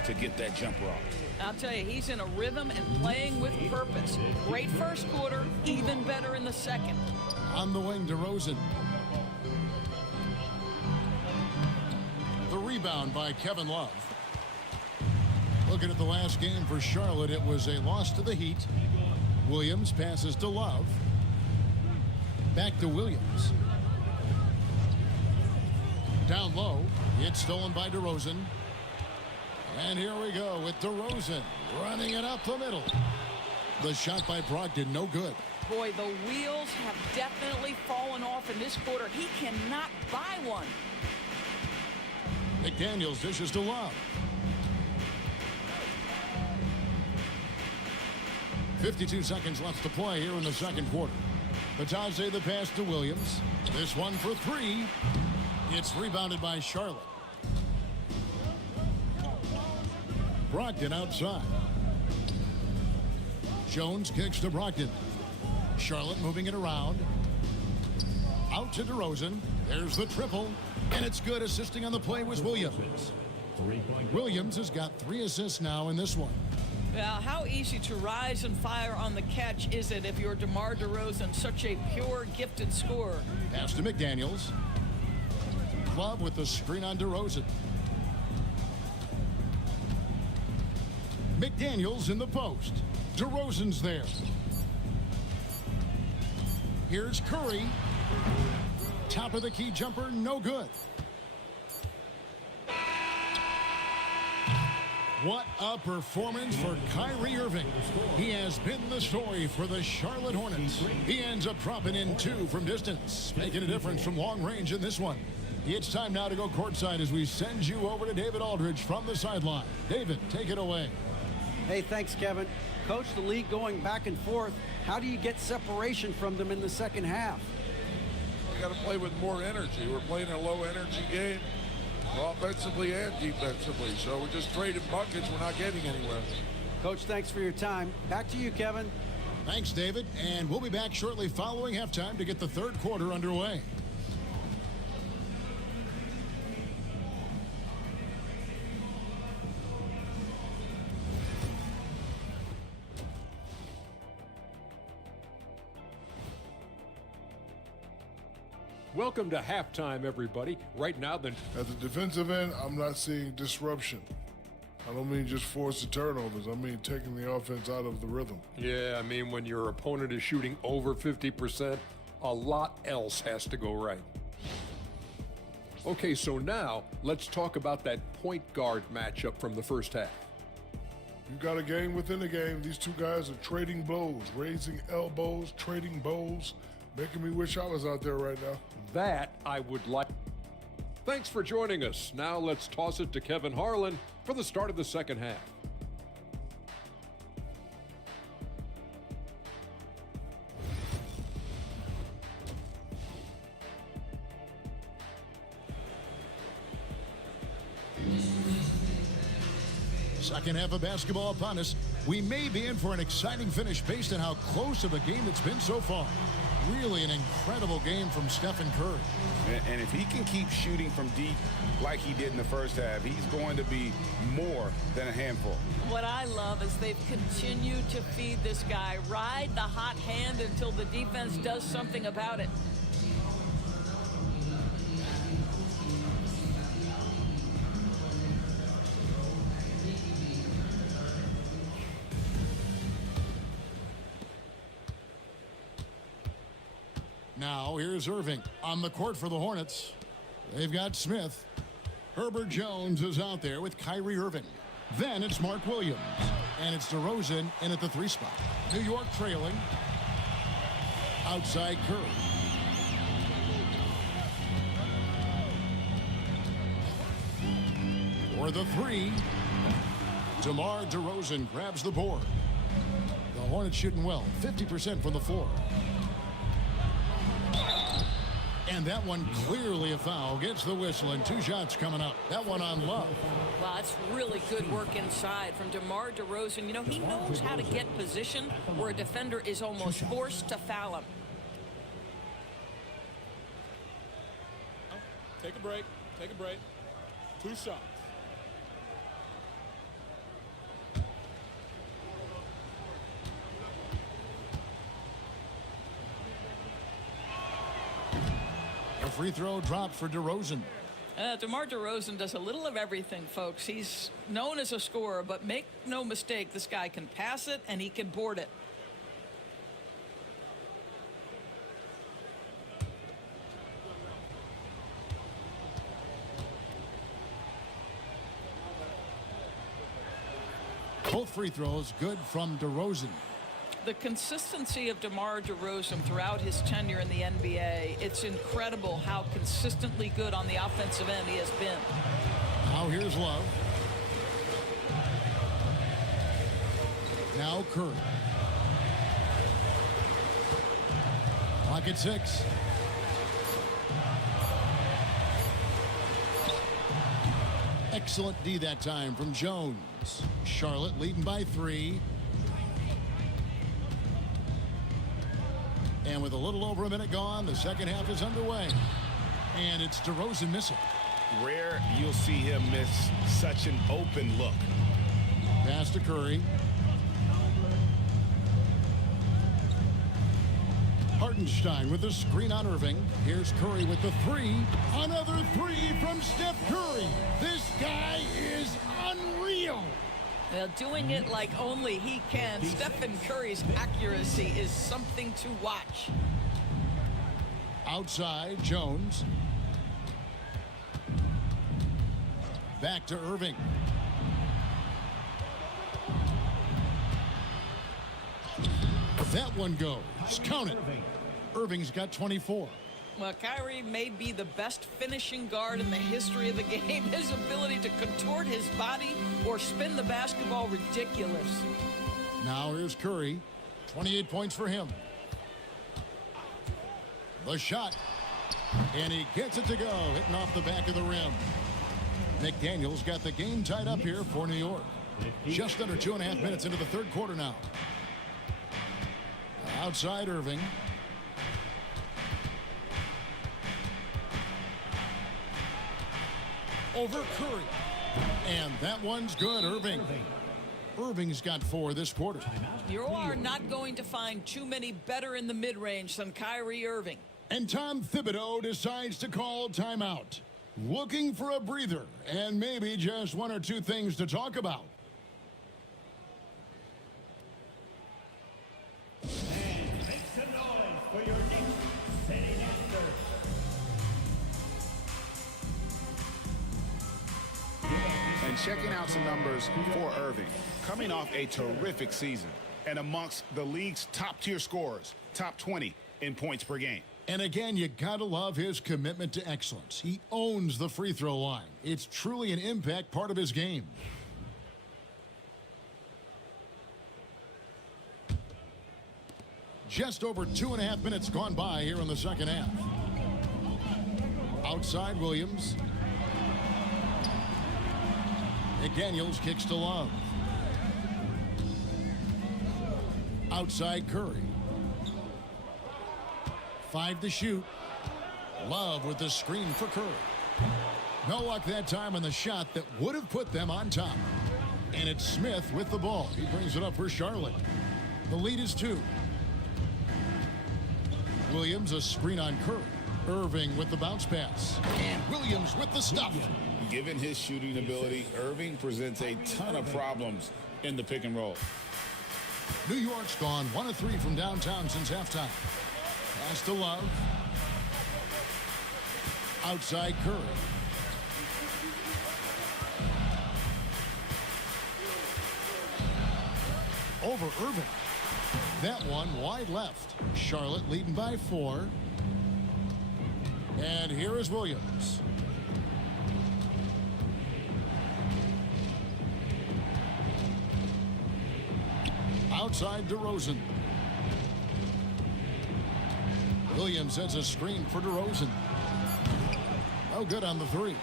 to get that jumper off. I'll tell you, he's in a rhythm and playing with purpose. Great first quarter, even better in the second. On the wing, DeRozan. The rebound by Kevin Love. Looking at the last game for Charlotte, it was a loss to the Heat. Williams passes to Love. Back to Williams. Down low. It's stolen by DeRozan. And here we go with DeRozan running it up the middle. The shot by Brogdon, no good. Boy, the wheels have definitely fallen off in this quarter. He cannot buy one. McDaniels dishes to Love. 52 seconds left to play here in the second quarter. Bitadze the pass to Williams. This one for 3. It's rebounded by Charlotte. Brogdon outside. Jones kicks to Brogdon. Charlotte moving it around. Out to DeRozan. There's the triple. And it's good. Assisting on the play was Williams. Williams has got 3 assists now in this one. Well, how easy to rise and fire on the catch is it if you're DeMar DeRozan, such a pure, gifted scorer? Pass to McDaniels. Love with the screen on DeRozan. McDaniels in the post. DeRozan's there. Here's Curry. Top of the key jumper, no good. What a performance for Kyrie Irving. He has been the story for the Charlotte Hornets. He ends up dropping in 2 from distance, making a difference from long range in this one. It's time now to go courtside as we send you over to David Aldridge from the sideline. David, take it away. Hey, thanks, Kevin. Coach, the league going back and forth. How do you get separation from them in the second half? We got to play with more energy. We're playing a low-energy game, offensively and defensively. So we're just trading buckets. We're not getting anywhere. Coach, thanks for your time. Back to you, Kevin. Thanks, David. And we'll be back shortly following halftime to get the third quarter underway. Welcome to halftime, everybody. Right now, At the defensive end, I'm not seeing disruption. I don't mean just forced turnovers. I mean taking the offense out of the rhythm. Yeah, I mean, when your opponent is shooting over 50%, a lot else has to go right. Okay, so now let's talk about that point guard matchup from the first half. You've got a game within a game. These two guys are trading blows, raising elbows, trading bows, making me wish I was out there right now. That I would like. Thanks for joining us. Now let's toss it to Kevin Harlan for the start of the second half. Second half of basketball upon us. We may be in for an exciting finish based on how close of a game it's been so far. Really an incredible game from Stephen Curry. And if he can keep shooting from deep like he did in the first half, he's going to be more than a handful. What I love is they've continued to feed this guy, ride the hot hand until the defense does something about it. Now, here's Irving on the court for the Hornets. They've got Smith. Herbert Jones is out there with Kyrie Irving. Then it's Mark Williams. And it's DeRozan in at the 3 spot. New York trailing. Outside Curry. For the 3. DeMar DeRozan grabs the board. The Hornets shooting well, 50% from the floor. And that one clearly a foul. Gets the whistle and 2 shots coming up. That one on Love. Wow, that's really good work inside from DeMar DeRozan. You know, he knows how to get position where a defender is almost forced to foul him. Take a break. Take a break. 2 shots. A free throw dropped for DeRozan. DeMar DeRozan does a little of everything, folks. He's known as a scorer, but make no mistake, this guy can pass it and he can board it. Both free throws good from DeRozan. The consistency of DeMar DeRozan throughout his tenure in the NBA, it's incredible how consistently good on the offensive end he has been. Now here's Love. Now Curry. Clock at 6. Excellent D that time from Jones. Charlotte leading by 3. And with a little over a minute gone, the second half is underway. And it's DeRozan missing. Rare you'll see him miss such an open look. Pass to Curry. Hartenstein with the screen on Irving. Here's Curry with the three. Another three from Steph Curry. This guy is unreal. Well, doing it like only he can. Stephen Curry's accuracy is something to watch. Outside, Jones. Back to Irving. That one goes. Count it. Irving's got 24. Well, Kyrie may be the best finishing guard in the history of the game. His ability to contort his body or spin the basketball, ridiculous. Now here's Curry. 28 points for him. The shot. And he gets it to go, hitting off the back of the rim. McDaniels got the game tied up here for New York. Just under 2.5 minutes into the third quarter now. Outside Irving. Over Curry. And that one's good, Irving. Irving's got 4 this quarter. You are not going to find too many better in the mid-range than Kyrie Irving. And Tom Thibodeau decides to call timeout. Looking for a breather and maybe just 1 or 2 things to talk about. Make some noise for your Knicks setting answer. And checking out some numbers for Irving. Coming off a terrific season and amongst the league's top-tier scorers, top 20 in points per game. And again, you gotta love his commitment to excellence. He owns the free throw line. It's truly an impact part of his game. Just over 2.5 minutes gone by here in the second half. Outside Williams. McDaniels kicks to Love. Outside Curry. 5 to shoot. Love with the screen for Curry. No luck that time on the shot that would have put them on top. And it's Smith with the ball. He brings it up for Charlotte. The lead is 2. Williams, a screen on Curry. Irving with the bounce pass. And Williams with the stuff. Given his shooting ability, Irving presents a ton of problems in the pick and roll. New York's gone 1 of 3 from downtown since halftime. Pass to Love. Outside Curry. Over Irving. That one wide left. Charlotte leading by 4. And here is Williams. Outside DeRozan. Williams sets a screen for DeRozan. No good on the 3.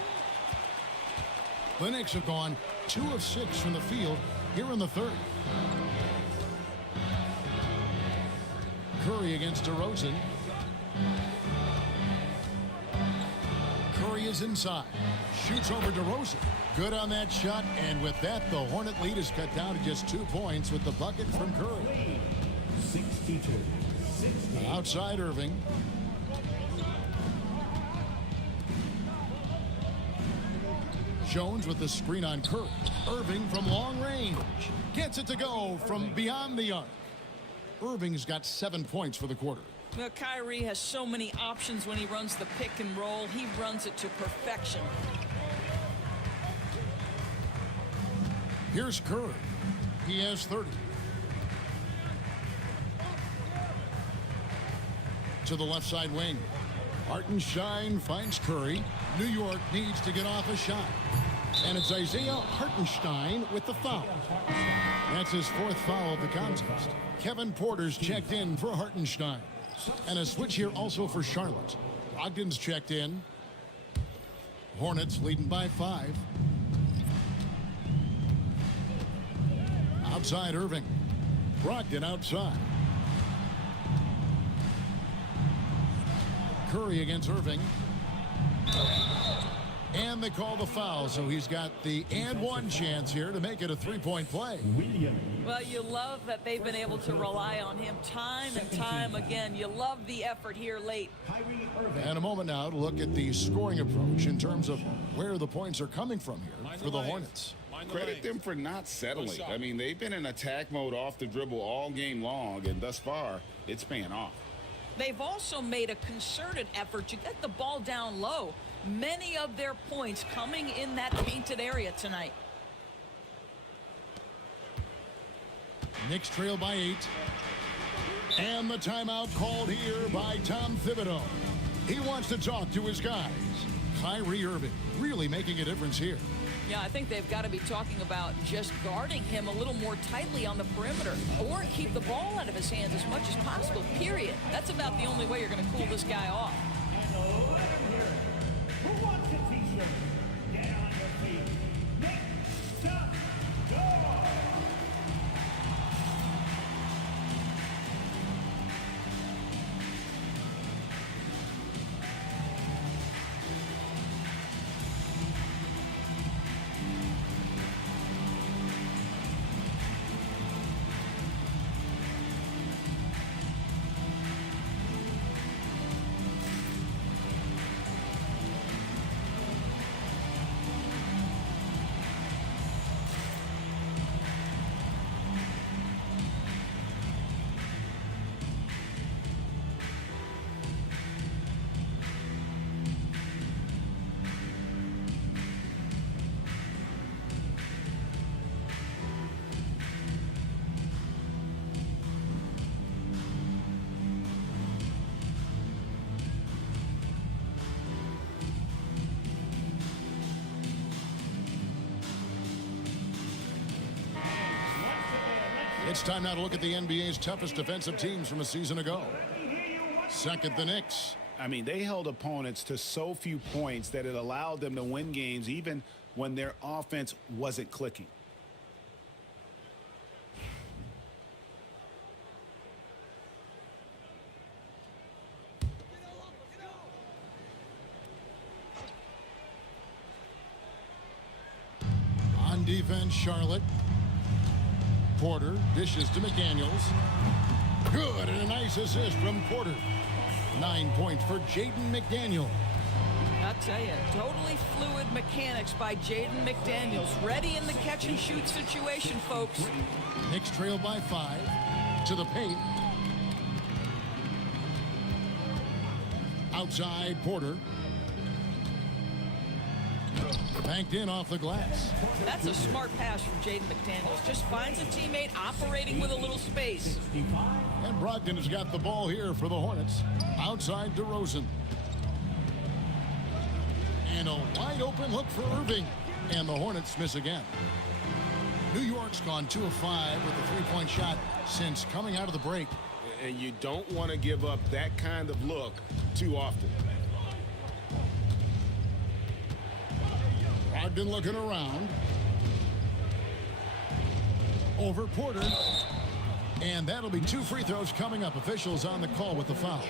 The Knicks have gone 2 of 6 from the field here in the third. Curry against DeRozan. Curry is inside. Shoots over DeRozan. Good on that shot, and with that, the Hornet lead is cut down to just 2 points with the bucket from Curry. 62. Outside Irving. Jones with the screen on Curry. Irving from long range. Gets it to go from beyond the arc. Irving's got 7 points for the quarter. Well, Kyrie has so many options when he runs the pick and roll. He runs it to perfection. Here's Curry. He has 30. To the left side wing. Hartenstein finds Curry. New York needs to get off a shot. And it's Isaiah Hartenstein with the foul. That's his 4th foul of the contest. Kevin Porter's checked in for Hartenstein. And a switch here also for Charlotte. Ogden's checked in. Hornets leading by 5. Outside Irving. Brogdon outside. Curry against Irving. And they call the foul, so he's got the and one chance here to make it a three-point play. Well, you love that they've been able to rely on him time and time again. You love the effort here late. And a moment now to look at the scoring approach in terms of where the points are coming from here for the Hornets. Credit them for not settling. I mean, they've been in attack mode off the dribble all game long, and thus far, it's paying off. They've also made a concerted effort to get the ball down low. Many of their points coming in that painted area tonight. Knicks trail by 8. And the timeout called here by Tom Thibodeau. He wants to talk to his guys. Kyrie Irving really making a difference here. Yeah, I think they've got to be talking about just guarding him a little more tightly on the perimeter or keep the ball out of his hands as much as possible, period. That's about the only way you're going to cool this guy off. Who wants a t-shirt? Get on your feet. Next up, go! It's time now to look at the NBA's toughest defensive teams from a season ago. Second, the Knicks. I mean, they held opponents to so few points that it allowed them to win games even when their offense wasn't clicking. On defense, Charlotte. Porter dishes to McDaniels. Good, and a nice assist from Porter. 9 points for Jaden McDaniels. I'll tell you, totally fluid mechanics by Jaden McDaniels. Ready in the catch-and-shoot situation, folks. Knicks trail by 5. To the paint. Outside, Porter. Banked in off the glass. That's a smart pass from Jaden McDaniels. Just finds a teammate operating with a little space. And Brogdon has got the ball here for the Hornets. Outside DeRozan. And a wide open look for Irving. And the Hornets miss again. New York's gone 2 of 5 with a three-point shot since coming out of the break. And you don't want to give up that kind of look too often. Brogdon looking around. Over Porter. And that'll be 2 free throws coming up. Officials on the call with the foul.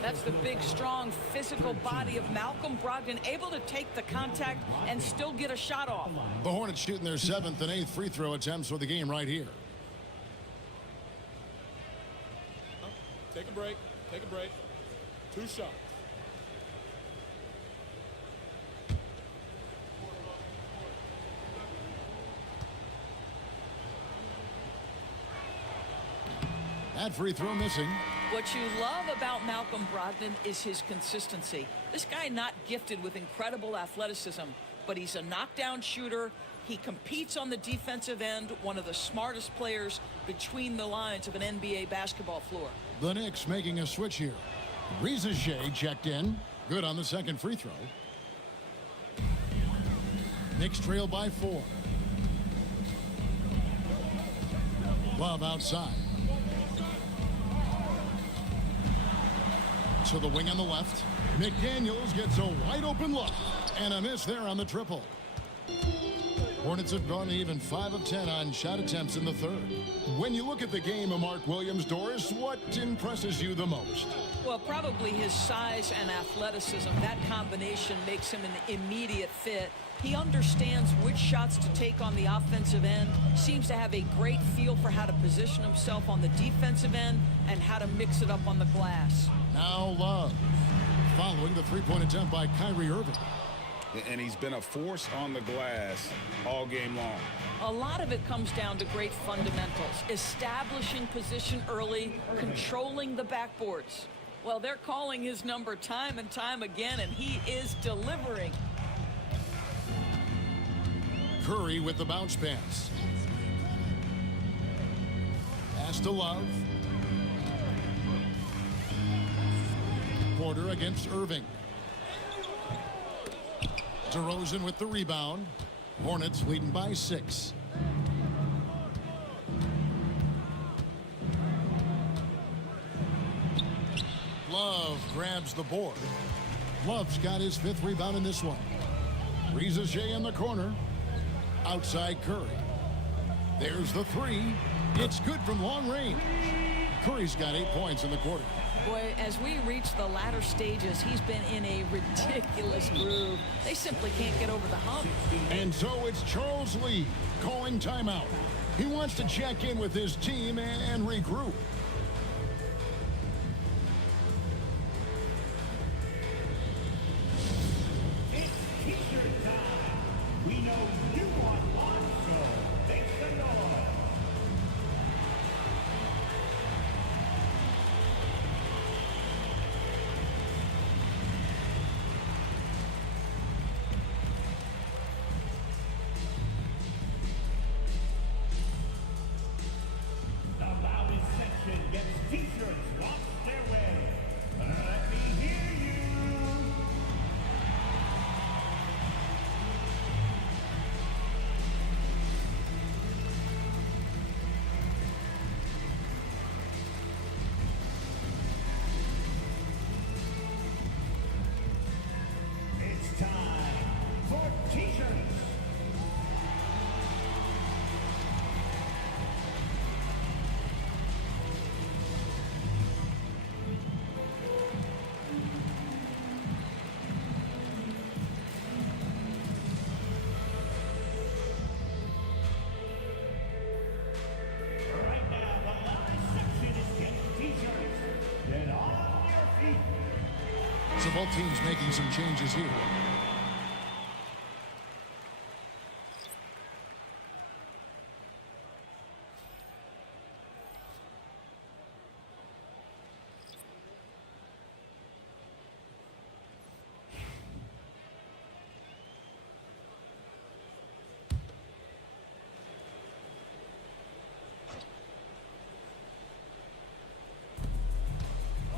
That's the big, strong, physical body of Malcolm Brogdon, able to take the contact and still get a shot off. The Hornets shooting their 7th and 8th free throw attempts for the game right here. Take a break. Take a break. 2 shots. That free throw missing. What you love about Malcolm Brogdon is his consistency. This guy not gifted with incredible athleticism, but he's a knockdown shooter. He competes on the defensive end, one of the smartest players between the lines of an NBA basketball floor. The Knicks making a switch here. Reza Shea checked in. Good on the second free throw. Knicks trail by 4. Love outside. To the wing on the left. McDaniels gets a wide open look. And a miss there on the triple. Hornets have gone even 5 of 10 on shot attempts in the third. When you look at the game of Mark Williams, Doris, what impresses you the most? Well, probably his size and athleticism. That combination makes him an immediate fit. He understands which shots to take on the offensive end, seems to have a great feel for how to position himself on the defensive end and how to mix it up on the glass. Now Love, following the three-point attempt by Kyrie Irving. And he's been a force on the glass all game long. A lot of it comes down to great fundamentals, establishing position early, controlling the backboards. Well, they're calling his number time and time again, and he is delivering. Curry with the bounce pass. Pass to Love. Porter against Irving. DeRozan with the rebound. Hornets leading by 6. Love grabs the board. Love's got his 5th rebound in this one. Reza Shea in the corner. Outside Curry. There's the 3. It's good from long range. Curry's got 8 points in the quarter. Boy, as we reach the latter stages, he's been in a ridiculous groove. They simply can't get over the hump. And so it's Charles Lee calling timeout. He wants to check in with his team and regroup. It's T-shirt time. We know you want one, so make some noise. The loudest section gets T-shirts once their way. Let me hear you. It's time for T-shirts. Right now, the loudest section is getting T-shirts. Get on your feet. So both teams making some changes here.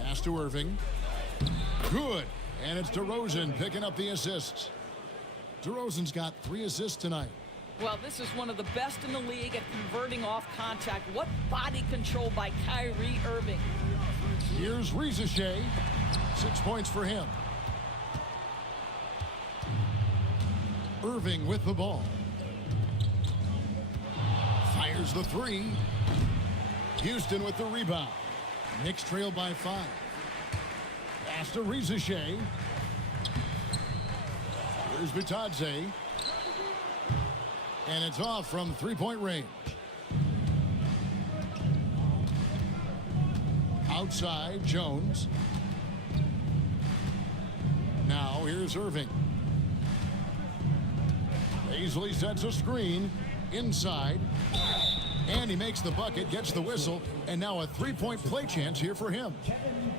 Pass to Irving. Good. And it's DeRozan picking up the assists. DeRozan's got 3 assists tonight. Well, this is one of the best in the league at converting off contact. What body control by Kyrie Irving. Here's Reza Shea. 6 points for him. Irving with the ball. Fires the 3. Houston with the rebound. Knicks trail by 5. Pass to Reza Shea. Here's Bitadze. And it's off from 3-point range. Outside, Jones. Now here's Irving. Paisley sets a screen. Inside. And he makes the bucket, gets the whistle, and now a 3-point play chance here for him.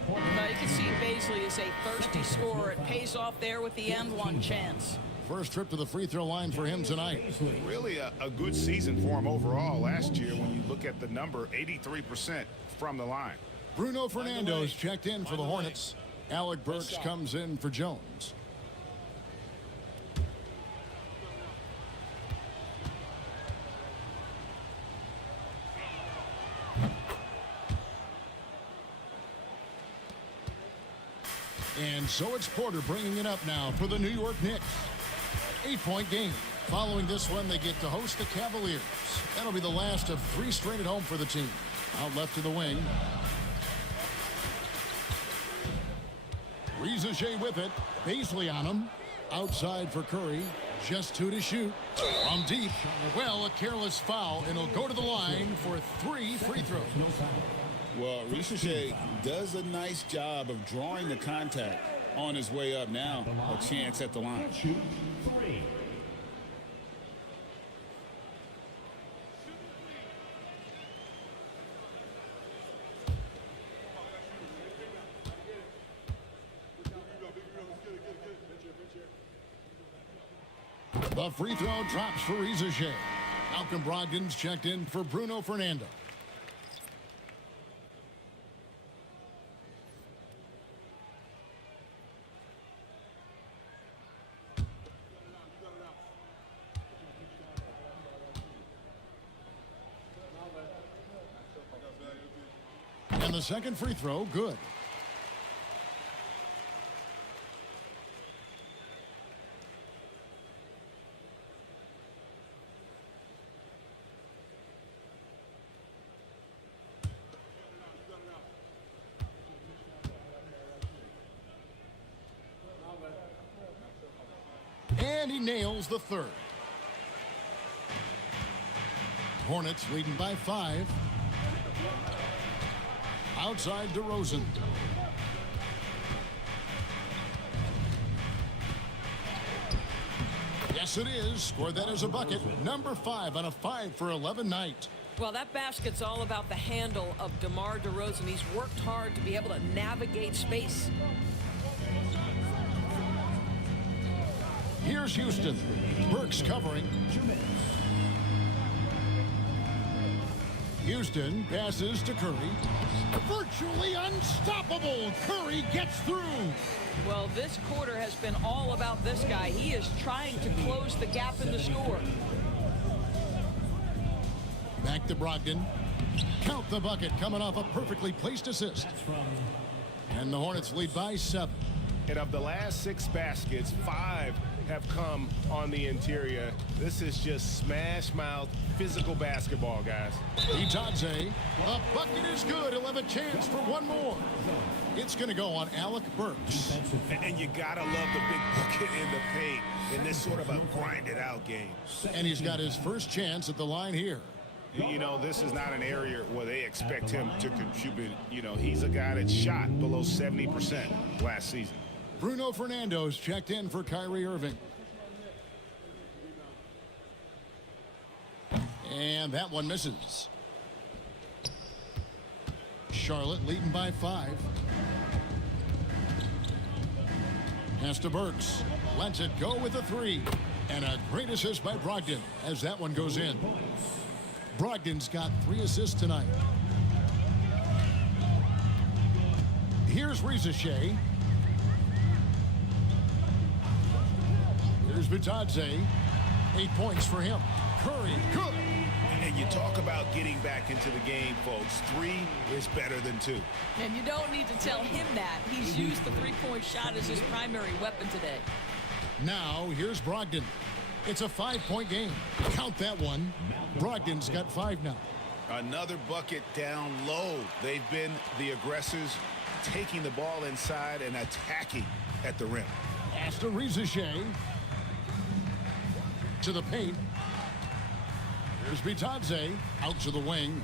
Well, you can see Paisley is a thirsty scorer. It pays off there with the end one chance. First trip to the free throw line for him tonight. Really a good season for him overall last year when you look at the number, 83% from the line. Bruno Fernando's checked in for the Hornets. Alec Burks comes in for Jones. And so it's Porter bringing it up now for the New York Knicks. 8-point game. Following this one, they get to host the Cavaliers. That'll be the last of 3 straight at home for the team. Out left to the wing. Riza Shea with it. Baisley on him. Outside for Curry. Just 2 to shoot. From deep. Well, a careless foul, and he'll go to the line for 3 free throws. Well, Riza Shea does a nice job of drawing the contact on his way up. Now a chance at the line. The free throw drops for Riza Shea. Malcolm Brogdon's checked in for Bruno Fernando. And the second free throw, good. And he nails the third. Hornets leading by 5. Outside DeRozan. Yes, it is. Scored that as a bucket. Number 5 on a 5 for 11 night. Well, that basket's all about the handle of DeMar DeRozan. He's worked hard to be able to navigate space. Here's Houston. Burks covering. Houston passes to Curry. Virtually unstoppable. Curry gets through. Well, this quarter has been all about this guy. He is trying to close the gap in the score. Back to Brogdon. Count the bucket coming off a perfectly placed assist. And the Hornets lead by 7. And of the last 6 baskets, 5 have come on the interior. This is just smash mouth physical basketball, guys. Itadze. The bucket is good. He'll have a chance for one more. It's going to go on Alec Burks. And you got to love the big bucket in the paint in this sort of a grinded out game. And he's got his first chance at the line here. You know, this is not an area where they expect him to contribute. You know, he's a guy that shot below 70% last season. Bruno Fernando's checked in for Kyrie Irving. And that one misses. Charlotte leading by 5. Pass to Burks. Lets it go with a 3. And a great assist by Brogdon as that one goes in. Brogdon's got 3 assists tonight. Here's Riza Shea. Here's Bitadze. 8 points for him. Curry, good. And you talk about getting back into the game, folks. 3 is better than 2. And you don't need to tell him that. He's used the 3-point shot as his primary weapon today. Now, here's Brogdon. It's a 5-point game. Count that one. Brogdon's got 5 now. Another bucket down low. They've been the aggressors, taking the ball inside and attacking at the rim. Pass to Riza Shea. To the paint. Here's Bitadze. Out to the wing.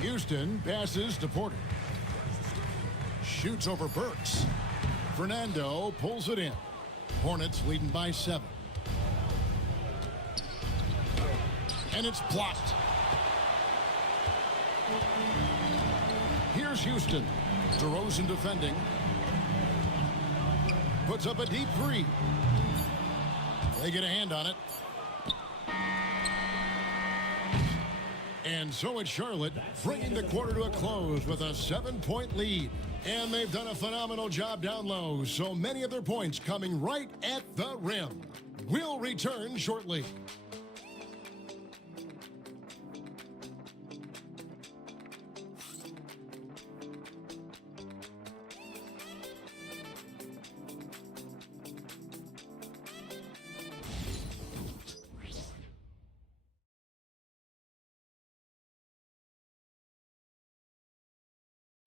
Houston passes to Porter. Shoots over Burks. Fernando pulls it in. Hornets leading by 7. And it's blocked. Here's Houston. DeRozan defending. Puts up a deep 3. They get a hand on it. And so it's Charlotte bringing the quarter to a close with a 7-point lead. And they've done a phenomenal job down low. So many of their points coming right at the rim. We'll return shortly.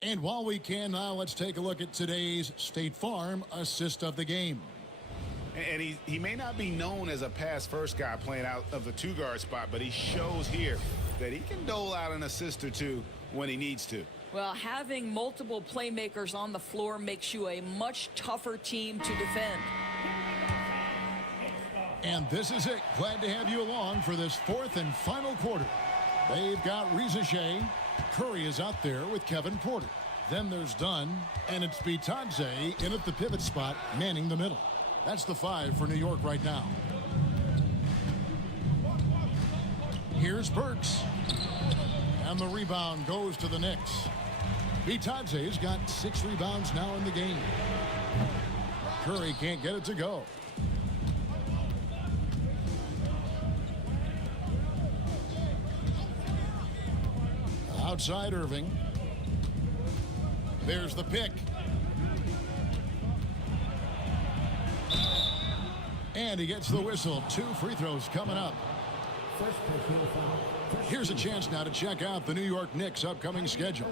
And while we can now, let's take a look at today's State Farm assist of the game. And he may not be known as a pass-first guy playing out of the two-guard spot, but he shows here that he can dole out an assist or two when he needs to. Well, having multiple playmakers on the floor makes you a much tougher team to defend. And this is it. Glad to have you along for this fourth and final quarter. They've got Reza Shea. Curry is out there with Kevin Porter. Then there's Dunn, and it's Bitadze in at the pivot spot, manning the middle. That's the 5 for New York right now. Here's Burks. And the rebound goes to the Knicks. Bitadze's got 6 rebounds now in the game. Curry can't get it to go. Outside Irving. There's the pick. And he gets the whistle. 2 free throws coming up. Here's a chance now to check out the New York Knicks' upcoming schedule.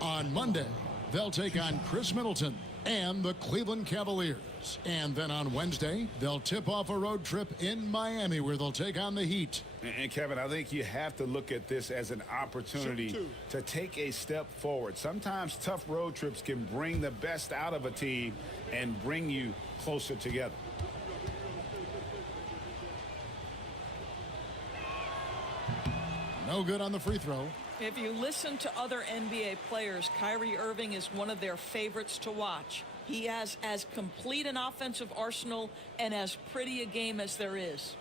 On Monday, they'll take on Chris Middleton and the Cleveland Cavaliers. And then on Wednesday, they'll tip off a road trip in Miami where they'll take on the Heat. And Kevin, I think you have to look at this as an opportunity to take a step forward. Sometimes tough road trips can bring the best out of a team and bring you closer together. No good on the free throw. If you listen to other NBA players, Kyrie Irving is one of their favorites to watch. He has as complete an offensive arsenal and as pretty a game as there is.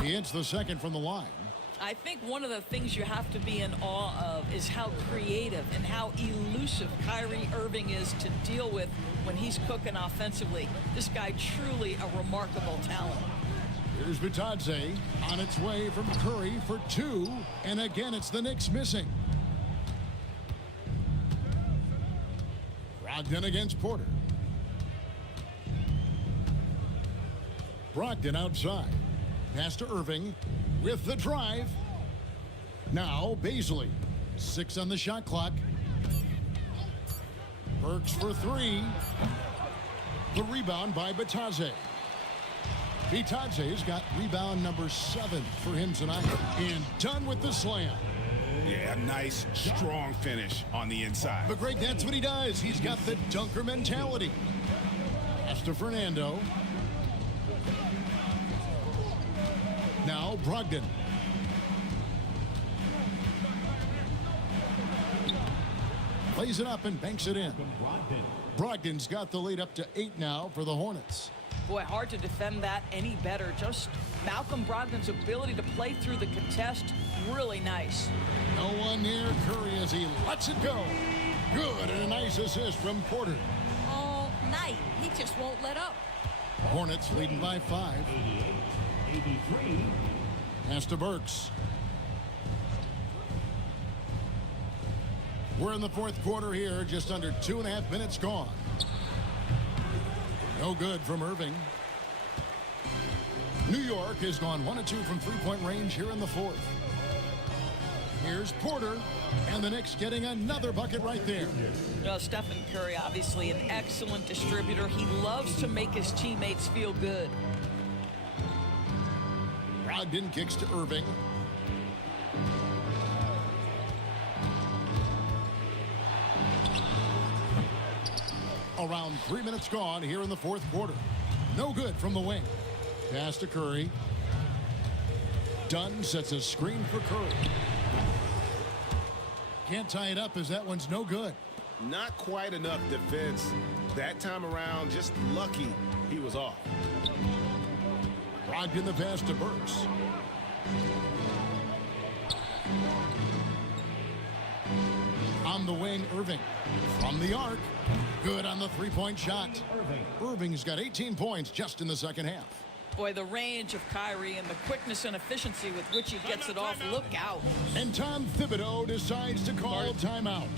He hits the second from the line. I think one of the things you have to be in awe of is how creative and how elusive Kyrie Irving is to deal with when he's cooking offensively. This guy truly a remarkable talent. Here's Bitadze on its way from Curry for 2. And again, it's the Knicks missing. Brogdon against Porter. Brogdon outside. Pass to Irving with the drive. Now Baisley. 6 on the shot clock. Burks for 3. The rebound by Bitadze. Bitadze's got rebound number 7 for him tonight. And done with the slam. Yeah, a nice, strong finish on the inside. But Greg, that's what he does. He's got the dunker mentality. Pass to Fernando. Now Brogdon. Plays it up and banks it in. Brogdon's got the lead up to 8 now for the Hornets. Boy, hard to defend that any better. Just Malcolm Brogdon's ability to play through the contest, really nice. No one near Curry as he lets it go. Good, and a nice assist from Porter. All night. He just won't let up. Hornets leading by 5. 83. Pass to Burks. We're in the fourth quarter here, just under 2.5 minutes gone. No good from Irving. New York has gone 1 of 2 from three-point range here in the fourth. Here's Porter, and the Knicks getting another bucket right there. Stephen Curry, obviously an excellent distributor. He loves to make his teammates feel good. Brogdon kicks to Irving. Around 3 minutes gone here in the fourth quarter. No good from the wing. Pass to Curry. Dunn sets a screen for Curry. Can't tie it up as that one's no good. Not quite enough defense. That time around, just lucky he was off. Brogdon the pass to Burks. On the wing, Irving. From the arc. Good on the three-point shot. Irving's got 18 points just in the second half. Boy, the range of Kyrie and the quickness and efficiency with which he gets it off, look out. And Tom Thibodeau decides to call a timeout.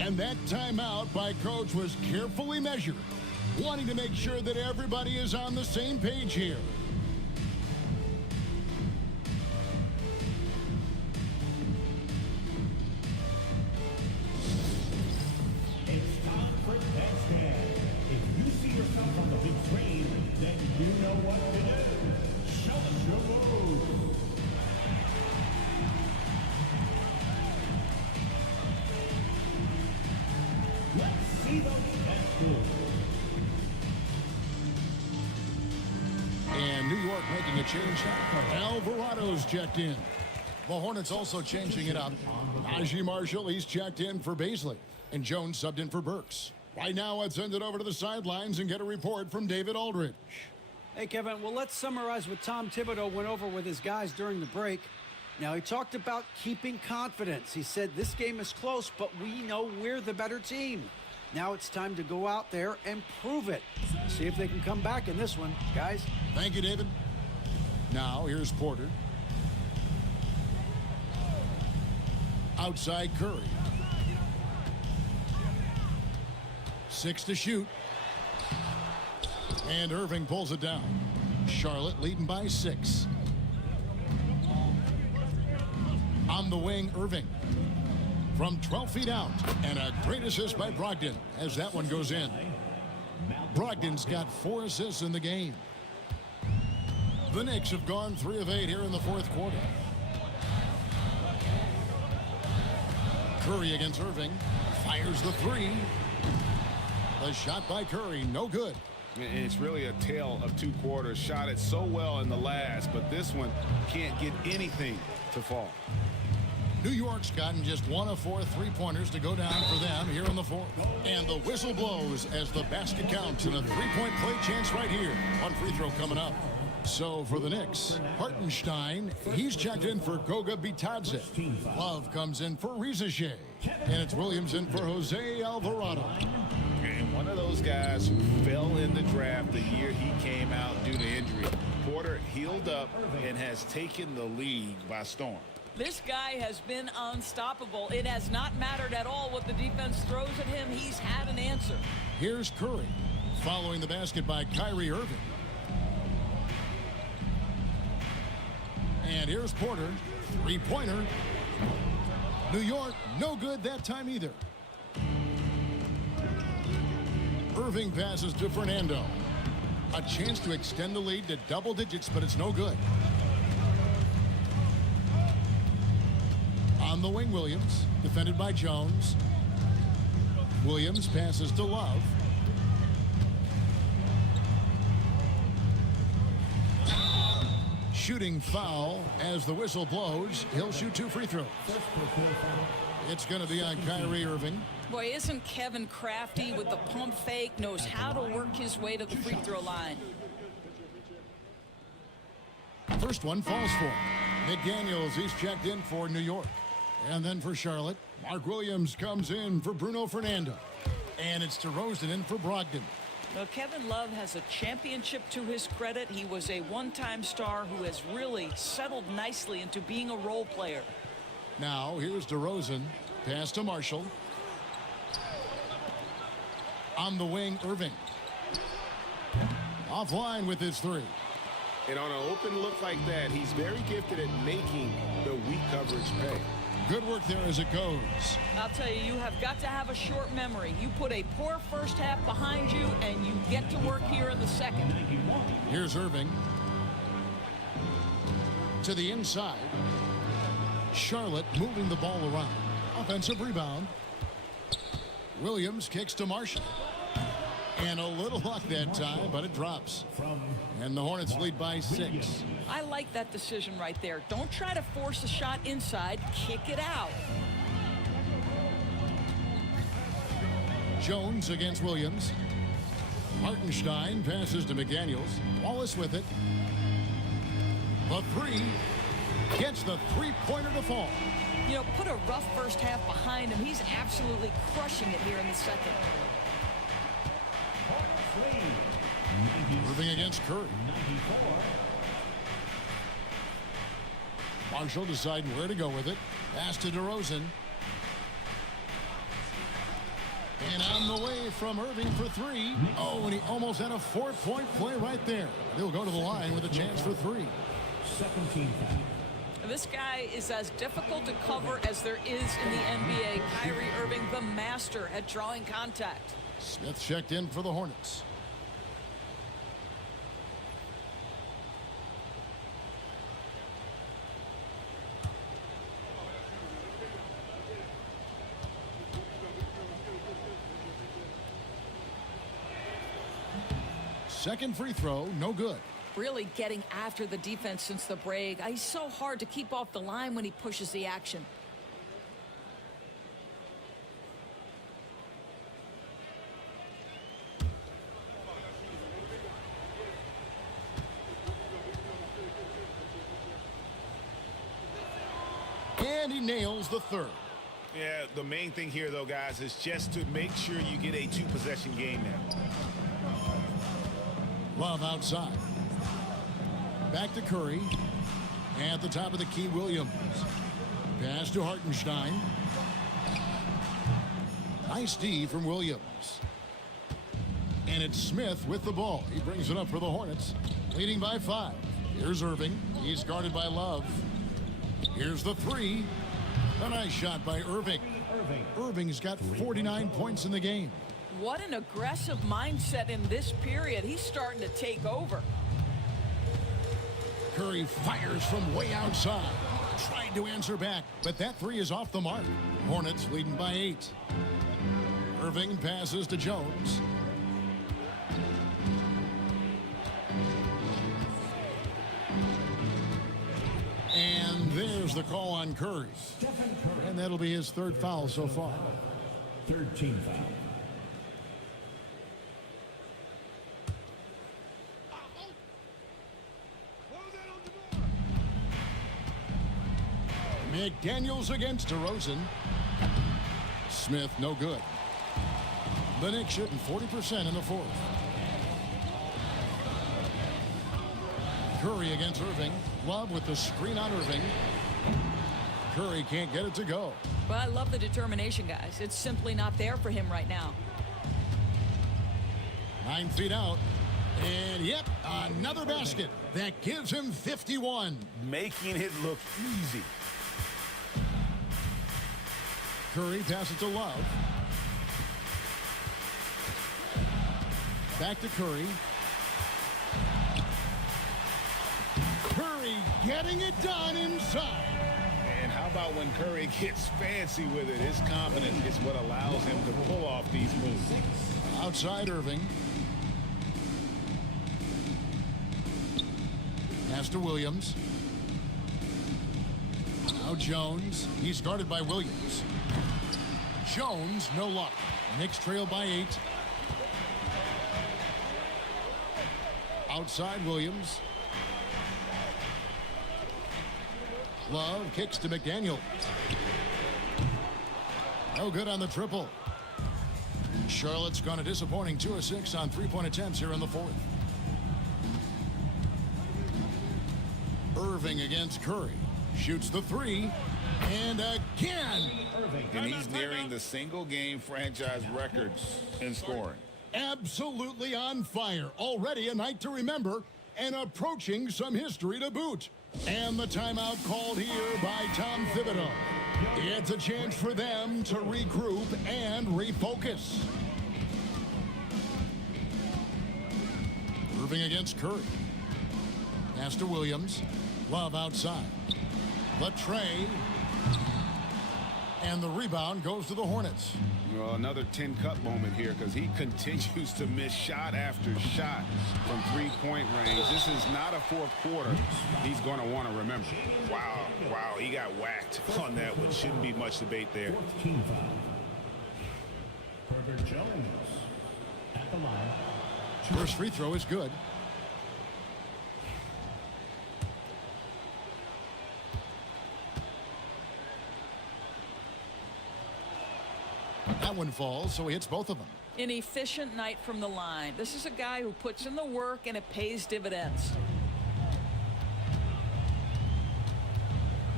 And that timeout by Coach was carefully measured, wanting to make sure that everybody is on the same page here. Let's see them at blue. And New York making a change. Alvarado's checked in. The Hornets also changing it up. Najee Marshall, he's checked in for Baisley. And Jones subbed in for Burks. Right now, let's send it over to the sidelines and get a report from David Aldridge. Hey, Kevin, well, let's summarize what Tom Thibodeau went over with his guys during the break. Now, he talked about keeping confidence. He said this game is close, but we know we're the better team. Now it's time to go out there and prove it. See if they can come back in this one, guys. Thank you, David. Now, here's Porter. Outside Curry. 6 to shoot. And Irving pulls it down. Charlotte leading by 6. On the wing, Irving. From 12 feet out. And a great assist by Brogdon as that one goes in. Brogdon's got 4 assists in the game. The Knicks have gone 3 of 8 here in the fourth quarter. Curry against Irving. Fires the 3. The shot by Curry, no good. It's really a tale of 2 quarters. Shot it so well in the last, but this one can't get anything to fall. New York's gotten just 1 of 4 3-pointers to go down for them here in the fourth. And the whistle blows as the basket counts and a 3-point play chance right here. 1 free throw coming up. So for the Knicks, Hartenstein, he's checked in for Goga Bitadze. Love comes in for Rizache. And it's Williams in for Jose Alvarado. And one of those guys who fell in the draft the year he came out due to injury. Porter healed up and has taken the league by storm. This guy has been unstoppable. It has not mattered at all what the defense throws at him. He's had an answer. Here's Curry, following the basket by Kyrie Irving. And here's Porter, 3-pointer. New York, no good that time either. Irving passes to Fernando. A chance to extend the lead to double digits, but it's no good. On the wing, Williams, defended by Jones. Williams passes to Love. Shooting foul as the whistle blows. He'll shoot 2 free throws. It's going to be on Kyrie Irving. Boy, isn't Kevin crafty with the pump fake, knows how to work his way to the free throw line. First one falls for him. McDaniels, he's checked in for New York. And then for Charlotte, Mark Williams comes in for Bruno Fernando. And it's DeRozan in for Brogdon. Now, Kevin Love has a championship to his credit. He was a one-time star who has really settled nicely into being a role player. Now, here's DeRozan. Pass to Marshall. On the wing, Irving. Offline with his 3. And on an open look like that, he's very gifted at making the weak coverage pay. Good work there as it goes. I'll tell you, you have got to have a short memory. You put a poor first half behind you, and you get to work here in the second. Here's Irving. To the inside. Charlotte moving the ball around. Offensive rebound. Williams kicks to Marshall. And a little luck that time, but it drops. And the Hornets lead by 6. I like that decision right there. Don't try to force a shot inside. Kick it out. Jones against Williams. Hartenstein passes to McDaniels. Wallace with it. The 3 gets the 3-pointer to fall. You know, put a rough first half behind him. He's absolutely crushing it here in the second. Moving against Curry. Marshall deciding where to go with it. Pass to DeRozan. And on the way from Irving for 3. Oh, and he almost had a 4-point play right there. He'll go to the line with a chance for 3. Second team foul. This guy is as difficult to cover as there is in the NBA. Kyrie Irving, the master at drawing contact. Smith checked in for the Hornets. Second free throw, no good. Really getting after the defense since the break. He's so hard to keep off the line when he pushes the action. And he nails the third. Yeah, the main thing here, though, guys, is just to make sure you get a two-possession game now. Love outside. Back to Curry. At the top of the key, Williams. Pass to Hartenstein. Nice D from Williams. And it's Smith with the ball. He brings it up for the Hornets, leading by 5. Here's Irving. He's guarded by Love. Here's the three. A nice shot by Irving. Irving's got 49 points in the game. What an aggressive mindset in this period. He's starting to take over. Curry fires from way outside. Tried to answer back, but that three is off the mark. Hornets leading by 8. Irving passes to Jones. And there's the call on Curry. And that'll be his third foul so far. Third team foul. McDaniels against DeRozan. Smith, no good. The Knicks shooting 40% in the fourth. Curry against Irving. Love with the screen on Irving. Curry can't get it to go. But I love the determination, guys. It's simply not there for him right now. 9 feet out. And yep, another basket. That gives him 51. Making it look easy. Curry passes to Love. Back to Curry. Curry getting it done inside. And how about when Curry gets fancy with it? His confidence is what allows him to pull off these moves. Outside Irving. Pass to Williams. Now Jones. He's guarded by Williams. Jones, no luck. Knicks trail by 8. Outside Williams. Love kicks to McDaniel. No good on the triple. Charlotte's gone a disappointing 2 of 6 on three-point attempts here in the fourth. Irving against Curry. Shoots the three. And again. And he's nearing the single-game franchise records in scoring. Absolutely on fire. Already a night to remember and approaching some history to boot. And the timeout called here by Tom Thibodeau. It's a chance for them to regroup and refocus. Irving against Curry. Pass to Williams. Love outside. The tray. And the rebound goes to the Hornets. Well, another tin cup moment here because he continues to miss shot after shot from three-point range. This is not a fourth quarter he's going to want to remember. Wow, he got whacked on that one. Shouldn't be much debate there. Team foul. Herbert Jones at the line. First free throw is good. That one falls, so he hits both of them. An efficient night from the line. This is a guy who puts in the work and it pays dividends.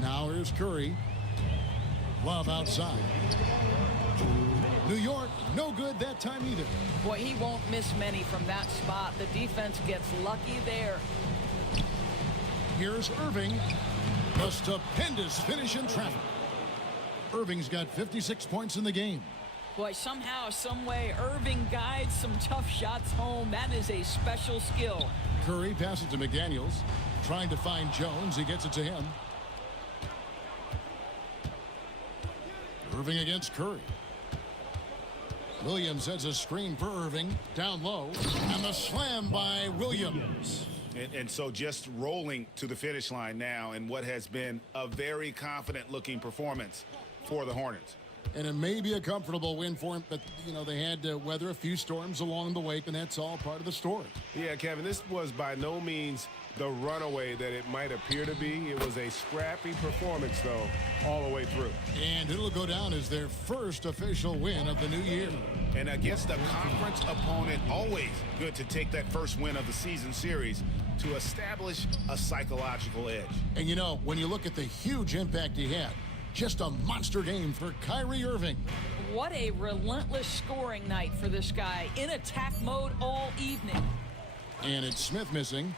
Now here's Curry. Love outside. New York, no good that time either. Boy, he won't miss many from that spot. The defense gets lucky there. Here's Irving. A stupendous finish in traffic. Irving's got 56 points in the game. Boy, somehow, some way, Irving guides some tough shots home. That is a special skill. Curry passes to McDaniels. Trying to find Jones. He gets it to him. Irving against Curry. Williams sets a screen for Irving. Down low. And the slam by Williams. And so just rolling to the finish line now in what has been a very confident-looking performance for the Hornets. And it may be a comfortable win for him, but, you know, they had to weather a few storms along the way, and that's all part of the story. Yeah, Kevin, this was by no means the runaway that it might appear to be. It was a scrappy performance, though, all the way through. And it'll go down as their first official win of the new year. And against a conference opponent, always good to take that first win of the season series to establish a psychological edge. And, you know, when you look at the huge impact he had, just a monster game for Kyrie Irving. What a relentless scoring night for this guy, in attack mode all evening. And it's Smith missing.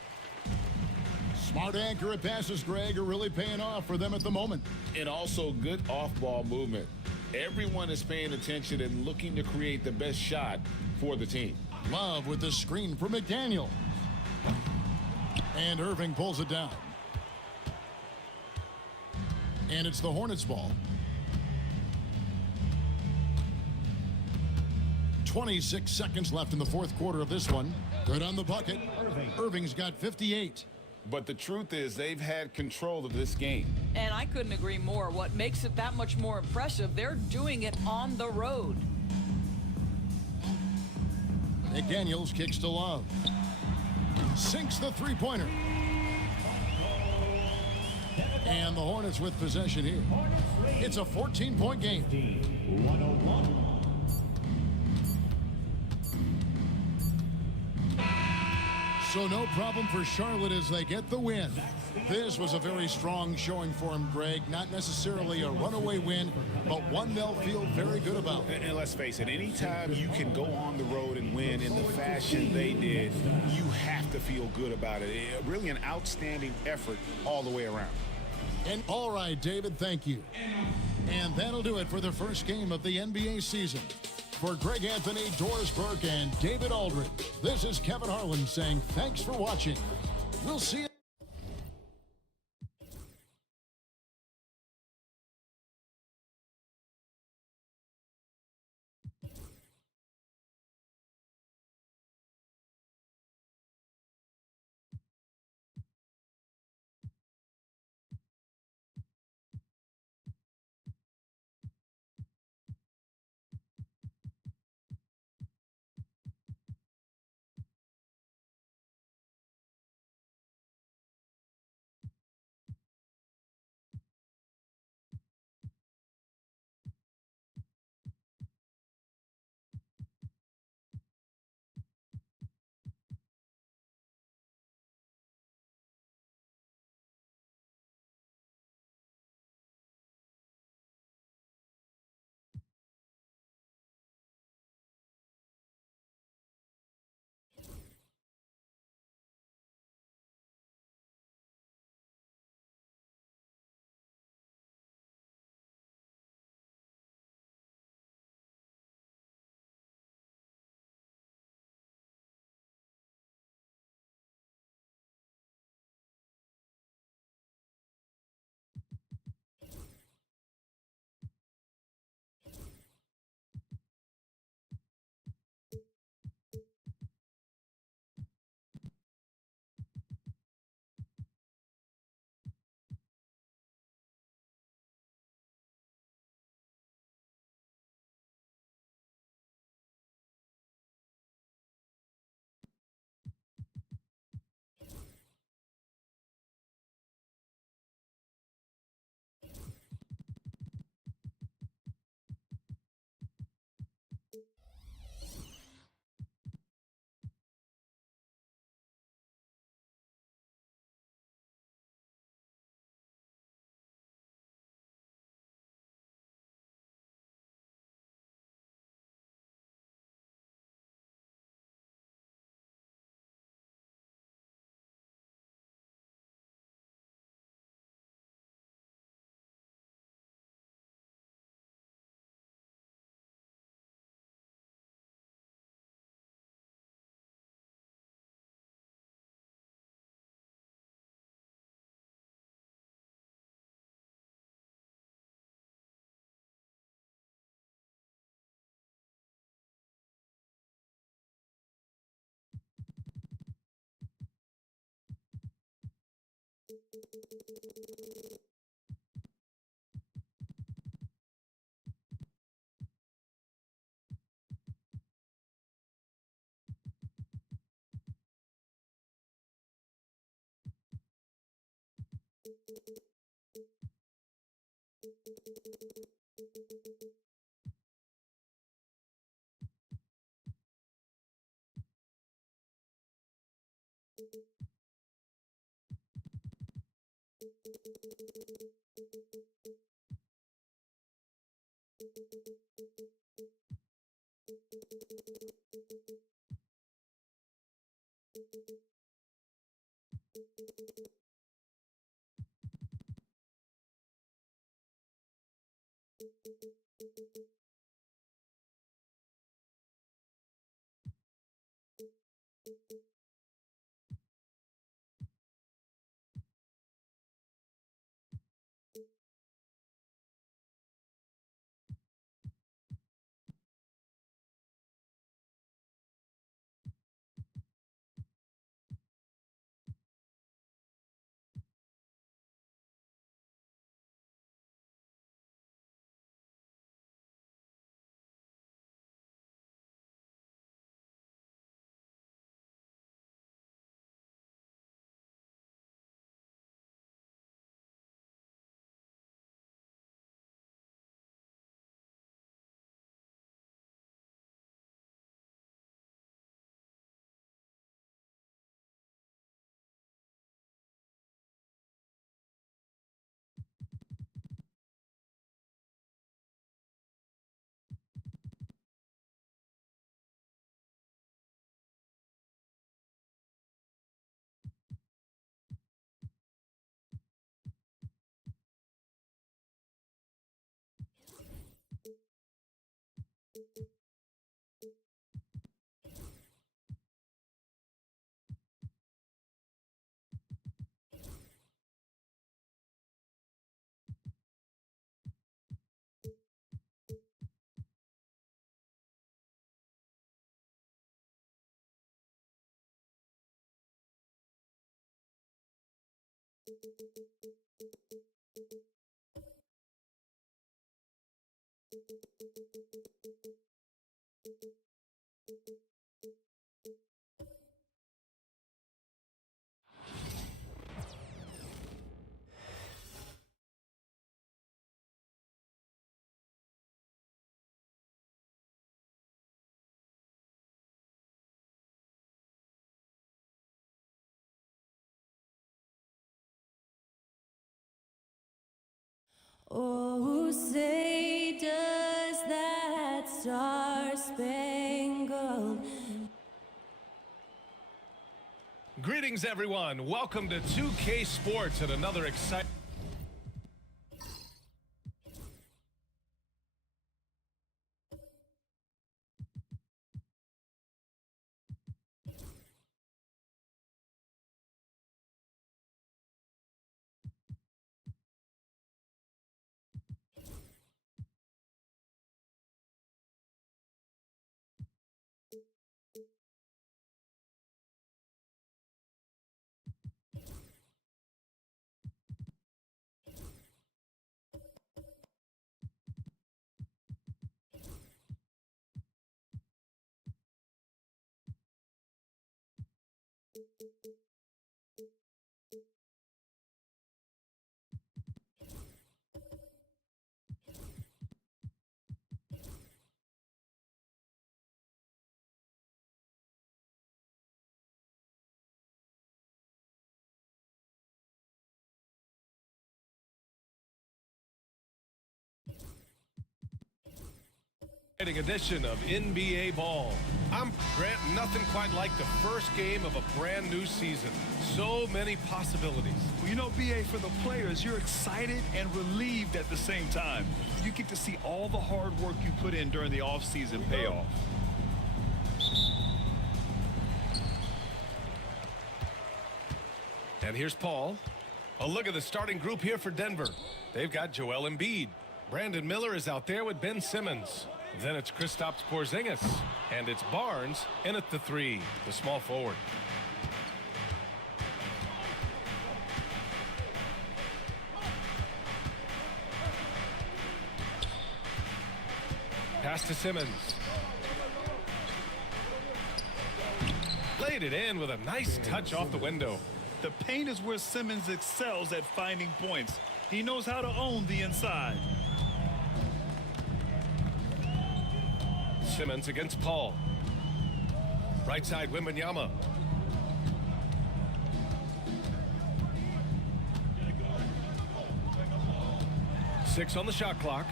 Smart accurate passes, Greg, are really paying off for them at the moment. And also good off-ball movement. Everyone is paying attention and looking to create the best shot for the team. Love with the screen for McDaniel. And Irving pulls it down. And it's the Hornets' ball. 26 seconds left in the fourth quarter of this one. Good on the bucket. Irving's got 58. But the truth is they've had control of this game. And I couldn't agree more. What makes it that much more impressive, they're doing it on the road. McDaniels kicks to Love. Sinks the three-pointer. And the Hornets with possession here. It's a 14-point game. 101. So no problem for Charlotte as they get the win. This was a very strong showing for him, Greg. Not necessarily a runaway win, but one they'll feel very good about. And let's face it, anytime you can go on the road and win in the fashion they did, you have to feel good about it. Really an outstanding effort all the way around. And all right, David, thank you. And that'll do it for the first game of the NBA season. For Greg Anthony, Doris Burke, and David Aldridge, this is Kevin Harlan saying thanks for watching. We'll see you. Oh, say does that star-spangled... Greetings, everyone. Welcome to 2K Sports and another exciting... edition of NBA Ball. I'm Grant. Nothing quite like the first game of a brand new season. So many possibilities. Well, you know, BA, for the players, you're excited and relieved at the same time. You get to see all the hard work you put in during the offseason pay off. And here's Paul. A look at the starting group here for Denver. They've got Joel Embiid. Brandon Miller is out there with Ben Simmons. Then it's Kristaps Porzingis. And it's Barnes in at the 3, the small forward. Pass to Simmons. Laid it in with a nice touch off the window. The paint is where Simmons excels at finding points. He knows how to own the inside. Simmons against Paul. Right side, Wembanyama. Six on the shot clock.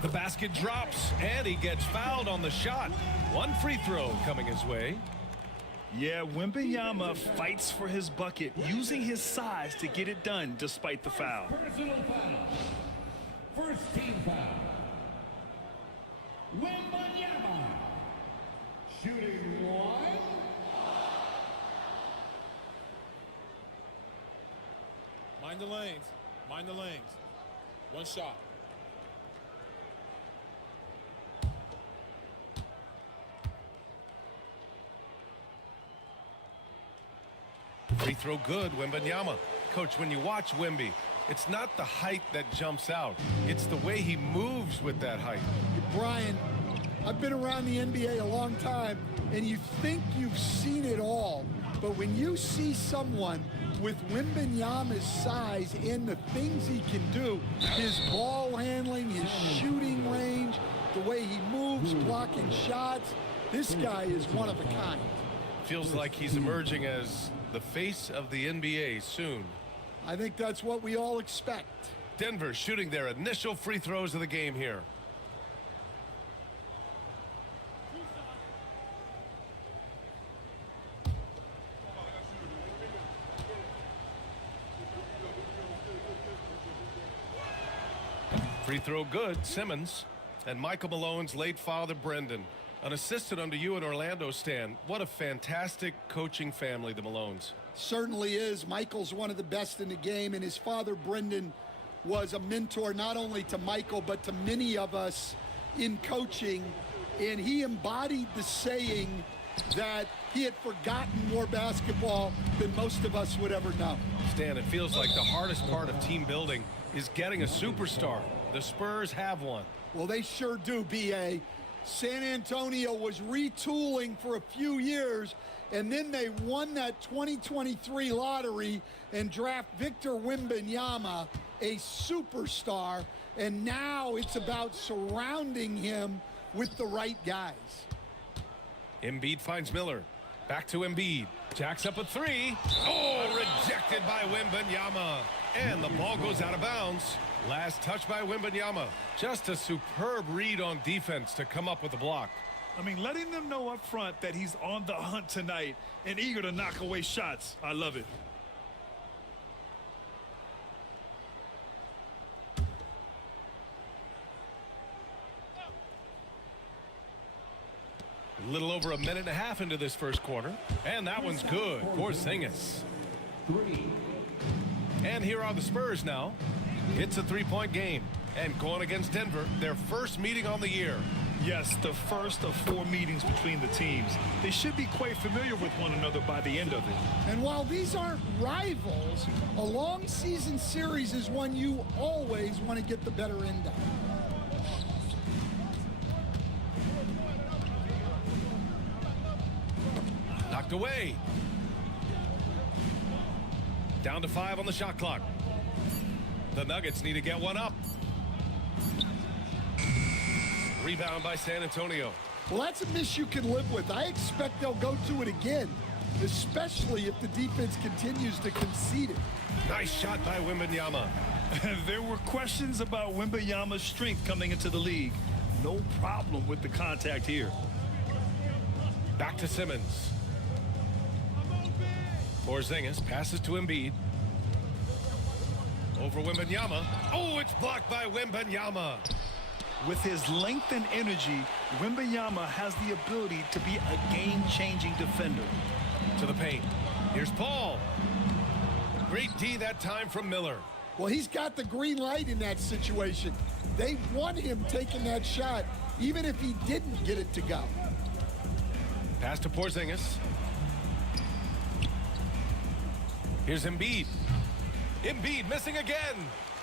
The basket drops, and he gets fouled on the shot. One free throw coming his way. Yeah, Wembanyama fights for his bucket, using his size to get it done despite the foul. Personal foul. First team foul. Wembanyama. Shooting one. Mind the lanes. Mind the lanes. One shot. Free throw good, Wembanyama. Coach, when you watch Wemby, it's not the height that jumps out. It's the way he moves with that height. Brian, I've been around the NBA a long time, and you think you've seen it all. But when you see someone with Wembanyama's size and the things he can do, his ball handling, his shooting range, the way he moves, blocking shots, this guy is one of a kind. Feels like he's emerging as the face of the NBA soon. I think that's what we all expect. Denver shooting their initial free throws of the game here. Free throw good, Simmons. And Michael Malone's late father, Brendan. An assistant under you in Orlando, Stan. What a fantastic coaching family, the Malones. Certainly is. Michael's one of the best in the game, and his father, Brendan, was a mentor not only to Michael, but to many of us in coaching. And he embodied the saying that he had forgotten more basketball than most of us would ever know. Stan, it feels like the hardest part of team building is getting a superstar. The Spurs have one. Well, they sure do, B.A. San Antonio was retooling for a few years, and then they won that 2023 lottery and draft Victor Wembanyama, a superstar, and now it's about surrounding him with the right guys. Embiid finds Miller. Back to Embiid. Jacks up a three. Oh, rejected by Wembanyama. And the ball goes out of bounds. Last touch by Wembanyama. Just a superb read on defense to come up with the block. I mean, letting them know up front that he's on the hunt tonight and eager to knock away shots. I love it. A little over a minute and a half into this first quarter. And that one's good. Porzingis. And here are the Spurs now. It's a three-point game. And going against Denver, their first meeting on the year. Yes, the first of 4 meetings between the teams. They should be quite familiar with one another by the end of it. And while these aren't rivals, a long season series is one you always want to get the better end of. Knocked away. Down to 5 on the shot clock. The Nuggets need to get one up. Rebound by San Antonio. Well, that's a miss you can live with. I expect they'll go to it again, especially if the defense continues to concede it. Nice shot by Wembanyama. There were questions about Wembanyama's strength coming into the league. No problem with the contact here. Back to Simmons. Porzingis passes to Embiid. Over Wembanyama. Oh, it's blocked by Wembanyama. With his length and energy, Wembanyama has the ability to be a game-changing defender. To the paint. Here's Paul. Great D that time from Miller. Well, he's got the green light in that situation. They want him taking that shot, even if he didn't get it to go. Pass to Porzingis. Here's Embiid. Embiid missing again.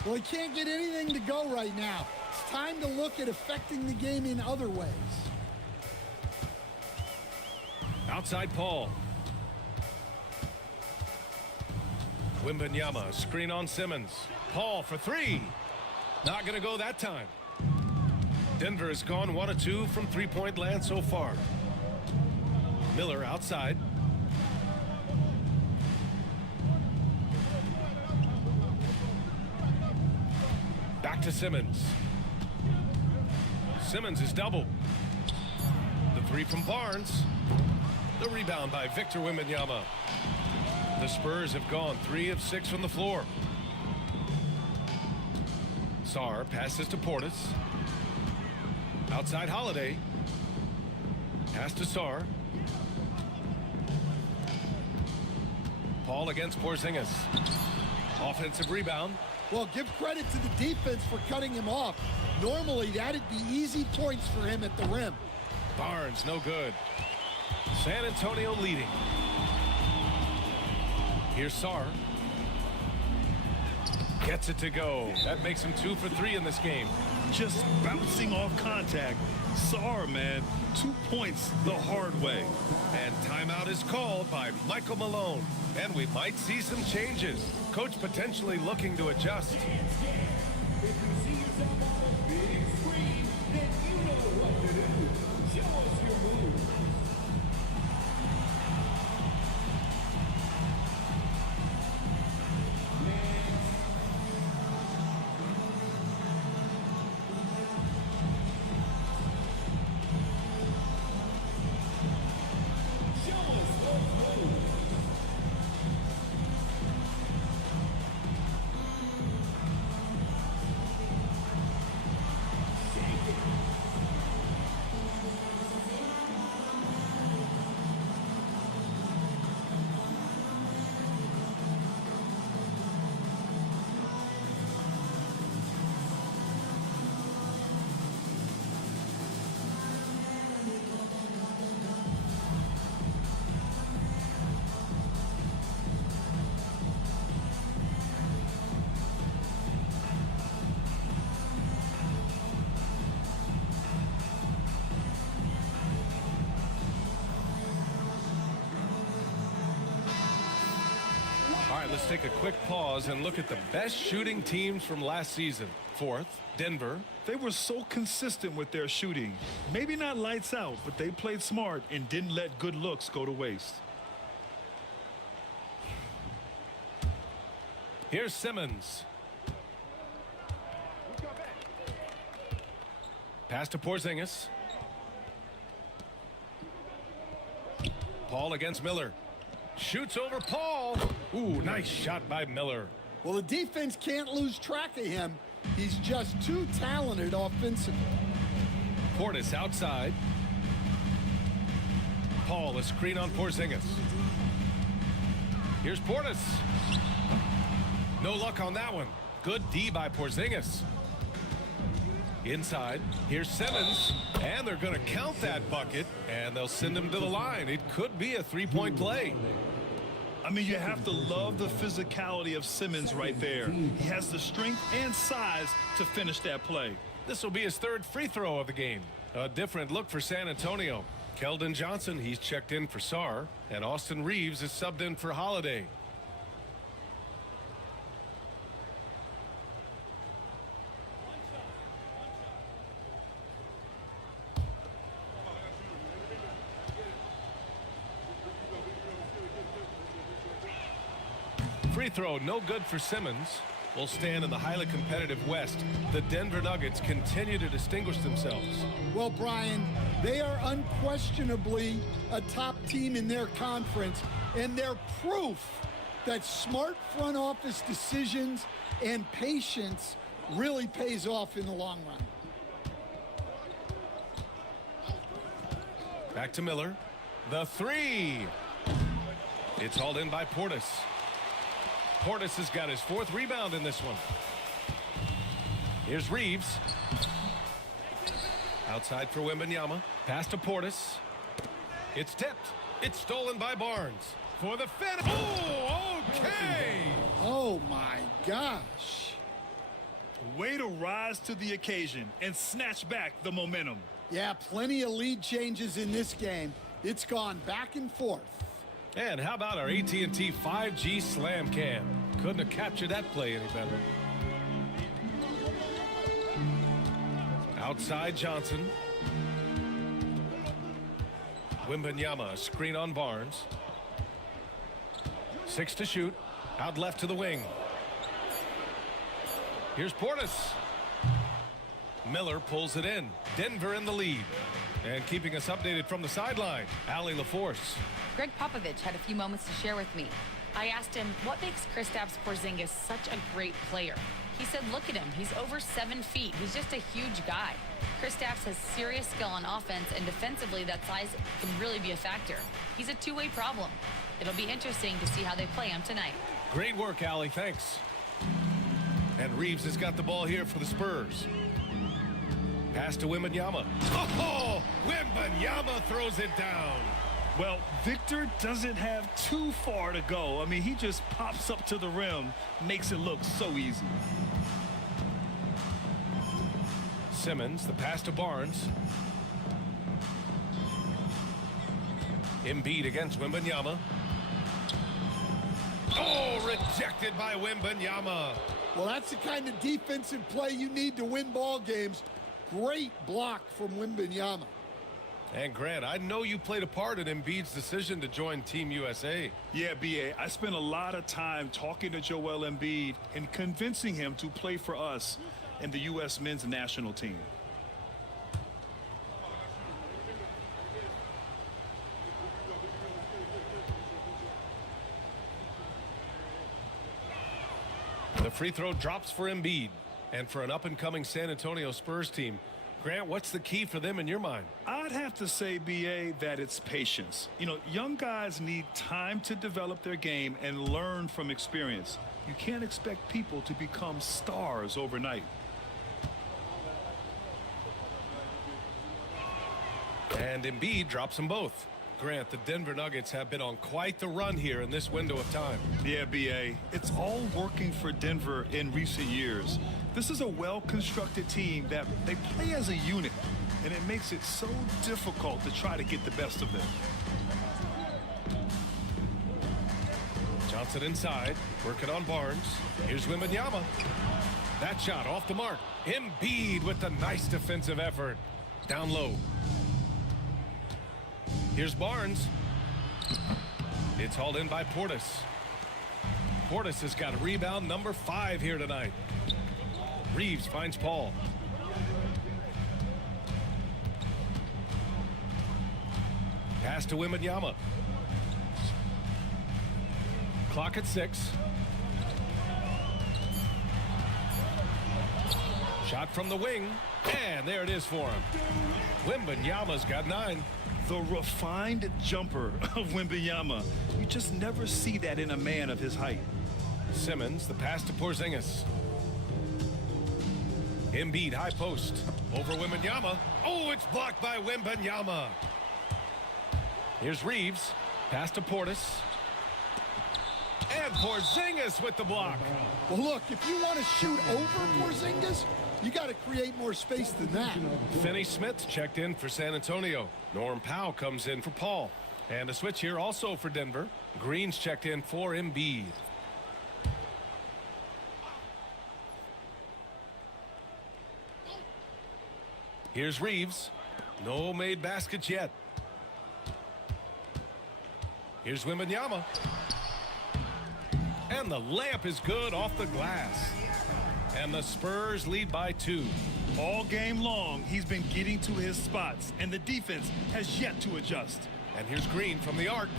Well, he can't get anything to go right now. it's time to look at affecting the game in other ways. Outside Paul. Wembanyama, screen on Simmons. Paul for three. Not going to go that time. Denver has gone 1 of 2 from three-point land so far. Miller outside. Back to Simmons. Simmons is double. The three from Barnes. The rebound by Victor Wembanyama. The Spurs have gone 3 of 6 from the floor. Sarr passes to Portis. Outside Holiday. Pass to Sarr. Paul against Porzingis. Offensive rebound. Well, give credit to the defense for cutting him off. Normally, that'd be easy points for him at the rim. Barnes, no good. San Antonio leading. Here's Sarr. Gets it to go. That makes him 2 for 3 in this game. Just bouncing off contact. Sarr, man, 2 points the hard way. And timeout is called by Michael Malone. And we might see some changes. Coach potentially looking to adjust. If you see yourself on a big screen, then you know what to do. Show us your moves. All right, let's take a quick pause and look at the best shooting teams from last season. Fourth, Denver. They were so consistent with their shooting. Maybe not lights out, but they played smart and didn't let good looks go to waste. Here's Simmons. Pass to Porzingis. Paul against Miller. Shoots over Paul. Ooh, nice shot by Miller. Well, the defense can't lose track of him. He's just too talented offensively. Portis outside. Paul, a screen on Porzingis. Here's Portis. No luck on that one. Good D by Porzingis. Inside, here's Simmons, and they're going to count that bucket, and they'll send him to the line. It could be a three-point play. I mean, you have to love the physicality of Simmons right there. He has the strength and size to finish that play. This will be his third free throw of the game. A different look for San Antonio. Keldon Johnson, he's checked in for Sarr, and Austin Reeves is subbed in for Holiday. Free throw, no good for Simmons. Will stand in the highly competitive West. The Denver Nuggets continue to distinguish themselves. Well, Brian, they are unquestionably a top team in their conference, and they're proof that smart front office decisions and patience really pays off in the long run. Back to Miller. The three. It's hauled in by Portis. Portis has got his fourth rebound in this one. Here's Reeves. Outside for Wembanyama. Pass to Portis. It's tipped. It's stolen by Barnes. For the finish. Oh, okay. Oh, my gosh. Way to rise to the occasion and snatch back the momentum. Yeah, plenty of lead changes in this game. It's gone back and forth. And how about our AT&T 5G Slam Cam? Couldn't have captured that play any better. Outside Johnson. Wembanyama, screen on Barnes. 6 to shoot. Out left to the wing. Here's Portis. Miller pulls it in. Denver in the lead. And keeping us updated from the sideline, Allie LaForce. Greg Popovich had a few moments to share with me. I asked him, what makes Kristaps Porzingis such a great player? He said, look at him. He's over 7 feet. He's just a huge guy. Kristaps has serious skill on offense, and defensively, that size can really be a factor. He's a two-way problem. It'll be interesting to see how they play him tonight. Great work, Allie. Thanks. And Reeves has got the ball here for the Spurs. Pass to Wembanyama. Oh, Wembanyama throws it down. Well, Victor doesn't have too far to go. I mean, he just pops up to the rim, makes it look so easy. Simmons, the pass to Barnes. Embiid against Wembanyama. Oh, rejected by Wembanyama. Well, that's the kind of defensive play you need to win ball games. Great block from Wembanyama. And Grant, I know you played a part in Embiid's decision to join Team USA. Yeah, B.A., I spent a lot of time talking to Joel Embiid and convincing him to play for us and the U.S. men's national team. The free throw drops for Embiid. And for an up-and-coming San Antonio Spurs team, Grant, what's the key for them in your mind? I'd have to say, B.A., that it's patience. You know, young guys need time to develop their game and learn from experience. You can't expect people to become stars overnight. And Embiid drops them both. Grant, the Denver Nuggets have been on quite the run here in this window of time. Yeah, B.A., it's all working for Denver in recent years. This is a well-constructed team that they play as a unit, and it makes it so difficult to try to get the best of them. Johnson inside, working on Barnes. Here's Wembanyama. That shot off the mark. Embiid with the nice defensive effort. Down low. Here's Barnes. It's hauled in by Portis. Portis has got rebound number 5 here tonight. Reeves finds Paul. Pass to Wembanyama. Clock at 6. Shot from the wing. And there it is for him. Wembanyama's got 9. The refined jumper of Wembanyama. You just never see that in a man of his height. Simmons, the pass to Porzingis. Embiid, high post. Over Wembanyama. Oh, it's blocked by Wembanyama. Here's Reeves. Pass to Portis. And Porzingis with the block. Well, look, if you want to shoot over Porzingis, you got to create more space than that. Finney Smith checked in for San Antonio. Norm Powell comes in for Paul. And a switch here also for Denver. Green's checked in for Embiid. Here's Reeves. No made baskets yet. Here's Wembanyama. And the layup is good off the glass. And the Spurs lead by 2. All game long, he's been getting to his spots, and the defense has yet to adjust. And here's Green from the arc.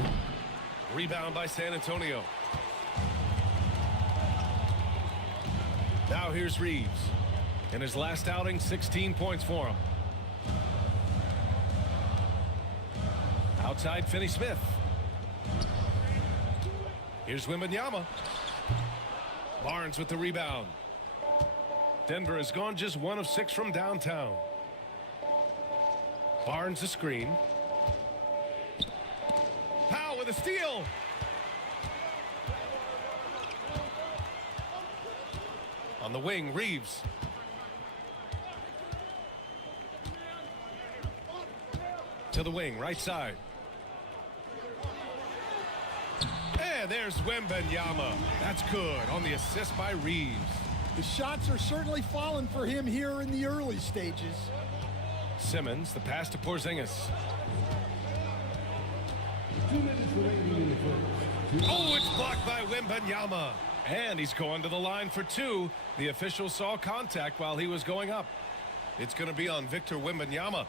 Rebound by San Antonio. Now here's Reeves. In his last outing, 16 points for him. Outside Finney Smith. Here's Wembanyama. Barnes with the rebound. Denver has gone just 1 of 6 from downtown. Barnes the screen. Powell with a steal. On the wing, Reeves. To the wing, right side. And there's Wembanyama. That's good on the assist by Reeves. The shots are certainly falling for him here in the early stages. Simmons, the pass to Porzingis. 2 minutes remaining in the first. Oh, it's blocked by Wembanyama. And he's going to the line for two. The official saw contact while he was going up. It's going to be on Victor Wembanyama.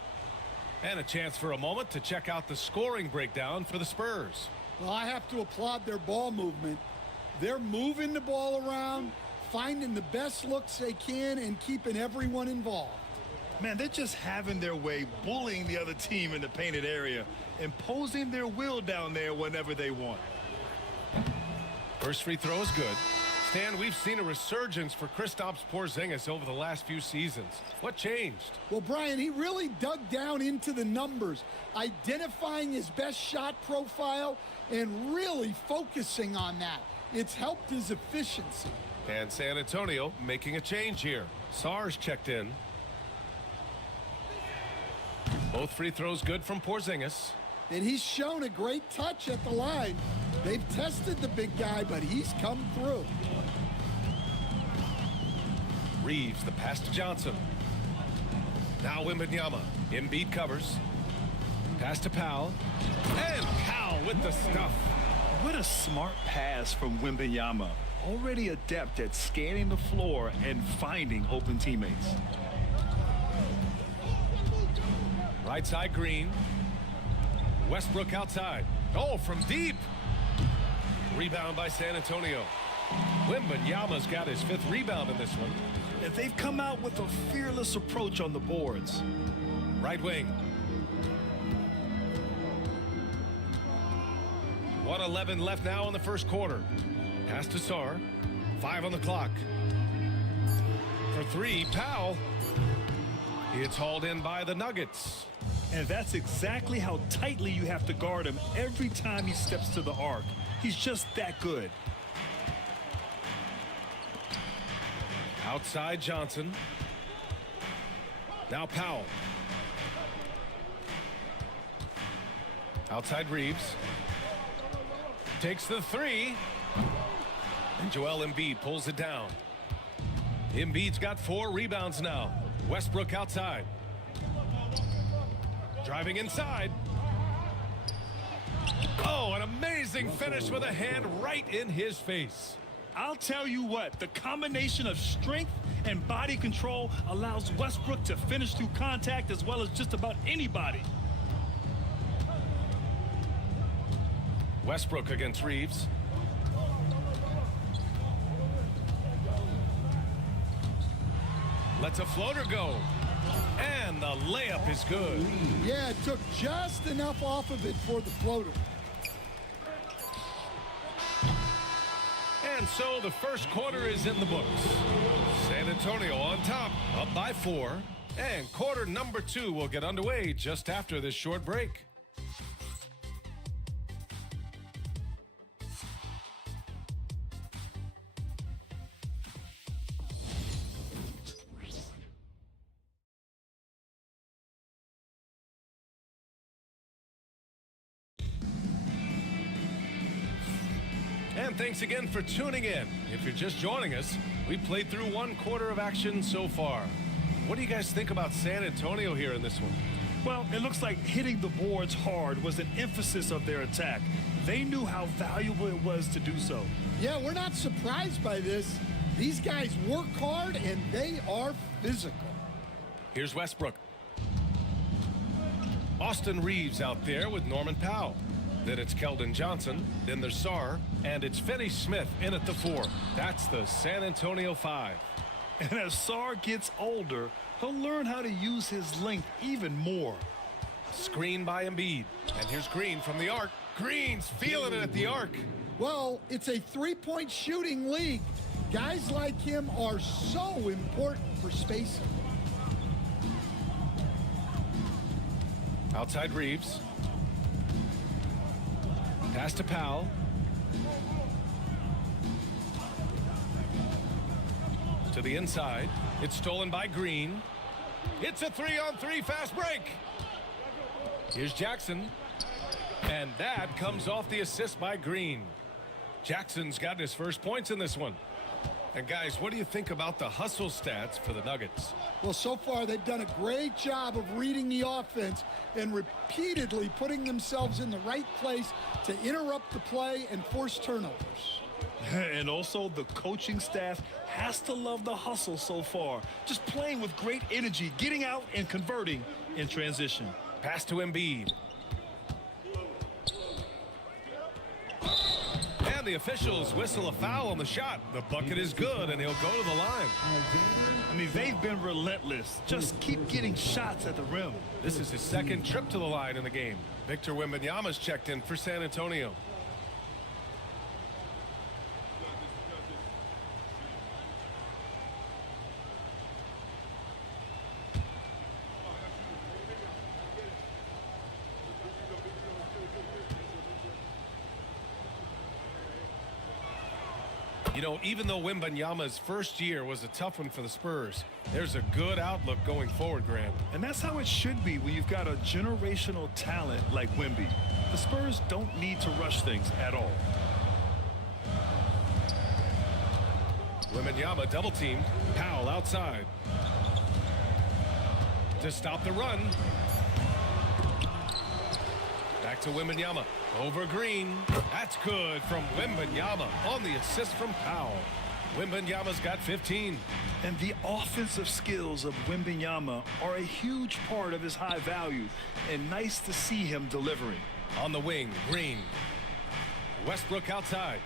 And a chance for a moment to check out the scoring breakdown for the Spurs. Well, I have to applaud their ball movement. They're moving the ball around, finding the best looks they can, and keeping everyone involved. Man, they're just having their way, bullying the other team in the painted area, imposing their will down there whenever they want. First free throw is good. Stan, we've seen a resurgence for Kristaps Porzingis over the last few seasons. What changed? Well, Brian, he really dug down into the numbers, identifying his best shot profile and really focusing on that. It's helped his efficiency. And San Antonio making a change here. Sarge checked in. Both free throws good from Porzingis. And he's shown a great touch at the line. They've tested the big guy, but he's come through. Reeves, the pass to Johnson. Now Wembanyama. Embiid covers. Pass to Powell. And Powell with the stuff. What a smart pass from Wembanyama. Already adept at scanning the floor and finding open teammates. Right side Green. Westbrook outside. Oh, from deep. Rebound by San Antonio. Wembanyama's got his 5th rebound in this one. And they've come out with a fearless approach on the boards. Right wing. 1:11 left now in the first quarter. Pass to Sarr. 5 on the clock. For 3, Powell. It's hauled in by the Nuggets. And that's exactly how tightly you have to guard him every time he steps to the arc. He's just that good. Outside Johnson. Now Powell. Outside Reeves. Takes the 3. And Joel Embiid pulls it down. Embiid's got 4 rebounds now. Westbrook outside. Driving inside. Oh, an amazing finish with a hand right in his face. I'll tell you what, the combination of strength and body control allows Westbrook to finish through contact as well as just about anybody. Westbrook against Reeves. Lets a floater go. And the layup is good. Yeah, it took just enough off of it for the floater. And so the first quarter is in the books. San Antonio on top, up by 4. And quarter number 2 will get underway just after this short break. And thanks again for tuning in. If you're just joining us, we played through 1 quarter of action so far. What do you guys think about San Antonio here in this one? Well, it looks like hitting the boards hard was an emphasis of their attack. They knew how valuable it was to do so. Yeah, we're not surprised by this. These guys work hard and they are physical. Here's Westbrook. Austin Reeves out there with Norman Powell. Then it's Keldon Johnson. Then there's Sarr. And it's Finney Smith in at the 4. That's the San Antonio 5. And as Sarr gets older, he'll learn how to use his length even more. Screen by Embiid. And here's Green from the arc. Green's feeling it at the arc. Well, it's a 3-point shooting league. Guys like him are so important for spacing. Outside Reeves. Pass to Powell. To the inside. It's stolen by Green. It's a 3-on-3 fast break. Here's Jackson. And that comes off the assist by Green. Jackson's got his first points in this one. And guys, what do you think about the hustle stats for the Nuggets? Well, so far they've done a great job of reading the offense and repeatedly putting themselves in the right place to interrupt the play and force turnovers. And also the coaching staff has to love the hustle so far. Just playing with great energy, getting out and converting in transition. Pass to Embiid. And the officials whistle a foul on the shot. The bucket is good, and he'll go to the line. I mean, they've been relentless. Just keep getting shots at the rim. This is his second trip to the line in the game. Victor Wembanyama's checked in for San Antonio. You know, even though Wembanyama's first year was a tough one for the Spurs, there's a good outlook going forward, Grant. And that's how it should be when you've got a generational talent like Wemby. The Spurs don't need to rush things at all. Wembanyama double teamed. Powell outside. To stop the run. Back to Wembanyama. Over Green. That's good from Wembanyama on the assist from Powell. Wembanyama's got 15. And the offensive skills of Wembanyama are a huge part of his high value. And nice to see him delivering. On the wing, Green. Westbrook outside.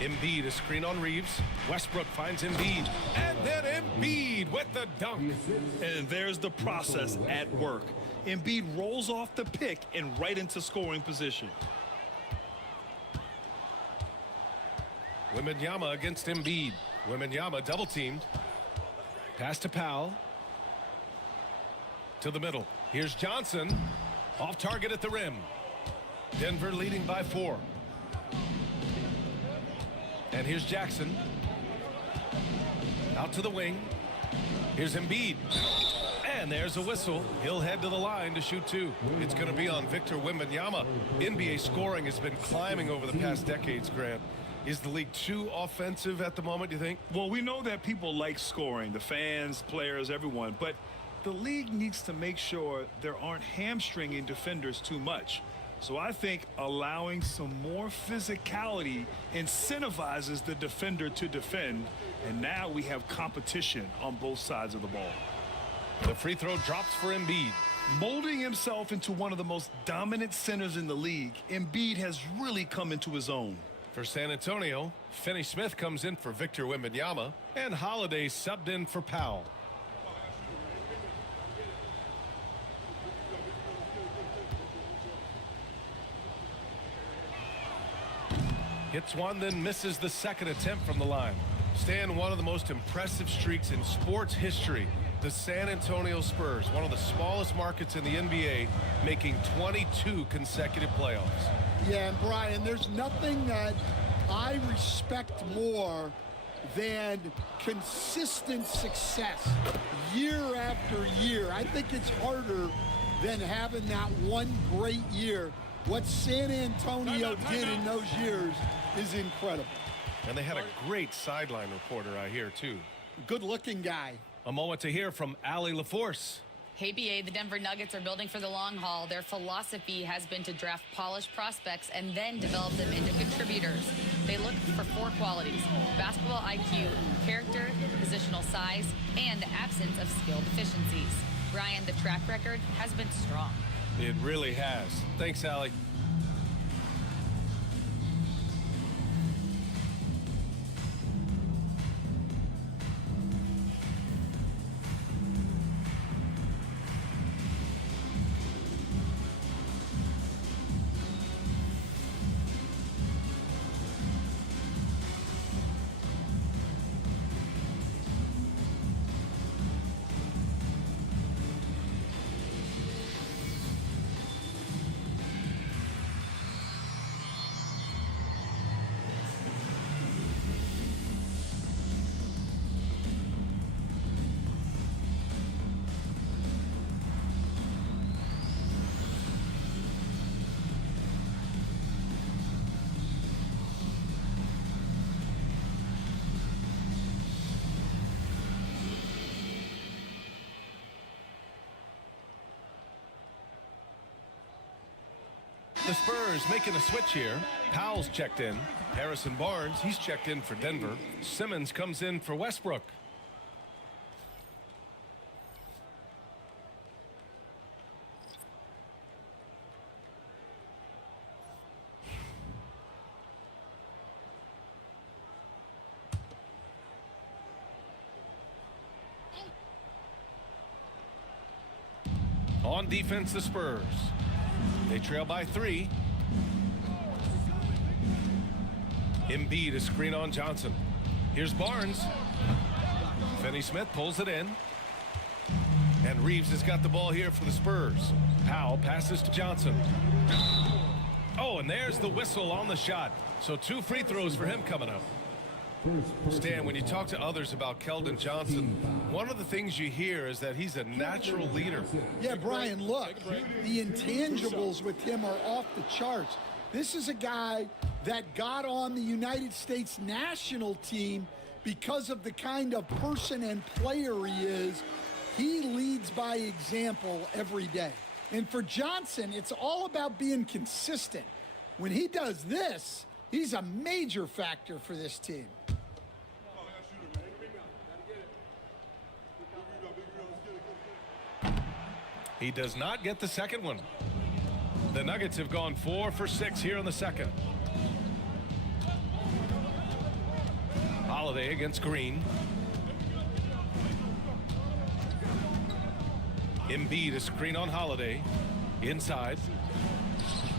Embiid, a screen on Reeves. Westbrook finds Embiid. And then Embiid with the dunk. And there's the process at work. Embiid rolls off the pick and right into scoring position. Wembanyama against Embiid. Wembanyama double teamed. Pass to Powell. To the middle. Here's Johnson. Off target at the rim. Denver leading by 4. And here's Jackson. Out to the wing. Here's Embiid. And there's a whistle. He'll head to the line to shoot 2. It's going to be on Victor Wembanyama. NBA scoring has been climbing over the past decades, Grant. Is the league too offensive at the moment, do you think? Well, we know that people like scoring, the fans, players, everyone, but the league needs to make sure there aren't hamstringing defenders too much. So I think allowing some more physicality incentivizes the defender to defend, and now we have competition on both sides of the ball. The free throw drops for Embiid. Molding himself into one of the most dominant centers in the league, Embiid has really come into his own. For San Antonio, Finney Smith comes in for Victor Wembanyama, and Holiday subbed in for Powell. Hits one, then misses the second attempt from the line. Stan, one of the most impressive streaks in sports history. The San Antonio Spurs, one of the smallest markets in the NBA, making 22 consecutive playoffs. Yeah, and Brian, there's nothing that I respect more than consistent success year after year. I think it's harder than having that one great year. What San Antonio did in those years is incredible. And they had a great sideline reporter, I hear, too. Good-looking guy. A moment to hear from Allie LaForce. Hey, BA, the Denver Nuggets are building for the long haul. Their philosophy has been to draft polished prospects and then develop them into contributors. They look for 4 qualities: basketball IQ, character, positional size, and the absence of skill deficiencies. Brian, the track record has been strong. It really has. Thanks, Allie. The Spurs making a switch here. Powell's checked in. Harrison Barnes, he's checked in for Denver. Simmons comes in for Westbrook. On defense, the Spurs. They trail by 3. Embiid, a screen on Johnson. Here's Barnes. Finney-Smith pulls it in. And Reeves has got the ball here for the Spurs. Powell passes to Johnson. Oh, and there's the whistle on the shot. So 2 free throws for him coming up. Stan, when you talk to others about Keldon Johnson, one of the things you hear is that he's a natural leader. Yeah, Brian, look, the intangibles with him are off the charts. This is a guy that got on the United States national team because of the kind of person and player he is. He leads by example every day. And for Johnson, it's all about being consistent. When he does this, he's a major factor for this team. He does not get the second one. The Nuggets have gone 4 for 6 here in the second. Holiday against Green. Embiid, a screen on Holiday. Inside.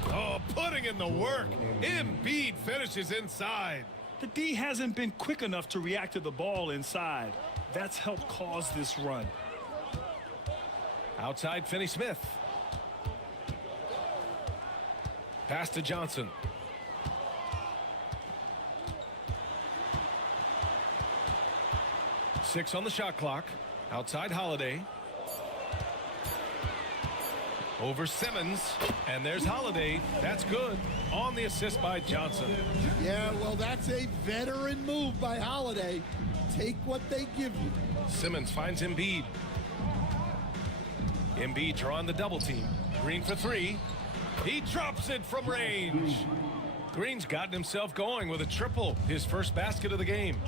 Oh, putting in the work. Embiid finishes inside. The D hasn't been quick enough to react to the ball inside. That's helped cause this run. Outside, Finney-Smith. Pass to Johnson. Six on the shot clock. Outside, Holiday. Over Simmons. And there's Holiday. That's good. On the assist by Johnson. Yeah, well, that's a veteran move by Holiday. Take what they give you. Simmons finds Embiid. Embiid drawing the double team. Green for 3. He drops it from range. Green's gotten himself going with a triple. His first basket of the game.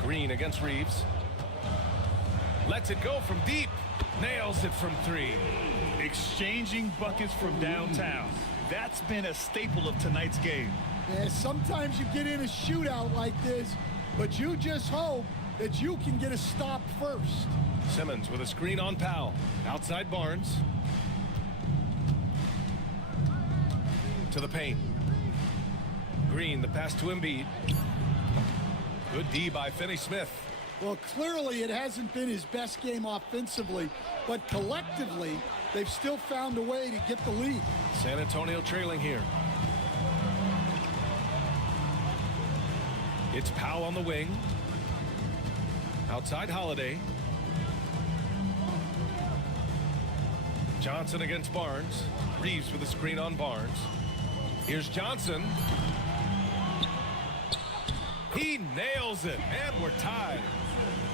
Green against Reeves. Lets it go from deep. Nails it from 3. Exchanging buckets from downtown. That's been a staple of tonight's game. Yeah, sometimes you get in a shootout like this, but you just hope that you can get a stop first. Simmons with a screen on Powell. Outside Barnes. To the paint. Green, the pass to Embiid. Good D by Finney-Smith. Well, clearly it hasn't been his best game offensively, but collectively, they've still found a way to get the lead. San Antonio trailing here. It's Powell on the wing. Outside Holiday. Johnson against Barnes. Reeves with a screen on Barnes. Here's Johnson. He nails it, and we're tied.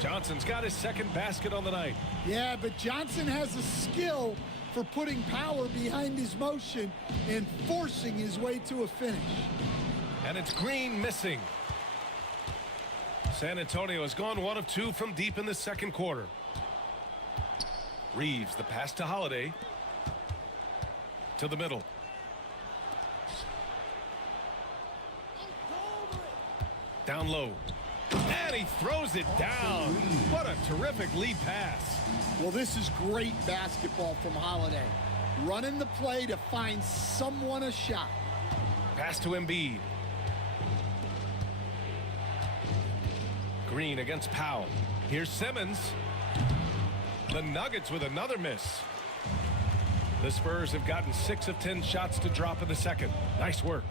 Johnson's got his second basket on the night. Yeah, but Johnson has a skill for putting power behind his motion and forcing his way to a finish. And it's Green missing. San Antonio has gone 1 of 2 from deep in the second quarter. Reeves, the pass to Holiday. To the middle. Down low. And he throws it down. What a terrific lead pass. Well, this is great basketball from Holiday. Running the play to find someone a shot. Pass to Embiid. Green against Powell. Here's Simmons. The Nuggets with another miss. The Spurs have gotten 6 of 10 shots to drop in the second. Nice work.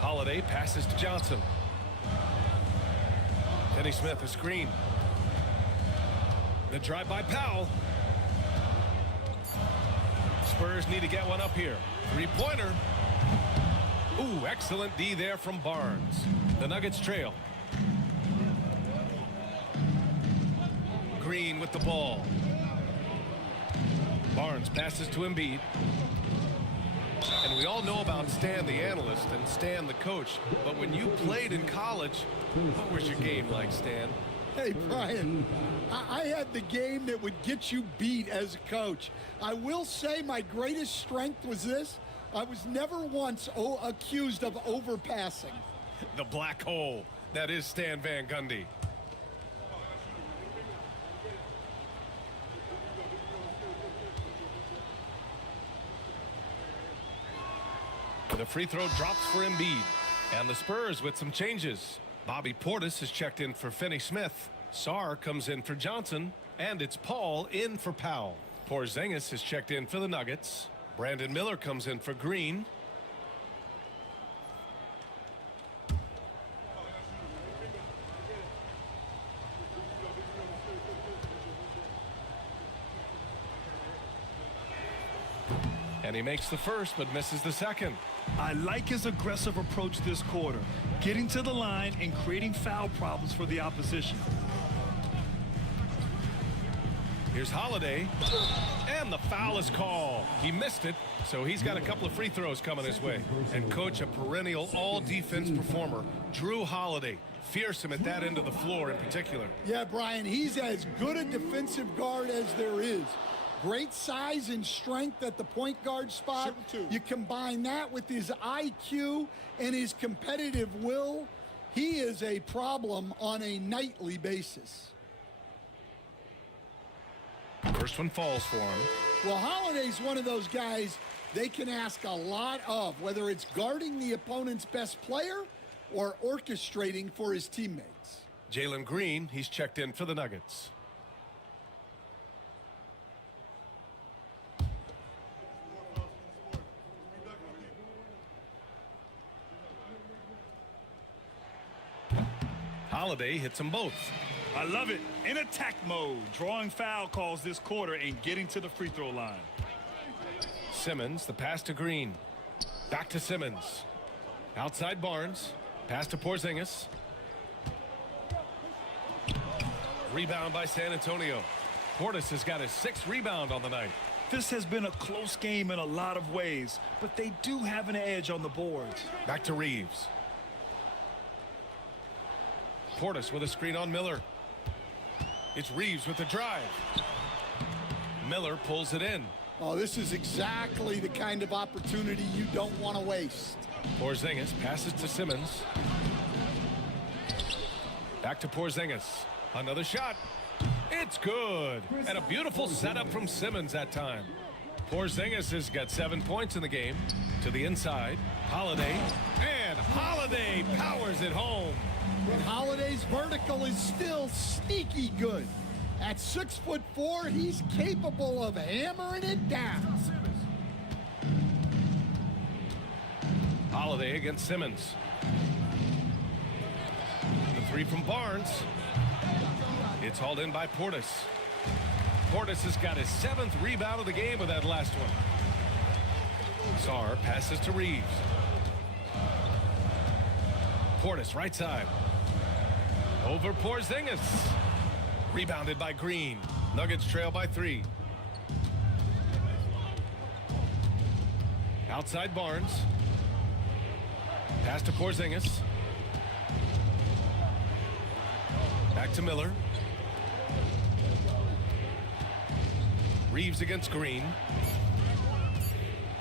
Holiday passes to Johnson. Finney-Smith, a screen. The drive by Powell. Spurs need to get one up here. 3-pointer. Ooh, excellent D there from Barnes. The Nuggets trail. Green with the ball. Barnes passes to Embiid. And we all know about Stan the analyst and Stan the coach. But when you played in college, what was your game like, Stan? Hey, Brian, I had the game that would get you beat as a coach. I will say my greatest strength was this. I was never once accused of overpassing. The black hole. That is Stan Van Gundy. The free throw drops for Embiid. And the Spurs with some changes. Bobby Portis is checked in for Finney Smith. Sarr comes in for Johnson. And it's Paul in for Powell. Porzingis is checked in for the Nuggets. Brandon Miller comes in for Green. And he makes the first but misses the second. I like his aggressive approach this quarter, getting to the line and creating foul problems for the opposition. Here's Holiday, and the foul is called. He missed it, so he's got a couple of free throws coming his way. And coach, a perennial all-defense performer, Drew Holiday, fearsome at that end of the floor in particular. Yeah, Brian, he's as good a defensive guard as there is. Great size and strength at the point guard spot. You combine that with his IQ and his competitive will, he is a problem on a nightly basis. First one falls for him. Well, Holiday's one of those guys they can ask a lot of, whether it's guarding the opponent's best player or orchestrating for his teammates. Jalen Green, he's checked in for the Nuggets. Holiday hits them both. I love it. In attack mode, drawing foul calls this quarter and getting to the free throw line. Simmons, the pass to Green. Back to Simmons. Outside Barnes. Pass to Porzingis. Rebound by San Antonio. Portis has got his 6th rebound on the night. This has been a close game in a lot of ways, but they do have an edge on the boards. Back to Reeves. Portis with a screen on Miller. It's Reeves with the drive. Miller pulls it in. Oh, this is exactly the kind of opportunity you don't want to waste. Porzingis passes to Simmons. Back to Porzingis. Another shot. It's good. And a beautiful setup from Simmons that time. Porzingis has got 7 points in the game. To the inside. Holiday. And Holiday powers it home. And Holiday's vertical is still sneaky good. At 6'4", he's capable of hammering it down. Holiday against Simmons. The three from Barnes. It's hauled in by Portis. Portis has got his 7th rebound of the game with that last one. Sarr passes to Reeves. Portis right side. Over Porzingis. Rebounded by Green. Nuggets trail by 3. Outside Barnes. Pass to Porzingis. Back to Miller. Reeves against Green.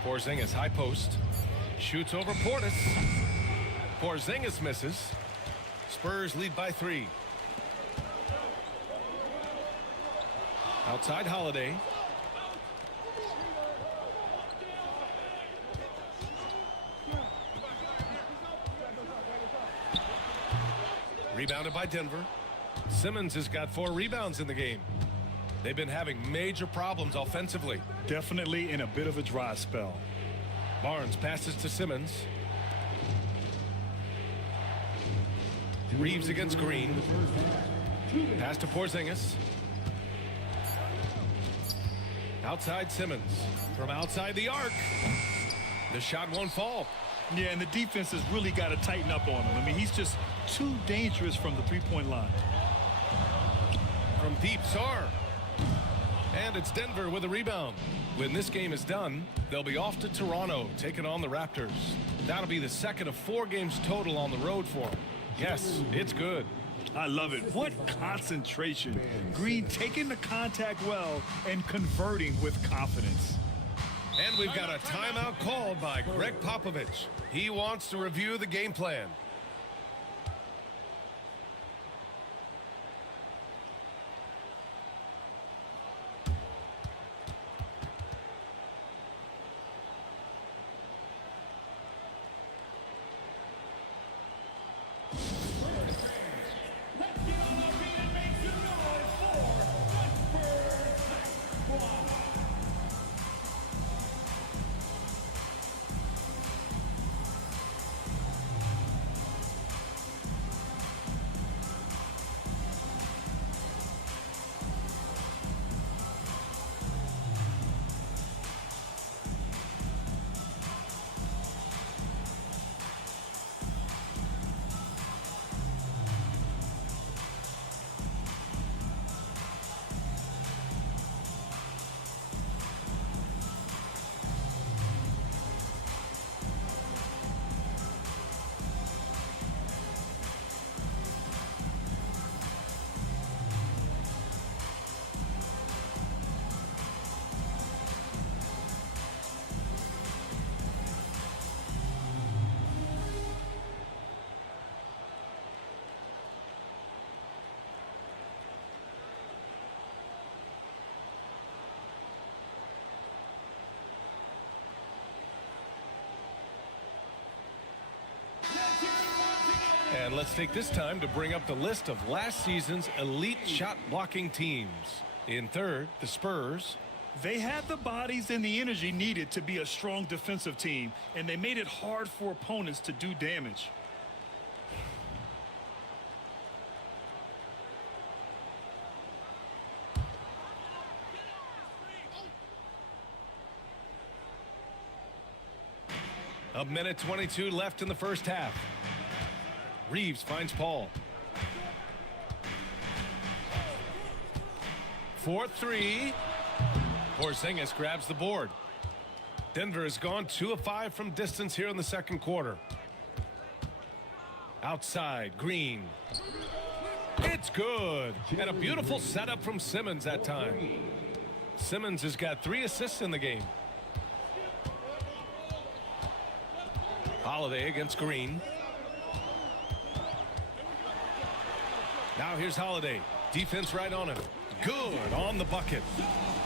Porzingis high post. Shoots over Portis. Porzingis misses. Spurs lead by 3. Outside Holiday. Rebounded by Denver. Simmons has got 4 rebounds in the game. They've been having major problems offensively. Definitely in a bit of a dry spell. Barnes passes to Simmons. Reeves against Green. Pass to Porzingis. Outside Simmons. From outside the arc. The shot won't fall. Yeah, and the defense has really got to tighten up on him. I mean, he's just too dangerous from the three-point line. From deep, Sarr. And it's Denver with a rebound. When this game is done, they'll be off to Toronto, taking on the Raptors. That'll be the second of 4 games total on the road for them. Yes, it's good. I love it. What concentration. Green taking the contact well and converting with confidence. And we've got a timeout called by Greg Popovich. He wants to review the game plan. And let's take this time to bring up the list of last season's elite shot blocking teams. In third, the Spurs. They had the bodies and the energy needed to be a strong defensive team, and they made it hard for opponents to do damage. A minute 22 left in the first half. Reeves finds Paul. 4-3. Porzingis grabs the board. Denver has gone 2 of 5 from distance here in the second quarter. Outside, Green. It's good. And a beautiful setup from Simmons that time. Simmons has got 3 assists in the game. Holiday against Green. Now here's Holiday. Defense right on him. Good on the bucket.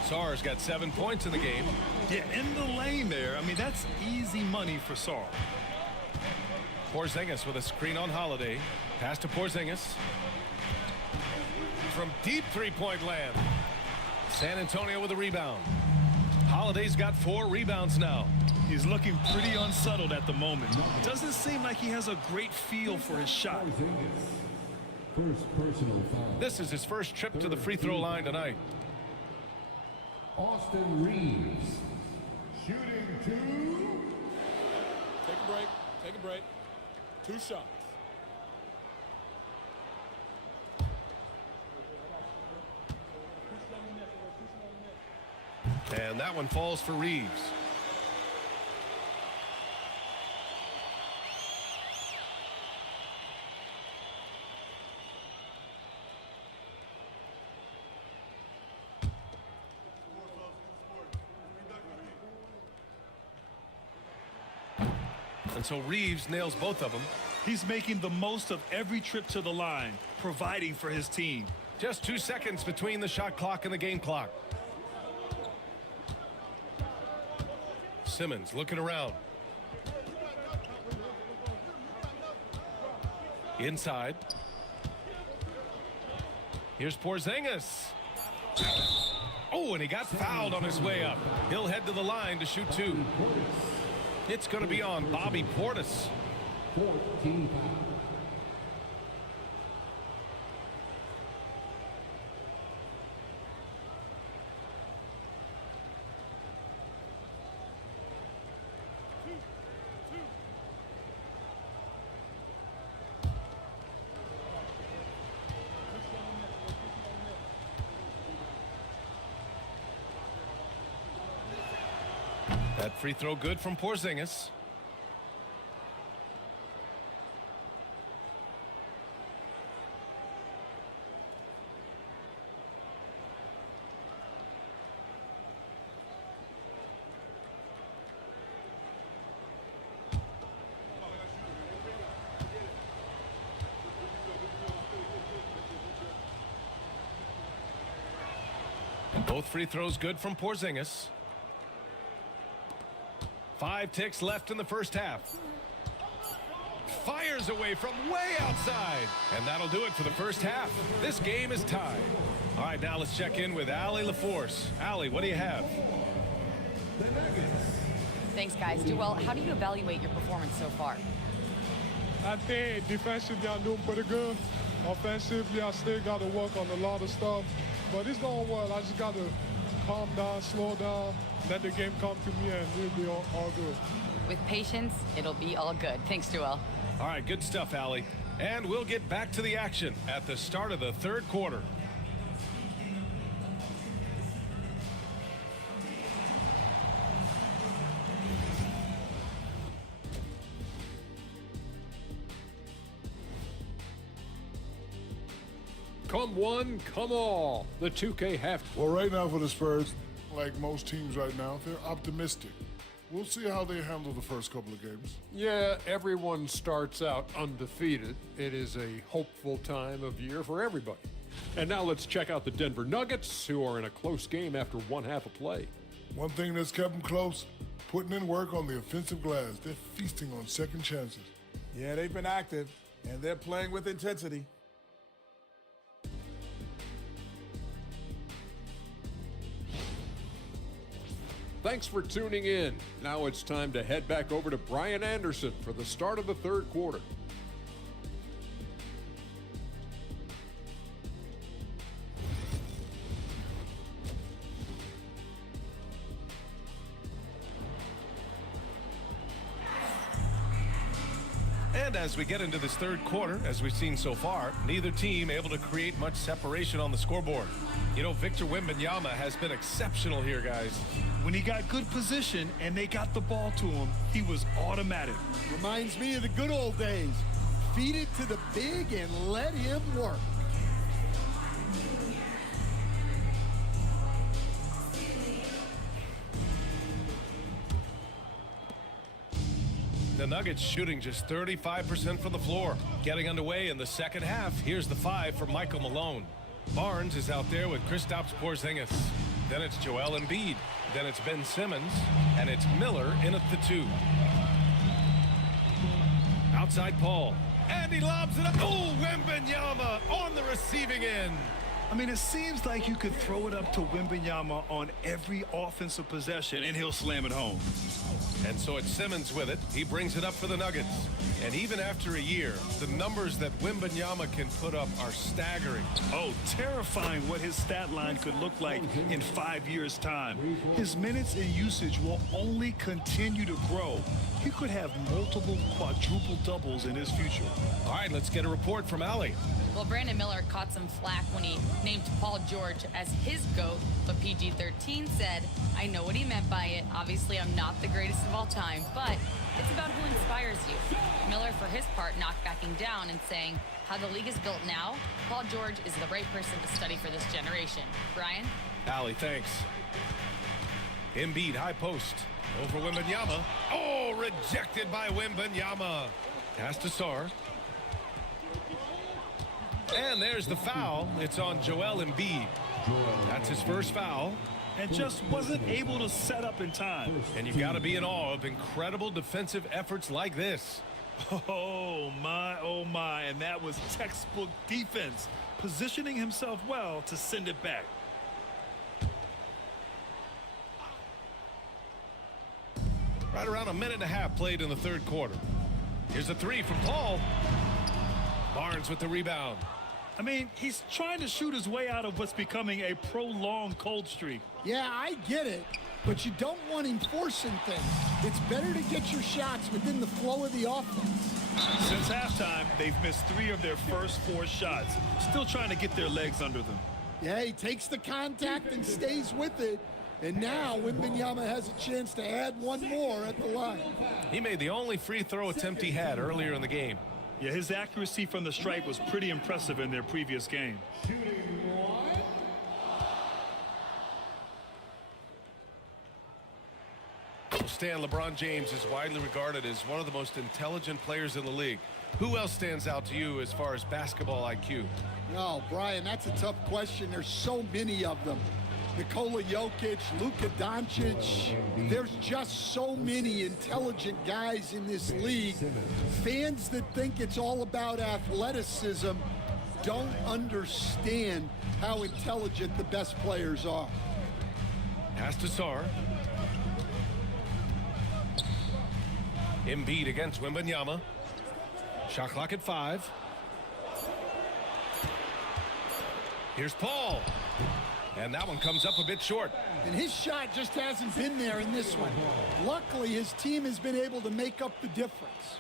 Sarr's got 7 points in the game. Yeah, in the lane there. I mean, that's easy money for Sarr. Porzingis with a screen on Holiday. Pass to Porzingis. From deep three-point land. San Antonio with a rebound. Holiday's got 4 rebounds now. He's looking pretty unsettled at the moment. Doesn't seem like he has a great feel for his shot. First personal foul. This is his first trip to the free throw line tonight. Austin Reeves. Shooting 2. Take a break. Take a break. 2 shots. And that one falls for Reeves. And so Reeves nails both of them. He's making the most of every trip to the line, providing for his team. Just 2 seconds between the shot clock and the game clock. Simmons looking around. Inside. Here's Porzingis. Oh, and he got fouled on his way up. He'll head to the line to shoot 2. It's going to be on Bobby Portis. 14 foul. That free throw good from Porzingis. Both free throws good from Porzingis. 5 ticks left in the first half. Fires away from way outside. And that'll do it for the first half. This game is tied. All right, now let's check in with Allie LaForce. Allie, what do you have? Thanks, guys. Joel, how do you evaluate your performance so far? I think defensively I'm doing pretty good. Offensively, I still got to work on a lot of stuff. But it's going well. I just got to calm down, slow down, let the game come to me, and we'll be all good. With patience, it'll be all good. Thanks, Joel. All right, good stuff, Allie. And we'll get back to the action at the start of the third quarter. Come one, come all. The 2K half. Well, right now for the Spurs, like most teams right now, they're optimistic. We'll see how they handle the first couple of games. Yeah, everyone starts out undefeated. It is a hopeful time of year for everybody. And now let's check out the Denver Nuggets, who are in a close game after one half of play. One thing that's kept them close, putting in work on the offensive glass. They're feasting on second chances. Yeah, they've been active, and they're playing with intensity. Thanks for tuning in. Now it's time to head back over to Brian Anderson for the start of the third quarter. And as we get into this third quarter, as we've seen so far, neither team able to create much separation on the scoreboard. You know, Victor Wembanyama has been exceptional here, guys. When he got good position and they got the ball to him, he was automatic. Reminds me of the good old days. Feed it to the big and let him work. The Nuggets shooting just 35% from the floor. Getting underway in the second half. Here's the 5 for Michael Malone. Barnes is out there with Kristaps Porzingis. Then it's Joel Embiid. Then it's Ben Simmons. And it's Miller in at the 2. Outside Paul. And he lobs it up. Oh, Wembanyama on the receiving end. I mean, it seems like you could throw it up to Wembanyama on every offensive possession, and he'll slam it home. And so it's Simmons with it. He brings it up for the Nuggets. And even after a year, the numbers that Wembanyama can put up are staggering. Oh, terrifying what his stat line could look like in 5 years' time. His minutes and usage will only continue to grow. He could have multiple quadruple doubles in his future. All right, let's get a report from Allie. Well, Brandon Miller caught some flack when he named Paul George as his GOAT, but PG-13 said, I know what he meant by it. Obviously, I'm not the greatest of all time, but it's about who inspires you. Miller, for his part, not backing down and saying, how the league is built now, Paul George is the right person to study for this generation. Brian? Allie, thanks. Embiid, high post. Over Wembanyama. Oh, rejected by Wembanyama. Pass to Sarr. And there's the foul. It's on Joel Embiid. That's his first foul. And just wasn't able to set up in time. And you've got to be in awe of incredible defensive efforts like this. Oh, my. And that was textbook defense. Positioning himself well to send it back. Right around a minute and a half played in the third quarter. Here's a 3 from Paul. Barnes with the rebound. I mean, he's trying to shoot his way out of what's becoming a prolonged cold streak. Yeah, I get it, but you don't want him forcing things. It's better to get your shots within the flow of the offense. Since halftime, they've missed 3 of their first 4 shots. Still trying to get their legs under them. Yeah, he takes the contact and stays with it. And now Wembanyama has a chance to add one more at the line. He made the only free throw attempt he had earlier in the game. Yeah, his accuracy from the stripe was pretty impressive in their previous game. Stan, LeBron James is widely regarded as one of the most intelligent players in the league. Who else stands out to you as far as basketball IQ? No, Brian, that's a tough question. There's so many of them. Nikola Jokic, Luka Doncic. There's just so many intelligent guys in this league. Fans that think it's all about athleticism don't understand how intelligent the best players are. Pass to Sarr. Embiid against Wembanyama. Shot clock at 5. Here's Paul. And that one comes up a bit short. And his shot just hasn't been there in this one. Luckily, his team has been able to make up the difference.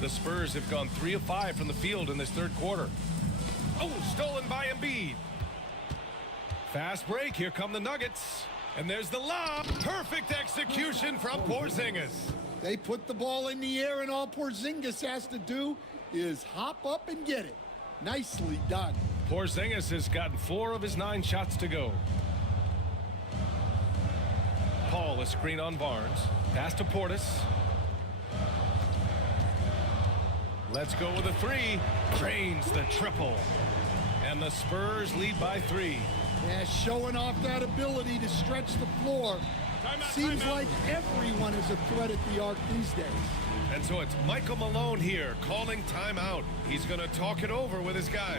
The Spurs have gone 3 of 5 from the field in this third quarter. Oh, stolen by Embiid. Fast break. Here come the Nuggets. And there's the lob. Perfect execution from Porzingis. They put the ball in the air, and all Porzingis has to do is hop up and get it. Nicely done. Porzingis has gotten 4 of his 9 shots to go. Paul, a screen on Barnes. Pass to Portis. Let's go with a 3. Drains the triple. And the Spurs lead by 3. Yeah, showing off that ability to stretch the floor. Seems like everyone is a threat at the arc these days. And so it's Michael Malone here calling timeout. He's going to talk it over with his guys.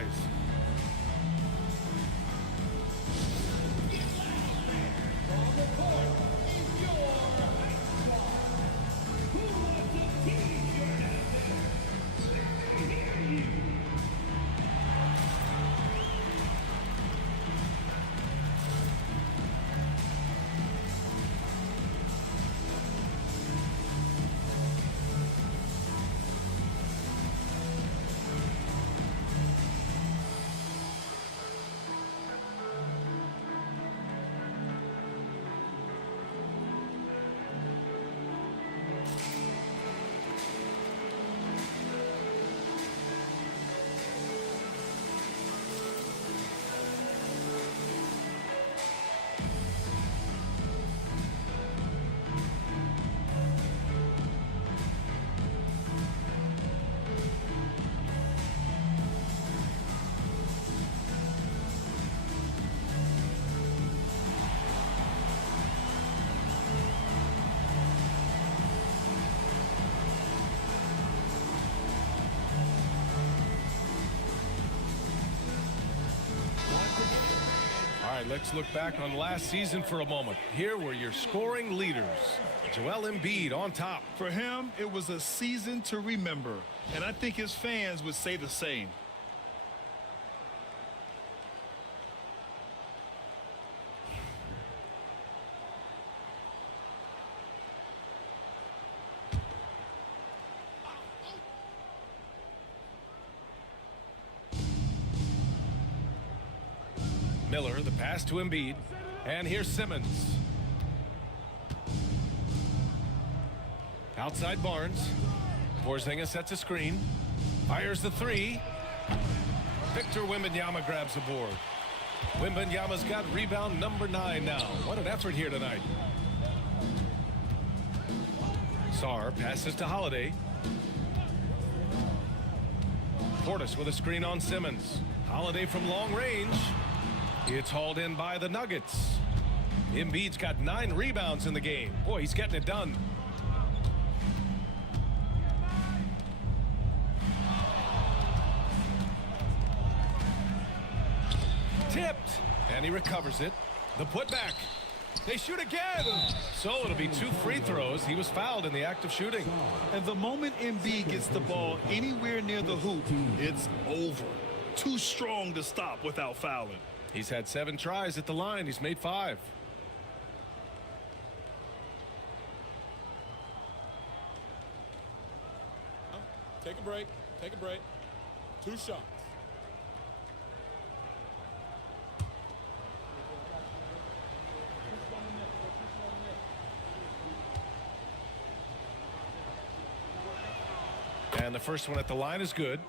All right, let's look back on last season for a moment. Here were your scoring leaders. Joel Embiid on top. For him, it was a season to remember, and I think his fans would say the same. Miller, the pass to Embiid. And here's Simmons. Outside Barnes. Porzingis sets a screen. Fires the 3. Victor Wembanyama grabs the board. Wembanyama's got rebound number 9 now. What an effort here tonight. Sarr passes to Holiday. Portis with a screen on Simmons. Holiday from long range. It's hauled in by the Nuggets. Embiid's got 9 rebounds in the game. Boy, he's getting it done. Tipped, and he recovers it. The putback. They shoot again. So it'll be 2 free throws. He was fouled in the act of shooting. And the moment Embiid gets the ball anywhere near the hoop, it's over. Too strong to stop without fouling. He's had 7 tries at the line. He's made 5. Take a break. Take a break. 2 shots. And the first one at the line is good.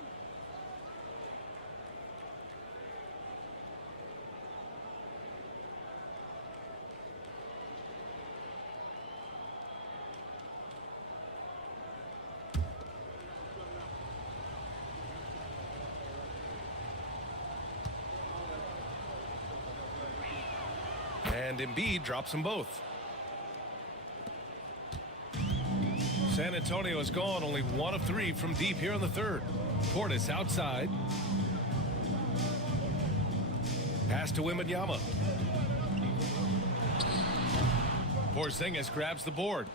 And Embiid drops them both. San Antonio has gone only 1 of 3 from deep here in the third. Portis outside. Pass to Wembanyama. Porzingis grabs the board.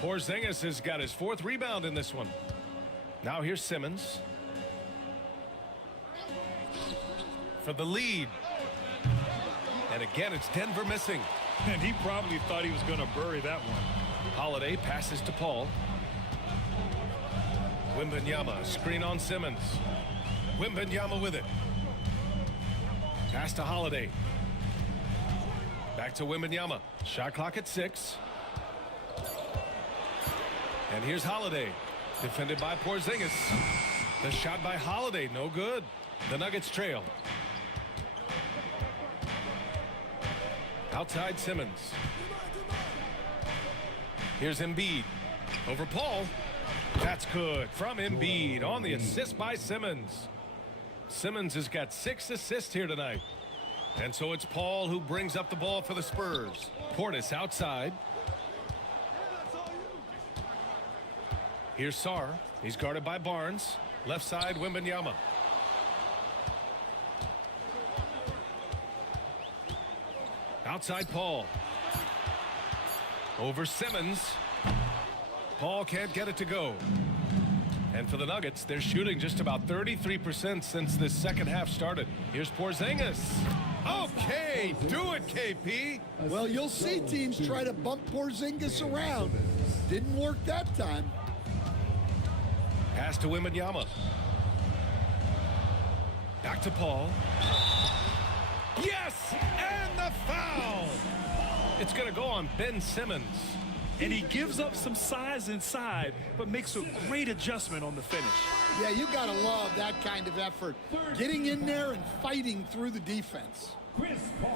Porzingis has got his 4th rebound in this one. Now here's Simmons. For the lead. And again, it's Denver missing. And he probably thought he was going to bury that one. Holiday passes to Paul. Wembanyama, screen on Simmons. Wembanyama with it. Pass to Holiday. Back to Wembanyama. Shot clock at 6. And here's Holiday. Defended by Porzingis. The shot by Holiday, no good. The Nuggets trail. Outside Simmons. Here's Embiid. Over Paul. That's good from Embiid on the assist by Simmons. Simmons has got 6 assists here tonight. And so it's Paul who brings up the ball for the Spurs. Portis outside. Here's Sarr. He's guarded by Barnes. Left side, Wembanyama. Outside Paul. Over Simmons. Paul can't get it to go. And for the Nuggets, they're shooting just about 33% since this second half started. Here's Porzingis. Okay, do it, KP. Well, you'll see teams try to bump Porzingis around. Didn't work that time. Pass to Wembanyama. Back to Paul. Yes! And the foul! It's going to go on Ben Simmons. And he gives up some size inside, but makes a great adjustment on the finish. Yeah, you got to love that kind of effort. Getting in there and fighting through the defense.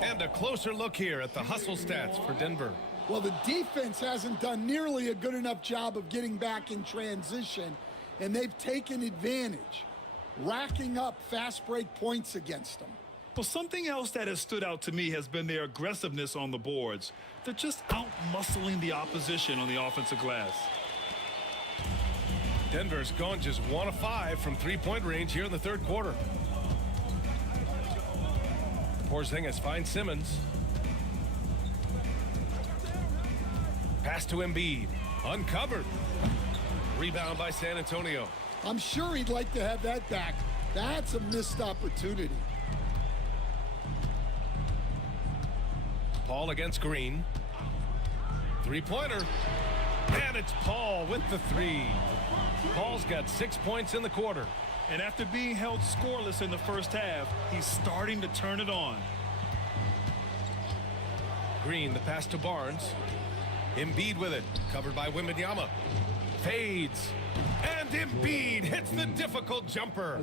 And a closer look here at the hustle stats for Denver. Well, the defense hasn't done nearly a good enough job of getting back in transition, and they've taken advantage, racking up fast break points against them. Well, something else that has stood out to me has been their aggressiveness on the boards. They're just out-muscling the opposition on the offensive glass. Denver's gone just 1 of 5 from three-point range here in the third quarter. Porzingis finds Simmons. Pass to Embiid. Uncovered. Rebound by San Antonio. I'm sure he'd like to have that back. That's a missed opportunity. Paul against Green. Three-pointer. And it's Paul with the 3. Paul's got 6 points in the quarter. And after being held scoreless in the first half, he's starting to turn it on. Green, the pass to Barnes. Embiid with it. Covered by Wembanyama. Fades. And Embiid hits the difficult jumper.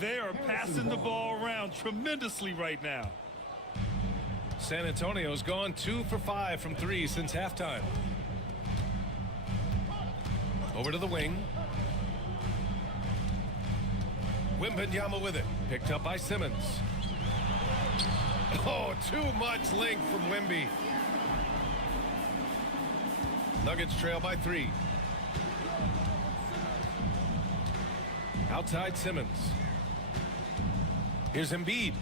They are passing the ball around tremendously right now. San Antonio's gone 2 for 5 from 3 since halftime. Over to the wing. Wembanyama with it. Picked up by Simmons. Oh, too much length from Wemby. Nuggets trail by 3. Outside Simmons. Here's Embiid.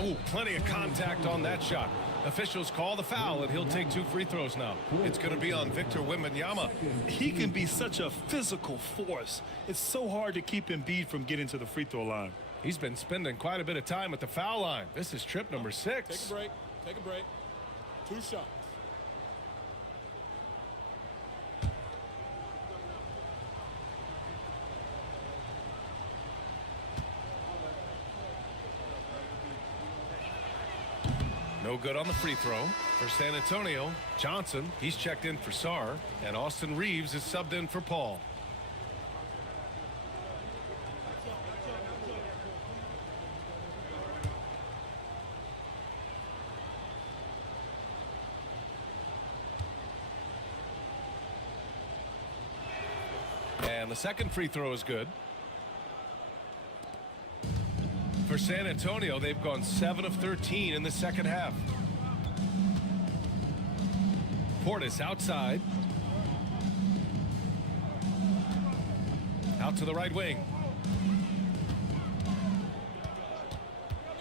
Oh, plenty of contact on that shot. Officials call the foul, and he'll take 2 free throws now. It's going to be on Victor Wembanyama. He can be such a physical force. It's so hard to keep Embiid from getting to the free throw line. He's been spending quite a bit of time at the foul line. This is trip number 6. Take a break. Take a break. 2 shots. No good on the free throw. For San Antonio, Johnson, he's checked in for Sarr, and Austin Reeves is subbed in for Paul. And the second free throw is good. For San Antonio, they've gone 7 of 13 in the second half. Portis outside. Out to the right wing.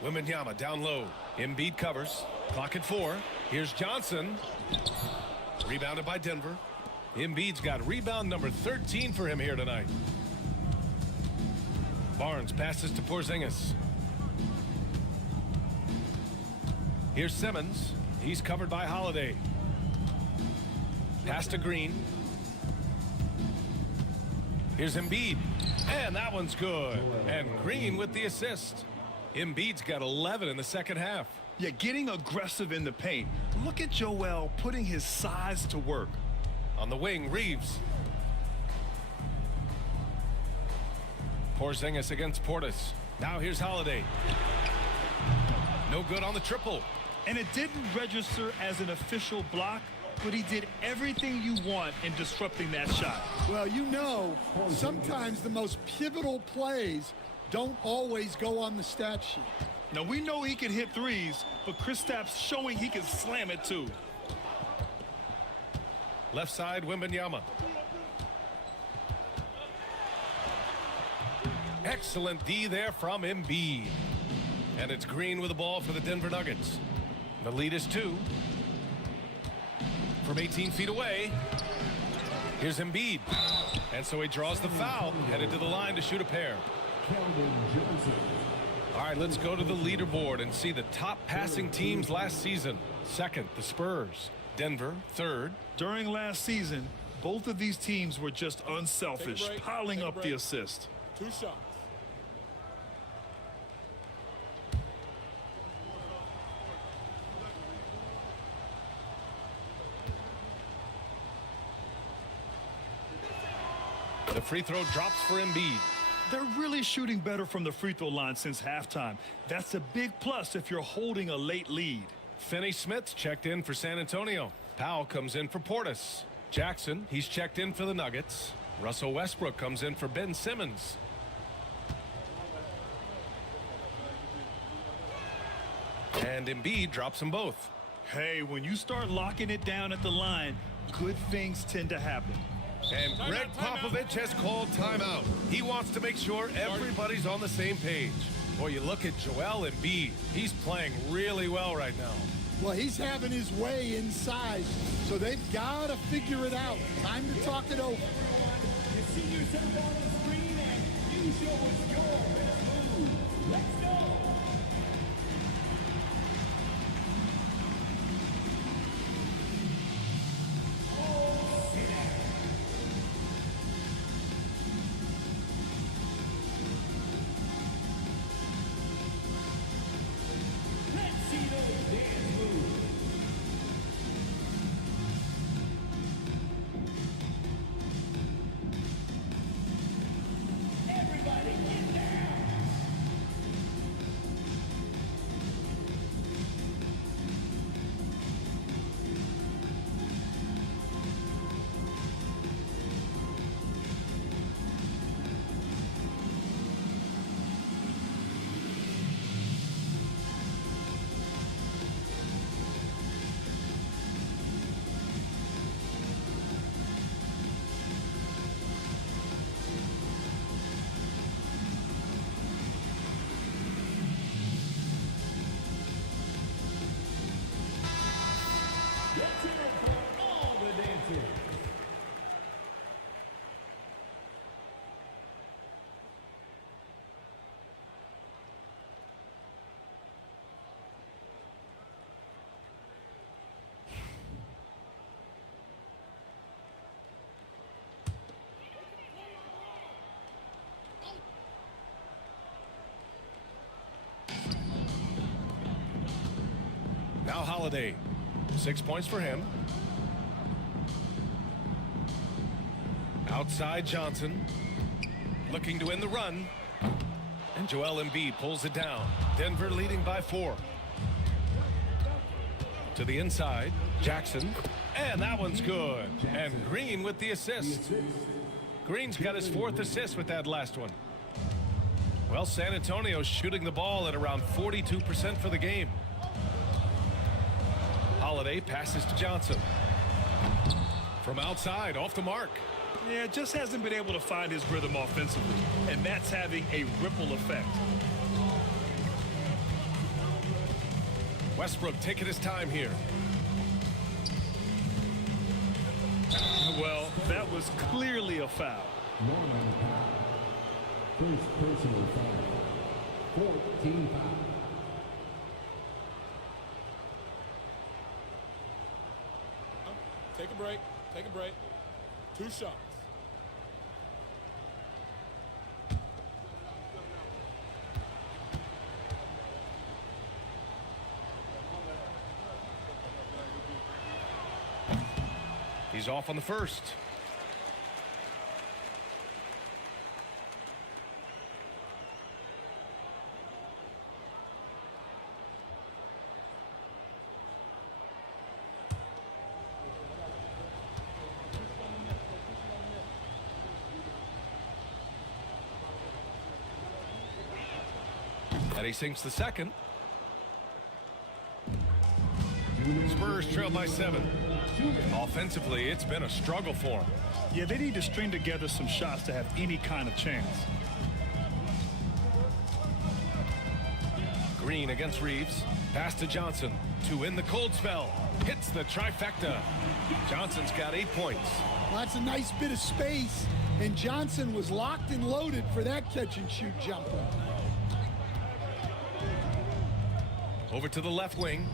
Wembanyama down low. Embiid covers. Clock at 4. Here's Johnson. Rebounded by Denver. Embiid's got rebound number 13 for him here tonight. Barnes passes to Porzingis. Here's Simmons. He's covered by Holiday. Pass to Green. Here's Embiid. And that one's good. And Green with the assist. Embiid's got 11 in the second half. Yeah, getting aggressive in the paint. Look at Joel putting his size to work. On the wing, Reeves. Porzingis against Portis. Now here's Holiday. No good on the triple. And it didn't register as an official block, but he did everything you want in disrupting that shot. Well, you know, sometimes the most pivotal plays don't always go on the stat sheet. Now, we know he can hit threes, but Kristaps showing he can slam it too. Left side, Wembanyama. Excellent D there from Embiid. And it's Green with the ball for the Denver Nuggets. The lead is 2. From 18 feet away, here's Embiid. And so he draws the foul, headed to the line to shoot a pair. All right, let's go to the leaderboard and see the top passing teams last season. Second, the Spurs. Denver, third. During last season, both of these teams were just unselfish, piling up the assist. 2 shots. The free throw drops for Embiid. They're really shooting better from the free throw line since halftime. That's a big plus if you're holding a late lead. Finney-Smith's checked in for San Antonio. Powell comes in for Portis. Jackson, he's checked in for the Nuggets. Russell Westbrook comes in for Ben Simmons. And Embiid drops them both. Hey, when you start locking it down at the line, good things tend to happen. And Greg Popovich has called timeout. He wants to make sure everybody's on the same page. Boy, you look at Joel Embiid. He's playing really well right now. Well, he's having his way inside, so they've got to figure it out. Time to talk it over. You see yourself on the screen and you show us your best move. Let's go. Now Holiday. 6 points for him. Outside Johnson. Looking to win the run. And Joel Embiid pulls it down. Denver leading by 4. To the inside. Jackson. And that one's good. And Green with the assist. Green's got his 4th assist with that last one. Well, San Antonio's shooting the ball at around 42% for the game. Holiday passes to Johnson. From outside, off the mark. Yeah, just hasn't been able to find his rhythm offensively, and that's having a ripple effect. Westbrook taking his time here. Well, that was clearly a foul. Norman Powell. First personal foul. 14 fouls. Take a break. Take a break. 2 shots. He's off on the first. And he sinks the second. Spurs trail by 7. Offensively, it's been a struggle for him. Yeah, they need to string together some shots to have any kind of chance. Green against Reeves. Pass to Johnson to win the cold spell. Hits the trifecta. Johnson's got 8 points. Well, that's a nice bit of space, and Johnson was locked and loaded for that catch-and-shoot jumper. Over to the left wing.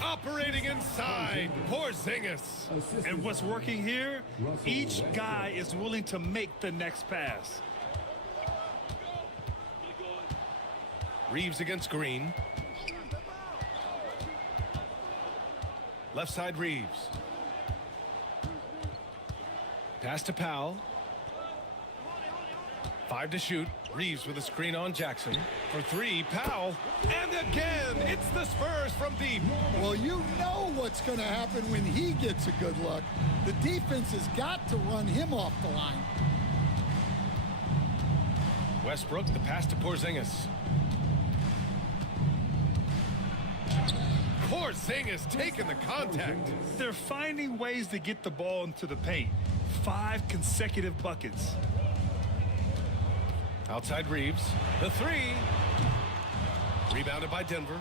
Operating inside, Porzingis. And what's working here? Each guy is willing to make the next pass. Reeves against Green. Left side Reeves. Pass to Powell. 5 to shoot. Reeves with a screen on Jackson. For 3, Powell. And again, it's the Spurs from deep. Well, you know what's going to happen when he gets a good look. The defense has got to run him off the line. Westbrook, the pass to Porzingis. Porzingis taking the contact. They're finding ways to get the ball into the paint. 5 consecutive buckets. Outside Reeves. The 3. Rebounded by Denver.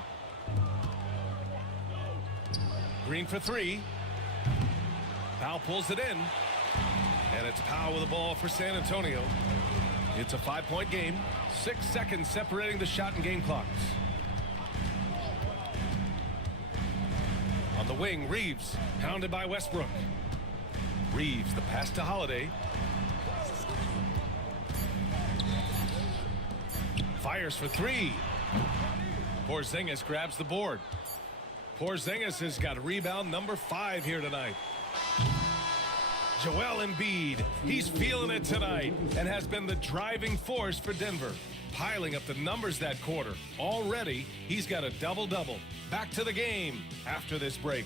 Green for 3. Powell pulls it in. And it's Powell with the ball for San Antonio. It's a 5-point game. 6 seconds separating the shot and game clocks. On the wing, Reeves. Hounded by Westbrook. Reeves, the pass to Holiday. Fires for 3. Porzingis grabs the board. Porzingis has got rebound number 5 here tonight. Joel Embiid, he's feeling it tonight and has been the driving force for Denver, piling up the numbers that quarter. Already, he's got a double-double. Back to the game after this break.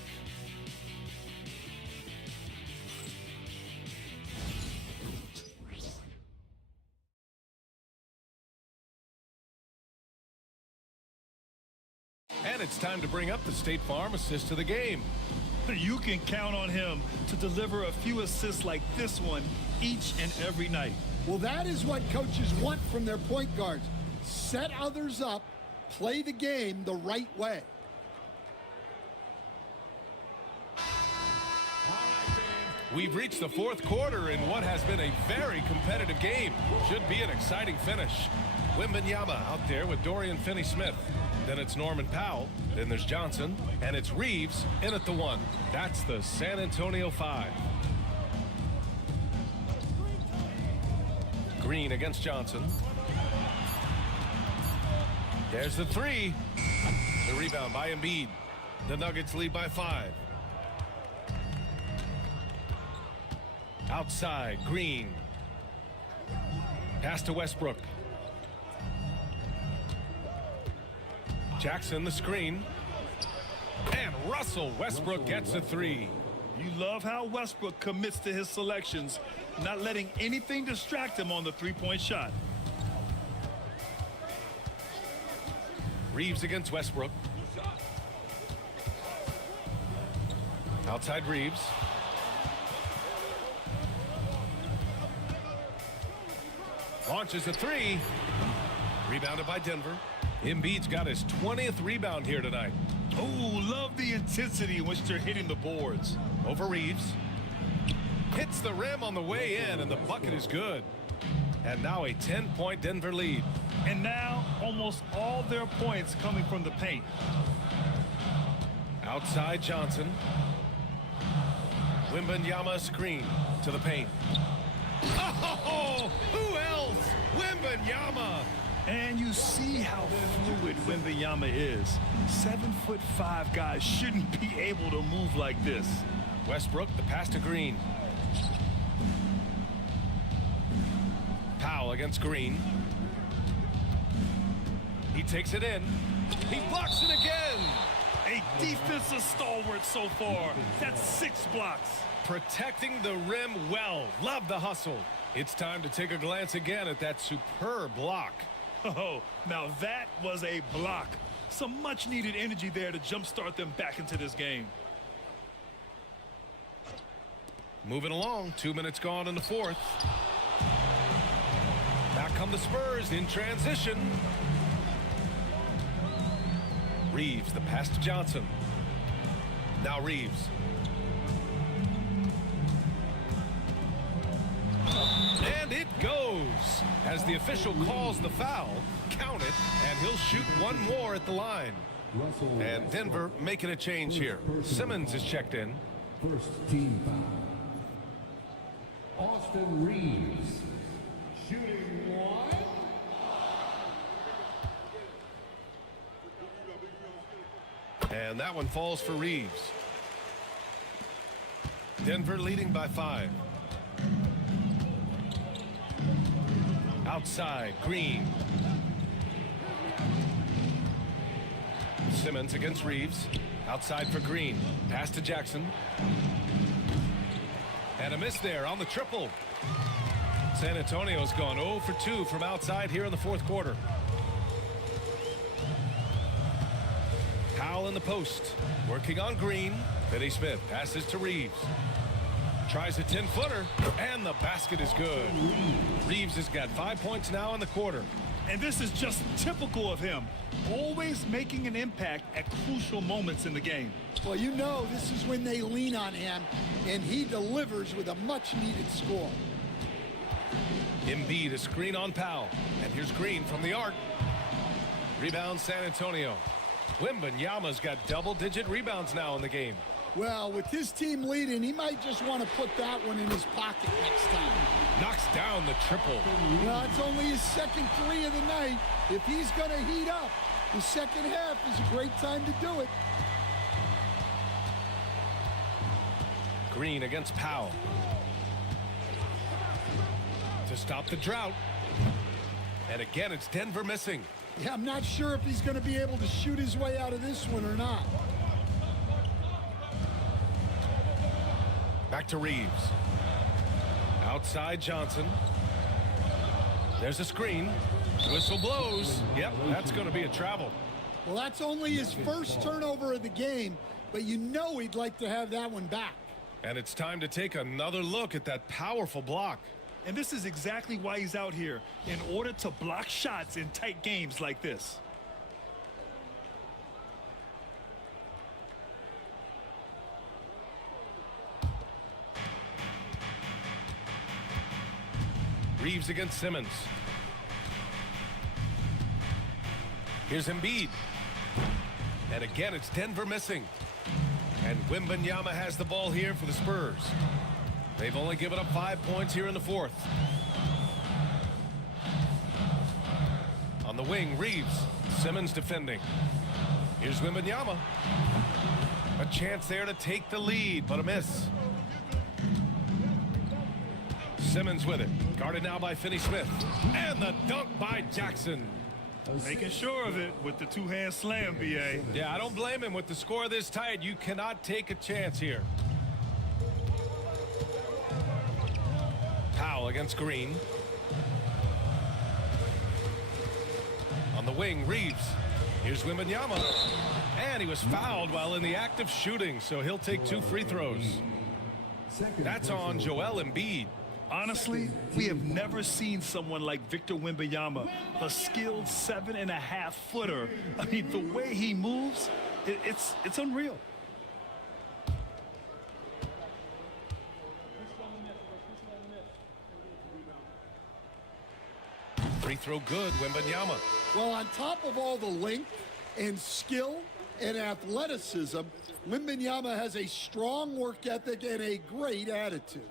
And it's time to bring up the State Farm assist of the game. You can count on him to deliver a few assists like this one each and every night. Well, that is what coaches want from their point guards. Set others up, play the game the right way. We've reached the 4th quarter in what has been a very competitive game. Should be an exciting finish. Wembanyama out there with Dorian Finney-Smith. Then it's Norman Powell. Then there's Johnson. And it's Reeves in at the 1. That's the San Antonio 5. Green against Johnson. There's the three. The rebound by Embiid. The Nuggets lead by 5. Outside, Green. Pass to Westbrook. Jackson, the screen. And Russell Westbrook gets the 3. You love how Westbrook commits to his selections, not letting anything distract him on the three-point shot. Reeves against Westbrook. Outside Reeves. Launches a 3. Rebounded by Denver. Embiid's got his 20th rebound here tonight. Oh, love the intensity in which they're hitting the boards. Over Reeves. Hits the rim on the way in, and the bucket is good. And now a 10-point Denver lead. And now almost all their points coming from the paint. Outside Johnson. Wembanyama screen to the paint. Oh, who else? Wembanyama. And you see how fluid Wembanyama is. 7'5" guys shouldn't be able to move like this. Westbrook, the pass to Green. Powell against Green. He takes it in. He blocks it again. A defensive stalwart so far. That's 6 blocks. Protecting the rim well. Love the hustle. It's time to take a glance again at that superb block. Oh, now that was a block. Some much-needed energy there to jumpstart them back into this game. Moving along, 2 minutes gone in the 4th. Back come the Spurs in transition. Reeves, the pass to Johnson. Now Reeves. And it goes. As the official calls the foul, count it, and he'll shoot one more at the line. And Denver making a change here. Simmons is checked in. First team foul. Austin Reeves. Shooting 1. And that one falls for Reeves. Denver leading by 5. Outside, Green. Simmons against Reeves. Outside for Green. Pass to Jackson. And a miss there on the triple. San Antonio's gone 0 for 2 from outside here in the 4th quarter. Powell in the post. Working on Green. Finney Smith passes to Reeves. Tries a 10-footer, and the basket is good. Reeves has got 5 points now in the quarter. And this is just typical of him. Always making an impact at crucial moments in the game. Well, you know this is when they lean on him, and he delivers with a much-needed score. Embiid, a screen on Powell. And here's Green from the arc. Rebound San Antonio. Wembanyama's got double-digit rebounds now in the game. Well, with his team leading, he might just want to put that one in his pocket next time. Knocks down the triple. Well, it's only his second 3 of the night. If he's going to heat up, the second half is a great time to do it. Green against Powell. To stop the drought. And again, it's Denver missing. Yeah, I'm not sure if he's going to be able to shoot his way out of this one or not. Back to Reeves. Outside Johnson. There's a screen. Whistle blows. Yep, that's going to be a travel. Well, that's only his first turnover of the game, but you know he'd like to have that one back. And it's time to take another look at that powerful block. And this is exactly why he's out here, in order to block shots in tight games like this. Reeves against Simmons. Here's Embiid. And again, it's Denver missing. And Wembanyama has the ball here for the Spurs. They've only given up 5 points here in the 4th. On On the wing, Reeves. Simmons defending. Here's Wembanyama. A chance there to take the lead, but a miss. Simmons with it. Guarded now by Finney-Smith. And the dunk by Jackson. Making sure of it with the two-hand slam, B.A. Yeah, I don't blame him. With the score this tight, you cannot take a chance here. Powell against Green. On the wing, Reeves. Here's Wembanyama. And he was fouled while in the act of shooting, so he'll take 2 free throws. That's on Joel Embiid. Honestly, we have never seen someone like Victor Wembanyama, a skilled 7.5-footer. I mean, the way he moves, it's unreal. Free throw good, Wembanyama. Well, on top of all the length and skill and athleticism, Wembanyama has a strong work ethic and a great attitude.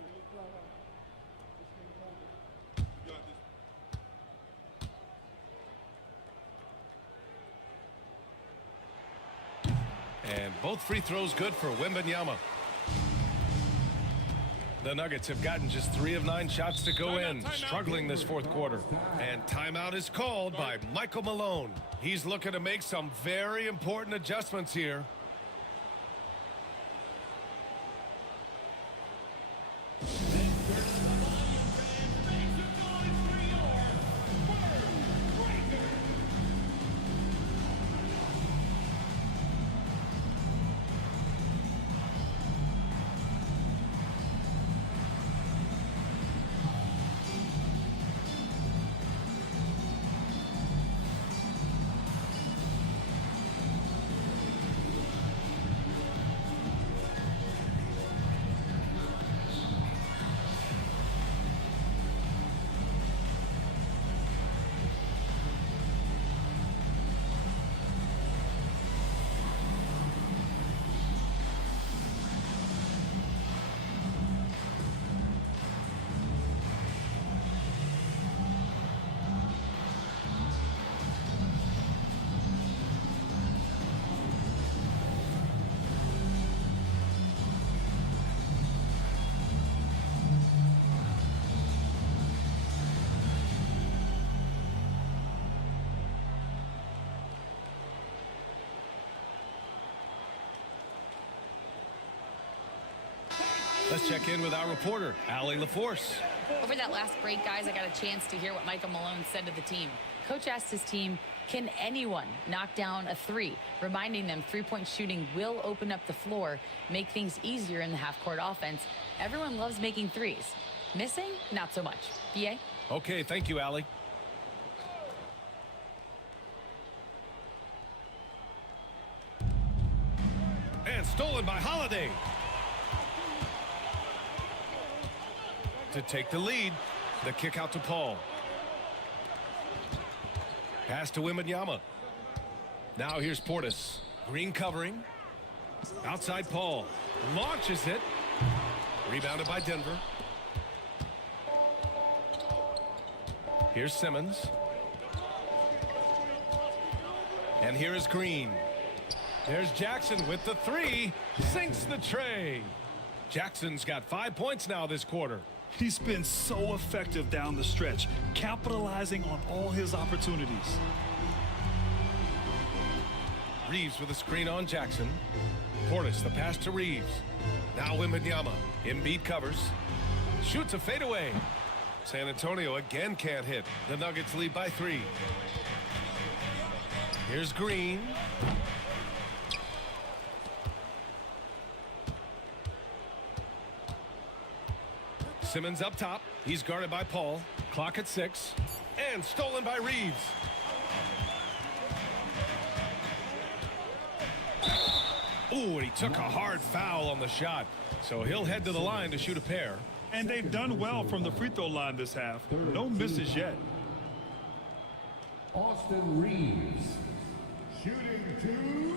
And both free throws good for Wembanyama. The Nuggets have gotten just 3 of 9 shots to go in, struggling this fourth quarter. And timeout is called by Michael Malone. He's looking to make some very important adjustments here. Let's check in with our reporter, Allie LaForce. Over that last break, guys, I got a chance to hear what Michael Malone said to the team. Coach asked his team, can anyone knock down a 3? Reminding them three-point shooting will open up the floor, make things easier in the half-court offense. Everyone loves making threes. Missing? Not so much. BA? Okay, thank you, Allie. And stolen by Holiday. To take the lead, the kick out to Paul. Pass to Wembanyama. Now here's Portis. Green covering. Outside Paul. Launches it. Rebounded by Denver. Here's Simmons. And here is Green. There's Jackson with the 3. Sinks the tray. Jackson's got 5 points now this quarter. He's been so effective down the stretch, capitalizing on all his opportunities. Reeves with a screen on Jackson. Portis, the pass to Reeves. Now Wembanyama. Embiid covers. Shoots a fadeaway. San Antonio again can't hit. The Nuggets lead by 3. Here's Green. Simmons up top. He's guarded by Paul. Clock at 6. And stolen by Reeves. Ooh, and he took a hard foul on the shot. So he'll head to the line to shoot a pair. And they've done well from the free throw line this half. No misses yet. Austin Reeves, shooting 2.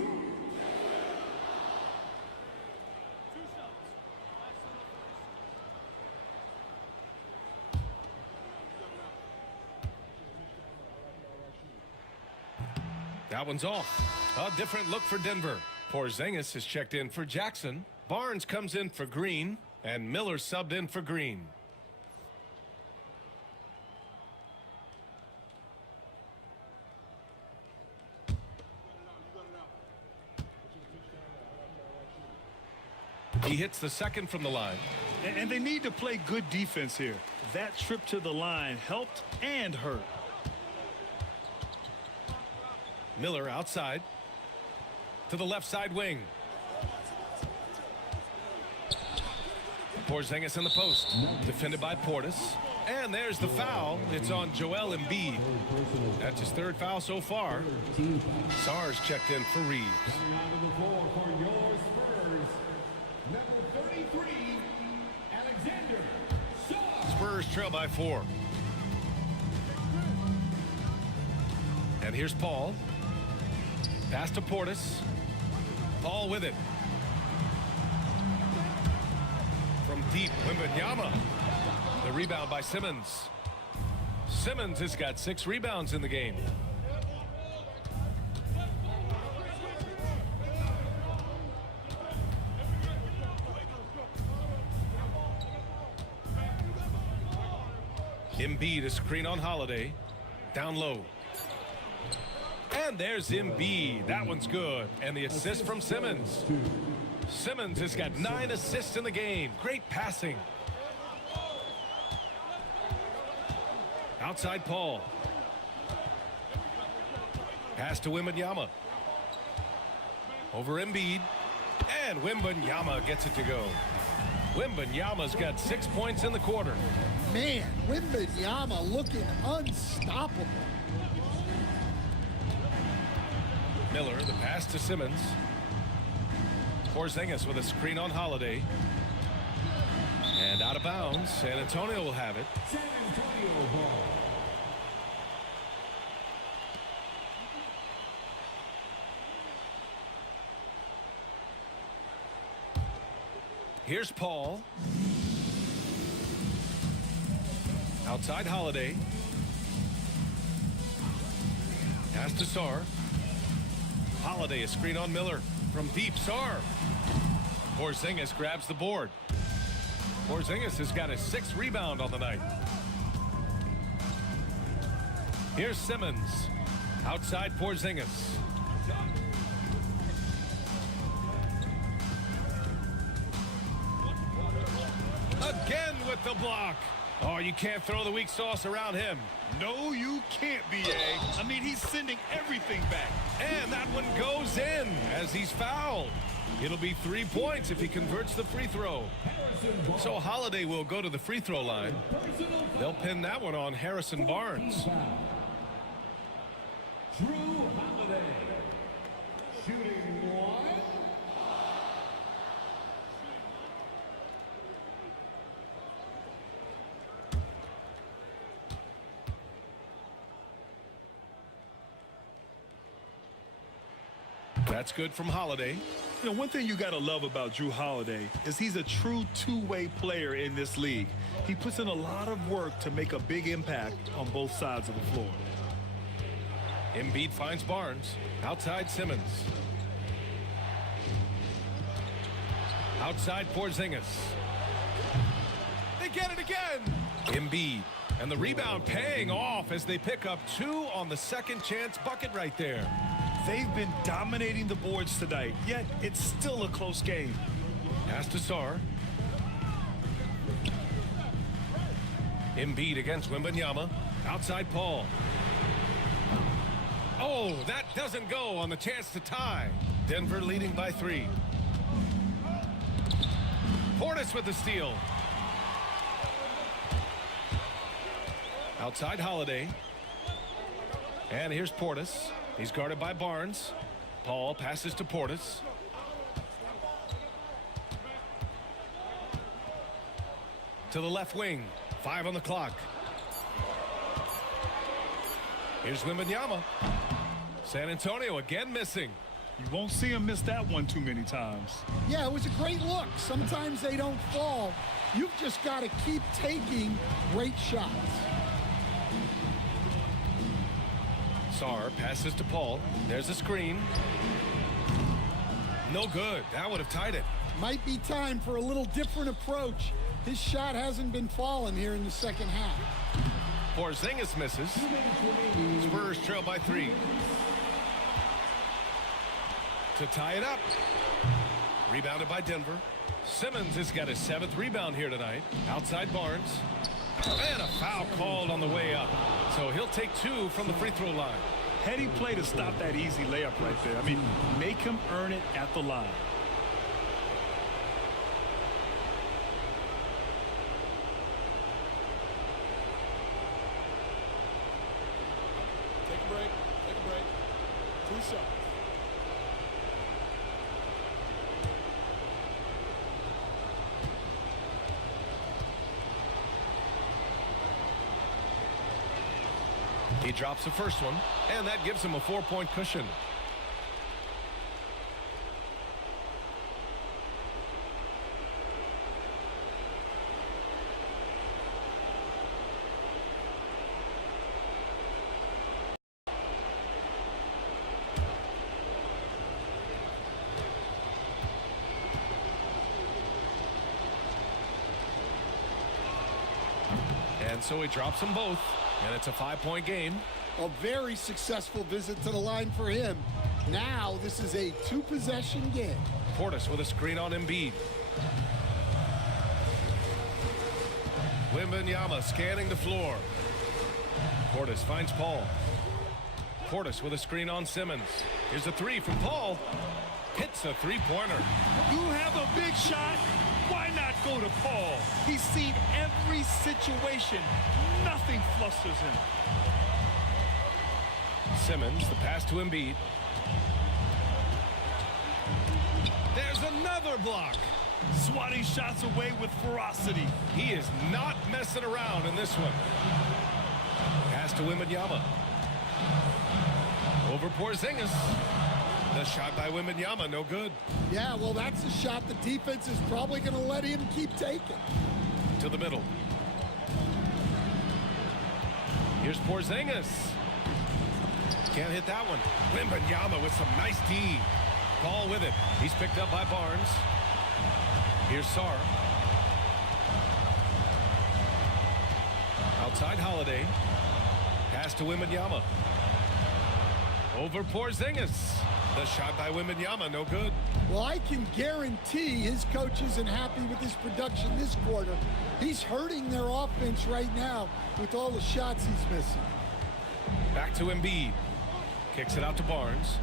That one's off. A different look for Denver. Porzingis is checked in for Jackson. Barnes comes in for Green. And Miller subbed in for Green. He hits the second from the line. And they need to play good defense here. That trip to the line helped and hurt. Miller outside to the left side wing. Porzingis in the post, defended by Portis. And there's the foul. It's on Joel Embiid. That's his third foul so far. Sarge checked in for Reeves. Spurs trail by 4. And here's Paul. Pass to Portis. Paul with it. From deep, Wembanyama. The rebound by Simmons. Simmons has got 6 rebounds in the game. Embiid, a screen on Holiday. Down low. And there's Embiid. That one's good. And the assist from Simmons. Simmons has got 9 assists in the game. Great passing. Outside Paul. Pass to Wembanyama. Over Embiid. And Wembanyama gets it to go. Wembanyama's got 6 points in the quarter. Man, Wembanyama looking unstoppable. Miller, the pass to Simmons. Porzingis with a screen on Holiday. And out of bounds. San Antonio will have it. San Antonio ball. Here's Paul. Outside Holiday. Pass to Sarr. Holiday, a screen on Miller. From deep, Sarr. Porzingis grabs the board. Porzingis has got a 6th rebound on the night. Here's Simmons. Outside Porzingis. Again with the block. Oh, you can't throw the weak sauce around him. No, you can't, B.A. I mean, he's sending everything back. And that one goes in as he's fouled. It'll be 3 points if he converts the free throw. So Holiday will go to the free throw line. They'll pin that one on Harrison Barnes. Drew Holiday. Shooting 1. That's good from Holiday. You know, one thing you got to love about Drew Holiday is he's a true two-way player in this league. He puts in a lot of work to make a big impact on both sides of the floor. Embiid finds Barnes. Outside Simmons. Outside Porzingis. They get it again. Embiid. And the rebound paying off as they pick up 2 on the second chance bucket right there. They've been dominating the boards tonight, yet it's still a close game. Pass to Sarr. Embiid against Wembanyama. Outside Paul. Oh, that doesn't go on the chance to tie. Denver leading by 3. Portis with the steal. Outside Holiday. And here's Portis. He's guarded by Barnes. Paul passes to Portis. To the left wing. 5 on the clock. Here's Wembanyama. San Antonio again missing. You won't see him miss that one too many times. Yeah, it was a great look. Sometimes they don't fall. You've just got to keep taking great shots. Sarr passes to Paul. There's a screen. No good. That would have tied it. Might be time for a little different approach. His shot hasn't been falling here in the second half. Porzingis misses. Spurs trail by 3. To tie it up. Rebounded by Denver. Simmons has got his 7th rebound here tonight. Outside Barnes. And a foul called on the way up. So he'll take 2 from the free throw line. Heady play to stop that easy layup right there. I mean, make him earn it at the line. Take a break. Take a break. 2 shots. He drops the first one, and that gives him a 4-point cushion. And so he drops them both, and it's a 5-point game. A very successful visit to the line for him. Now this is a 2-possession game. Portis with a screen on Embiid. Wembanyama scanning the floor. Portis finds Paul. Portis with a screen on Simmons. Here's a 3 from Paul. Hits a 3-pointer. You have a big shot. Why not go to Paul? He's seen every situation. Nothing flusters him. Simmons, the pass to Embiid. There's another block. Swatting shots away with ferocity. He is not messing around in this one. Pass to Wembanyama. Over Porzingis. The shot by Wembanyama, no good. Yeah, well, that's a shot the defense is probably going to let him keep taking. To the middle. Here's Porzingis. Can't hit that one. Wembanyama with some nice D. Paul with it. He's picked up by Barnes. Here's Sarr. Outside Holiday. Pass to Wembanyama. Over Porzingis. The shot by Wembanyama, no good. Well, I can guarantee his coach isn't happy with his production this quarter. He's hurting their offense right now with all the shots he's missing. Back to Embiid. Kicks it out to Barnes.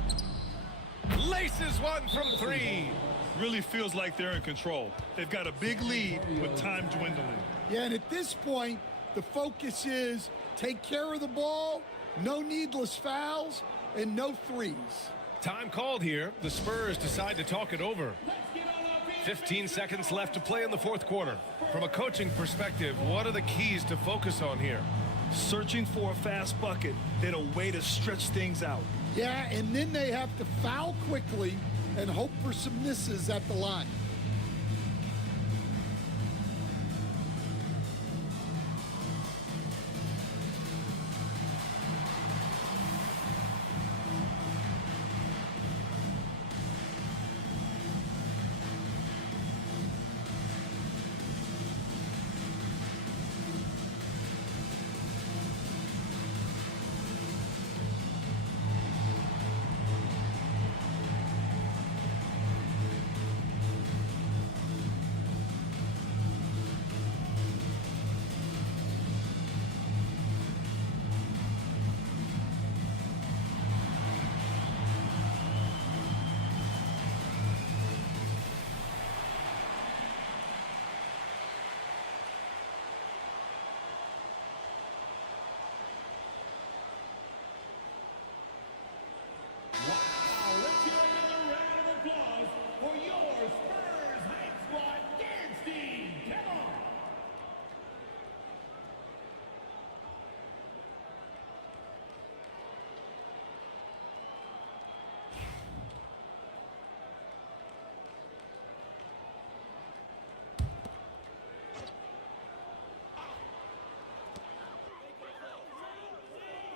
Laces one from 3. Really feels like they're in control. They've got a big lead with time dwindling. Yeah, and at this point, the focus is take care of the ball, no needless fouls, and no threes. Time called here. The Spurs decide to talk it over. 15 seconds left to play in the 4th quarter. From a coaching perspective, what are the keys to focus on here? Searching for a fast bucket, then a way to stretch things out. Yeah, and then they have to foul quickly and hope for some misses at the line.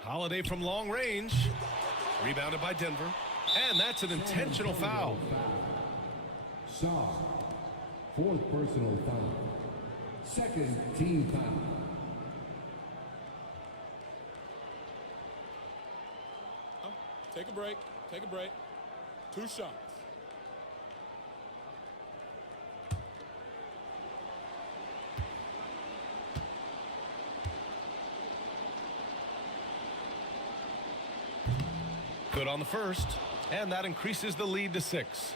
Holiday from long range. Rebounded by Denver. And that's an intentional foul. Shaw, fourth personal foul. Second team foul. Take a break. Take a break. 2 shots. Good on the first, and that increases the lead to 6.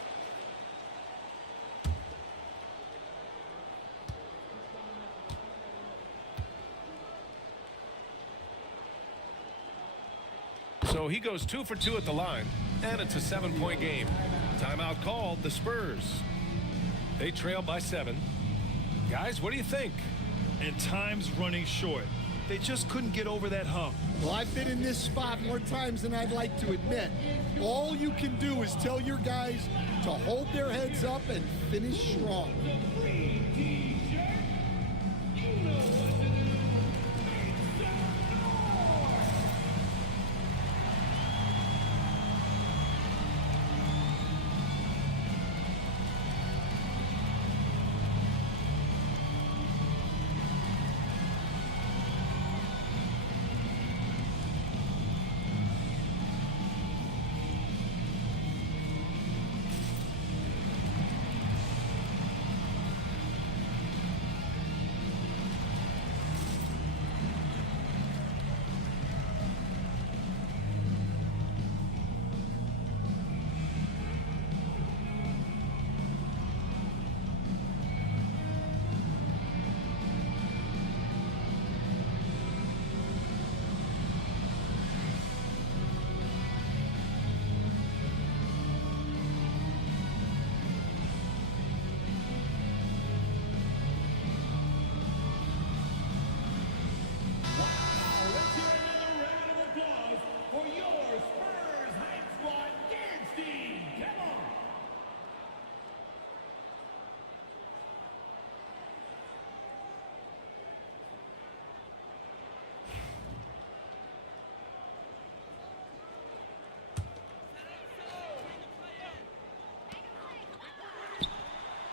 So he goes 2 for 2 at the line, and it's a 7-point game. Timeout called, the Spurs. They trail by 7. Guys, what do you think? And time's running short. They just couldn't get over that hump. Well, I've been in this spot more times than I'd like to admit. All you can do is tell your guys to hold their heads up and finish strong.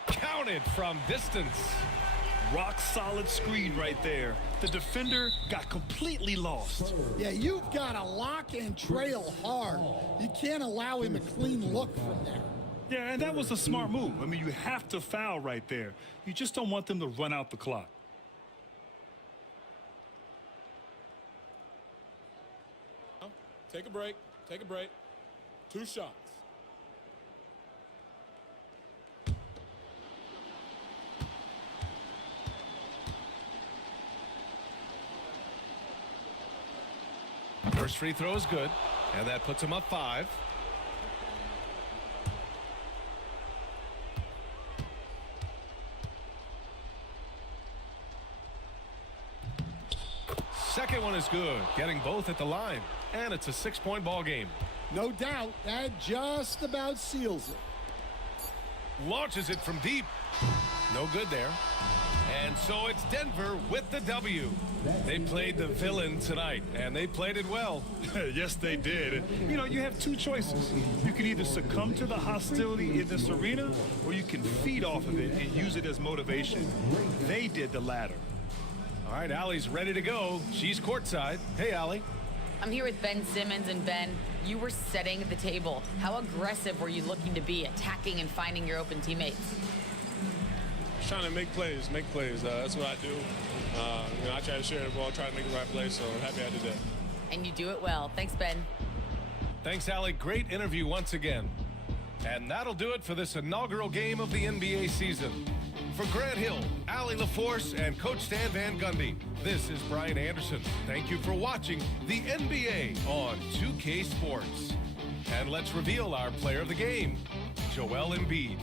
Counted from distance. Rock solid screen right there. The defender got completely lost. Yeah, you've got to lock and trail hard. You can't allow him a clean look from there. Yeah, and that was a smart move. I mean, you have to foul right there. You just don't want them to run out the clock. Take a break. Take a break. 2 shots. First free throw is good, and that puts him up 5. Second one is good, getting both at the line, and it's a 6-point ball game. No doubt, that just about seals it. Launches it from deep. No good there. And so it's Denver with the W. They played the villain tonight, and they played it well. Yes, they did. You know, you have 2 choices. You can either succumb to the hostility in this arena, or you can feed off of it and use it as motivation. They did the latter. All right, Allie's ready to go. She's courtside. Hey, Allie. I'm here with Ben Simmons, and Ben, you were setting the table. How aggressive were you looking to be, attacking and finding your open teammates? Trying to make plays. That's what I do. I try to share the ball, try to make the right play, so I'm happy I did that. And you do it well. Thanks, Ben. Thanks, Allie. Great interview once again. And that'll do it for this inaugural game of the NBA season. For Grant Hill, Allie LaForce, and Coach Stan Van Gundy, this is Brian Anderson. Thank you for watching the NBA on 2K Sports. And let's reveal our player of the game, Joel Embiid.